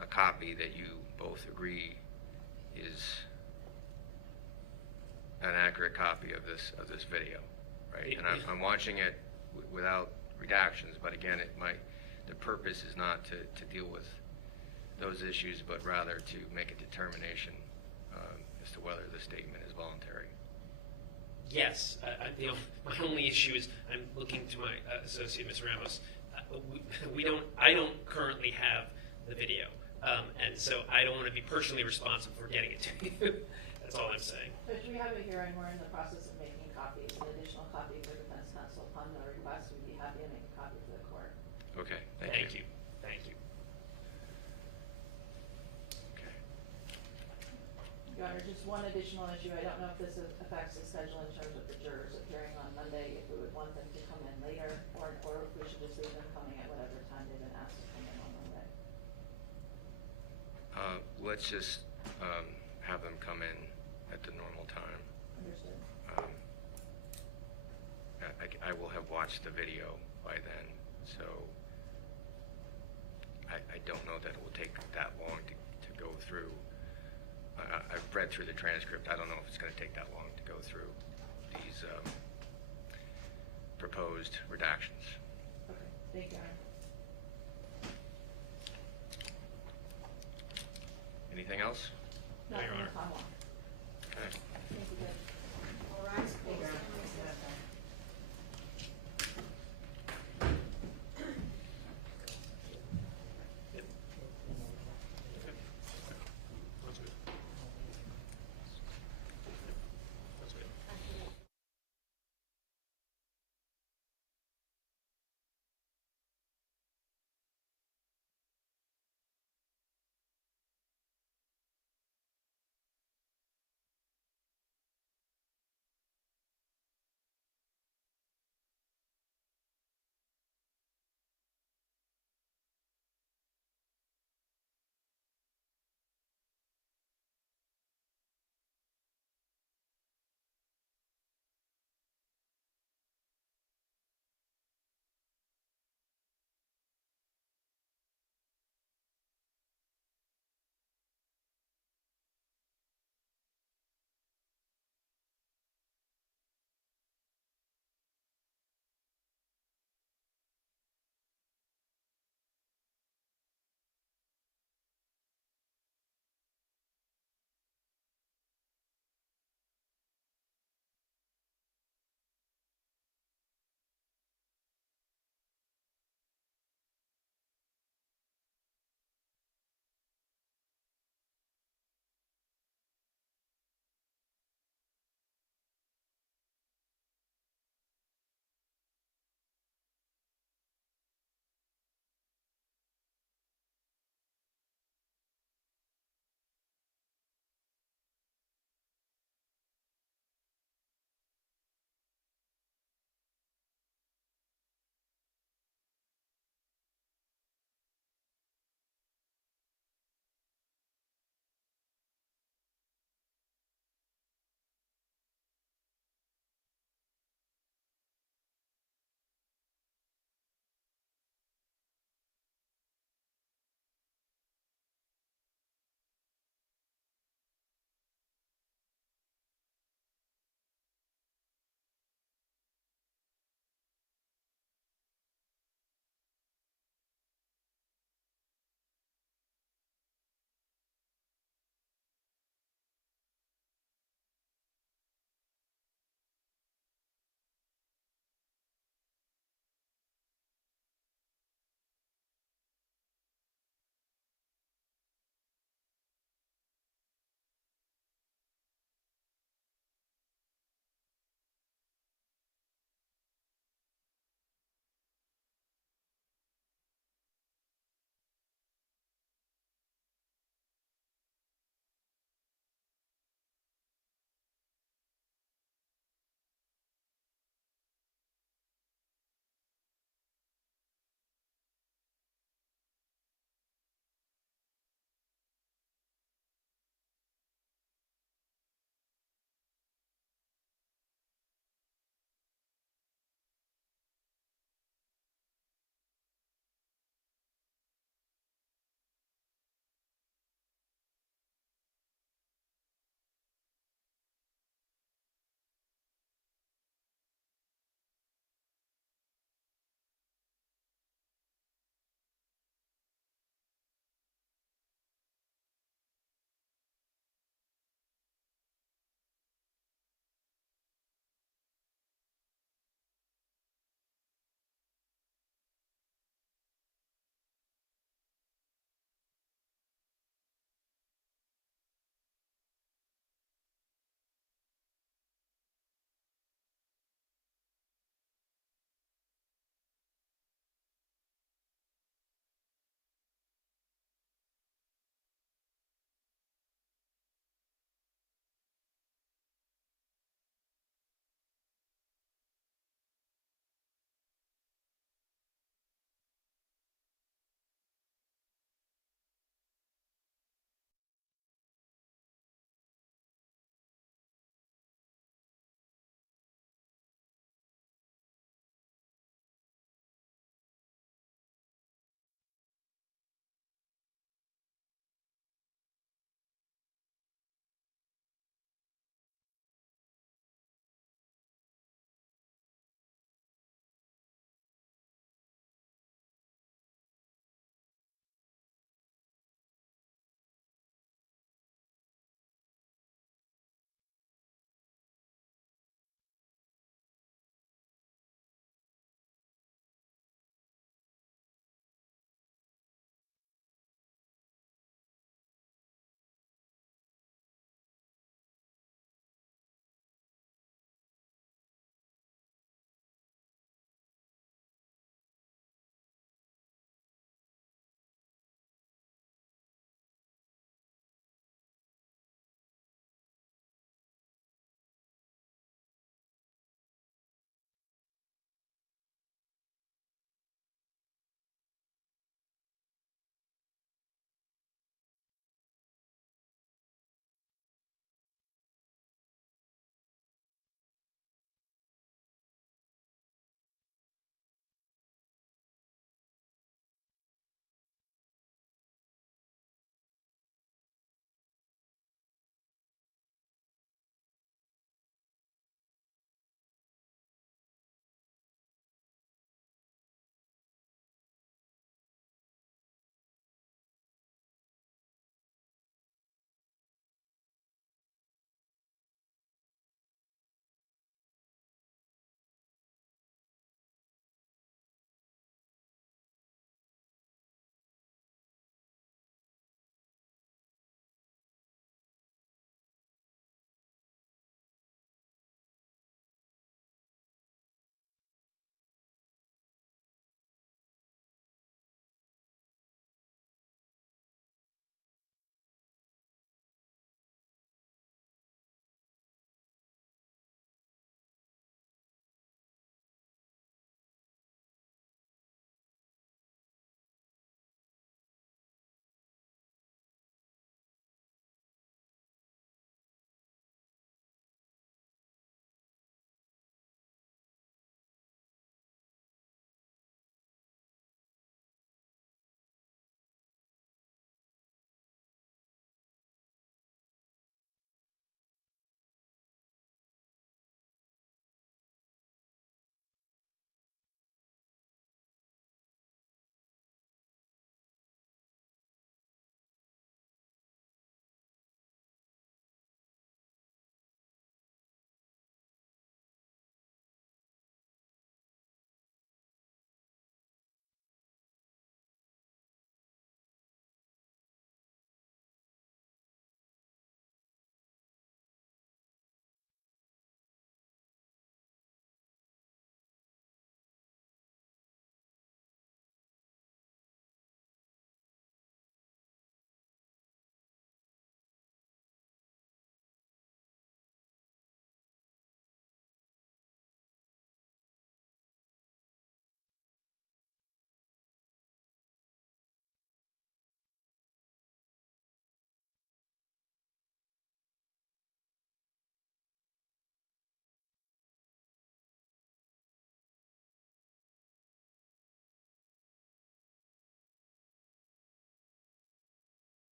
a copy that you both agree is an accurate copy of this video, right? And I'm watching it without redactions, but again, the purpose is not to deal with those issues, but rather to make a determination as to whether the statement is voluntary. Yes, my only issue is I'm looking to my associate, Ms. Ramos. I don't currently have the video, and so I don't want to be personally responsible for getting it to you. That's all I'm saying. But we have a hearing, we're in the process of making copies, an additional copy for defense counsel. Upon the request, we'd be happy to make a copy for the court. Okay, Thank you. Thank you. Okay. Your Honor, just one additional issue. I don't know if this affects the schedule in terms of the jurors appearing on Monday, if we would want them to come in later, or if we should just leave them coming at whatever time they've been asked to come in on Monday. Let's just have them come in at the normal time. Understood. I will have watched the video by then, so I don't know that it will take that long to go through. I've read through the transcript. I don't know if it's going to take that long to go through these proposed redactions. Okay, thank you, Your Honor. Anything else? No, Your Honor. Tom Law. Okay. Thank you, Judge.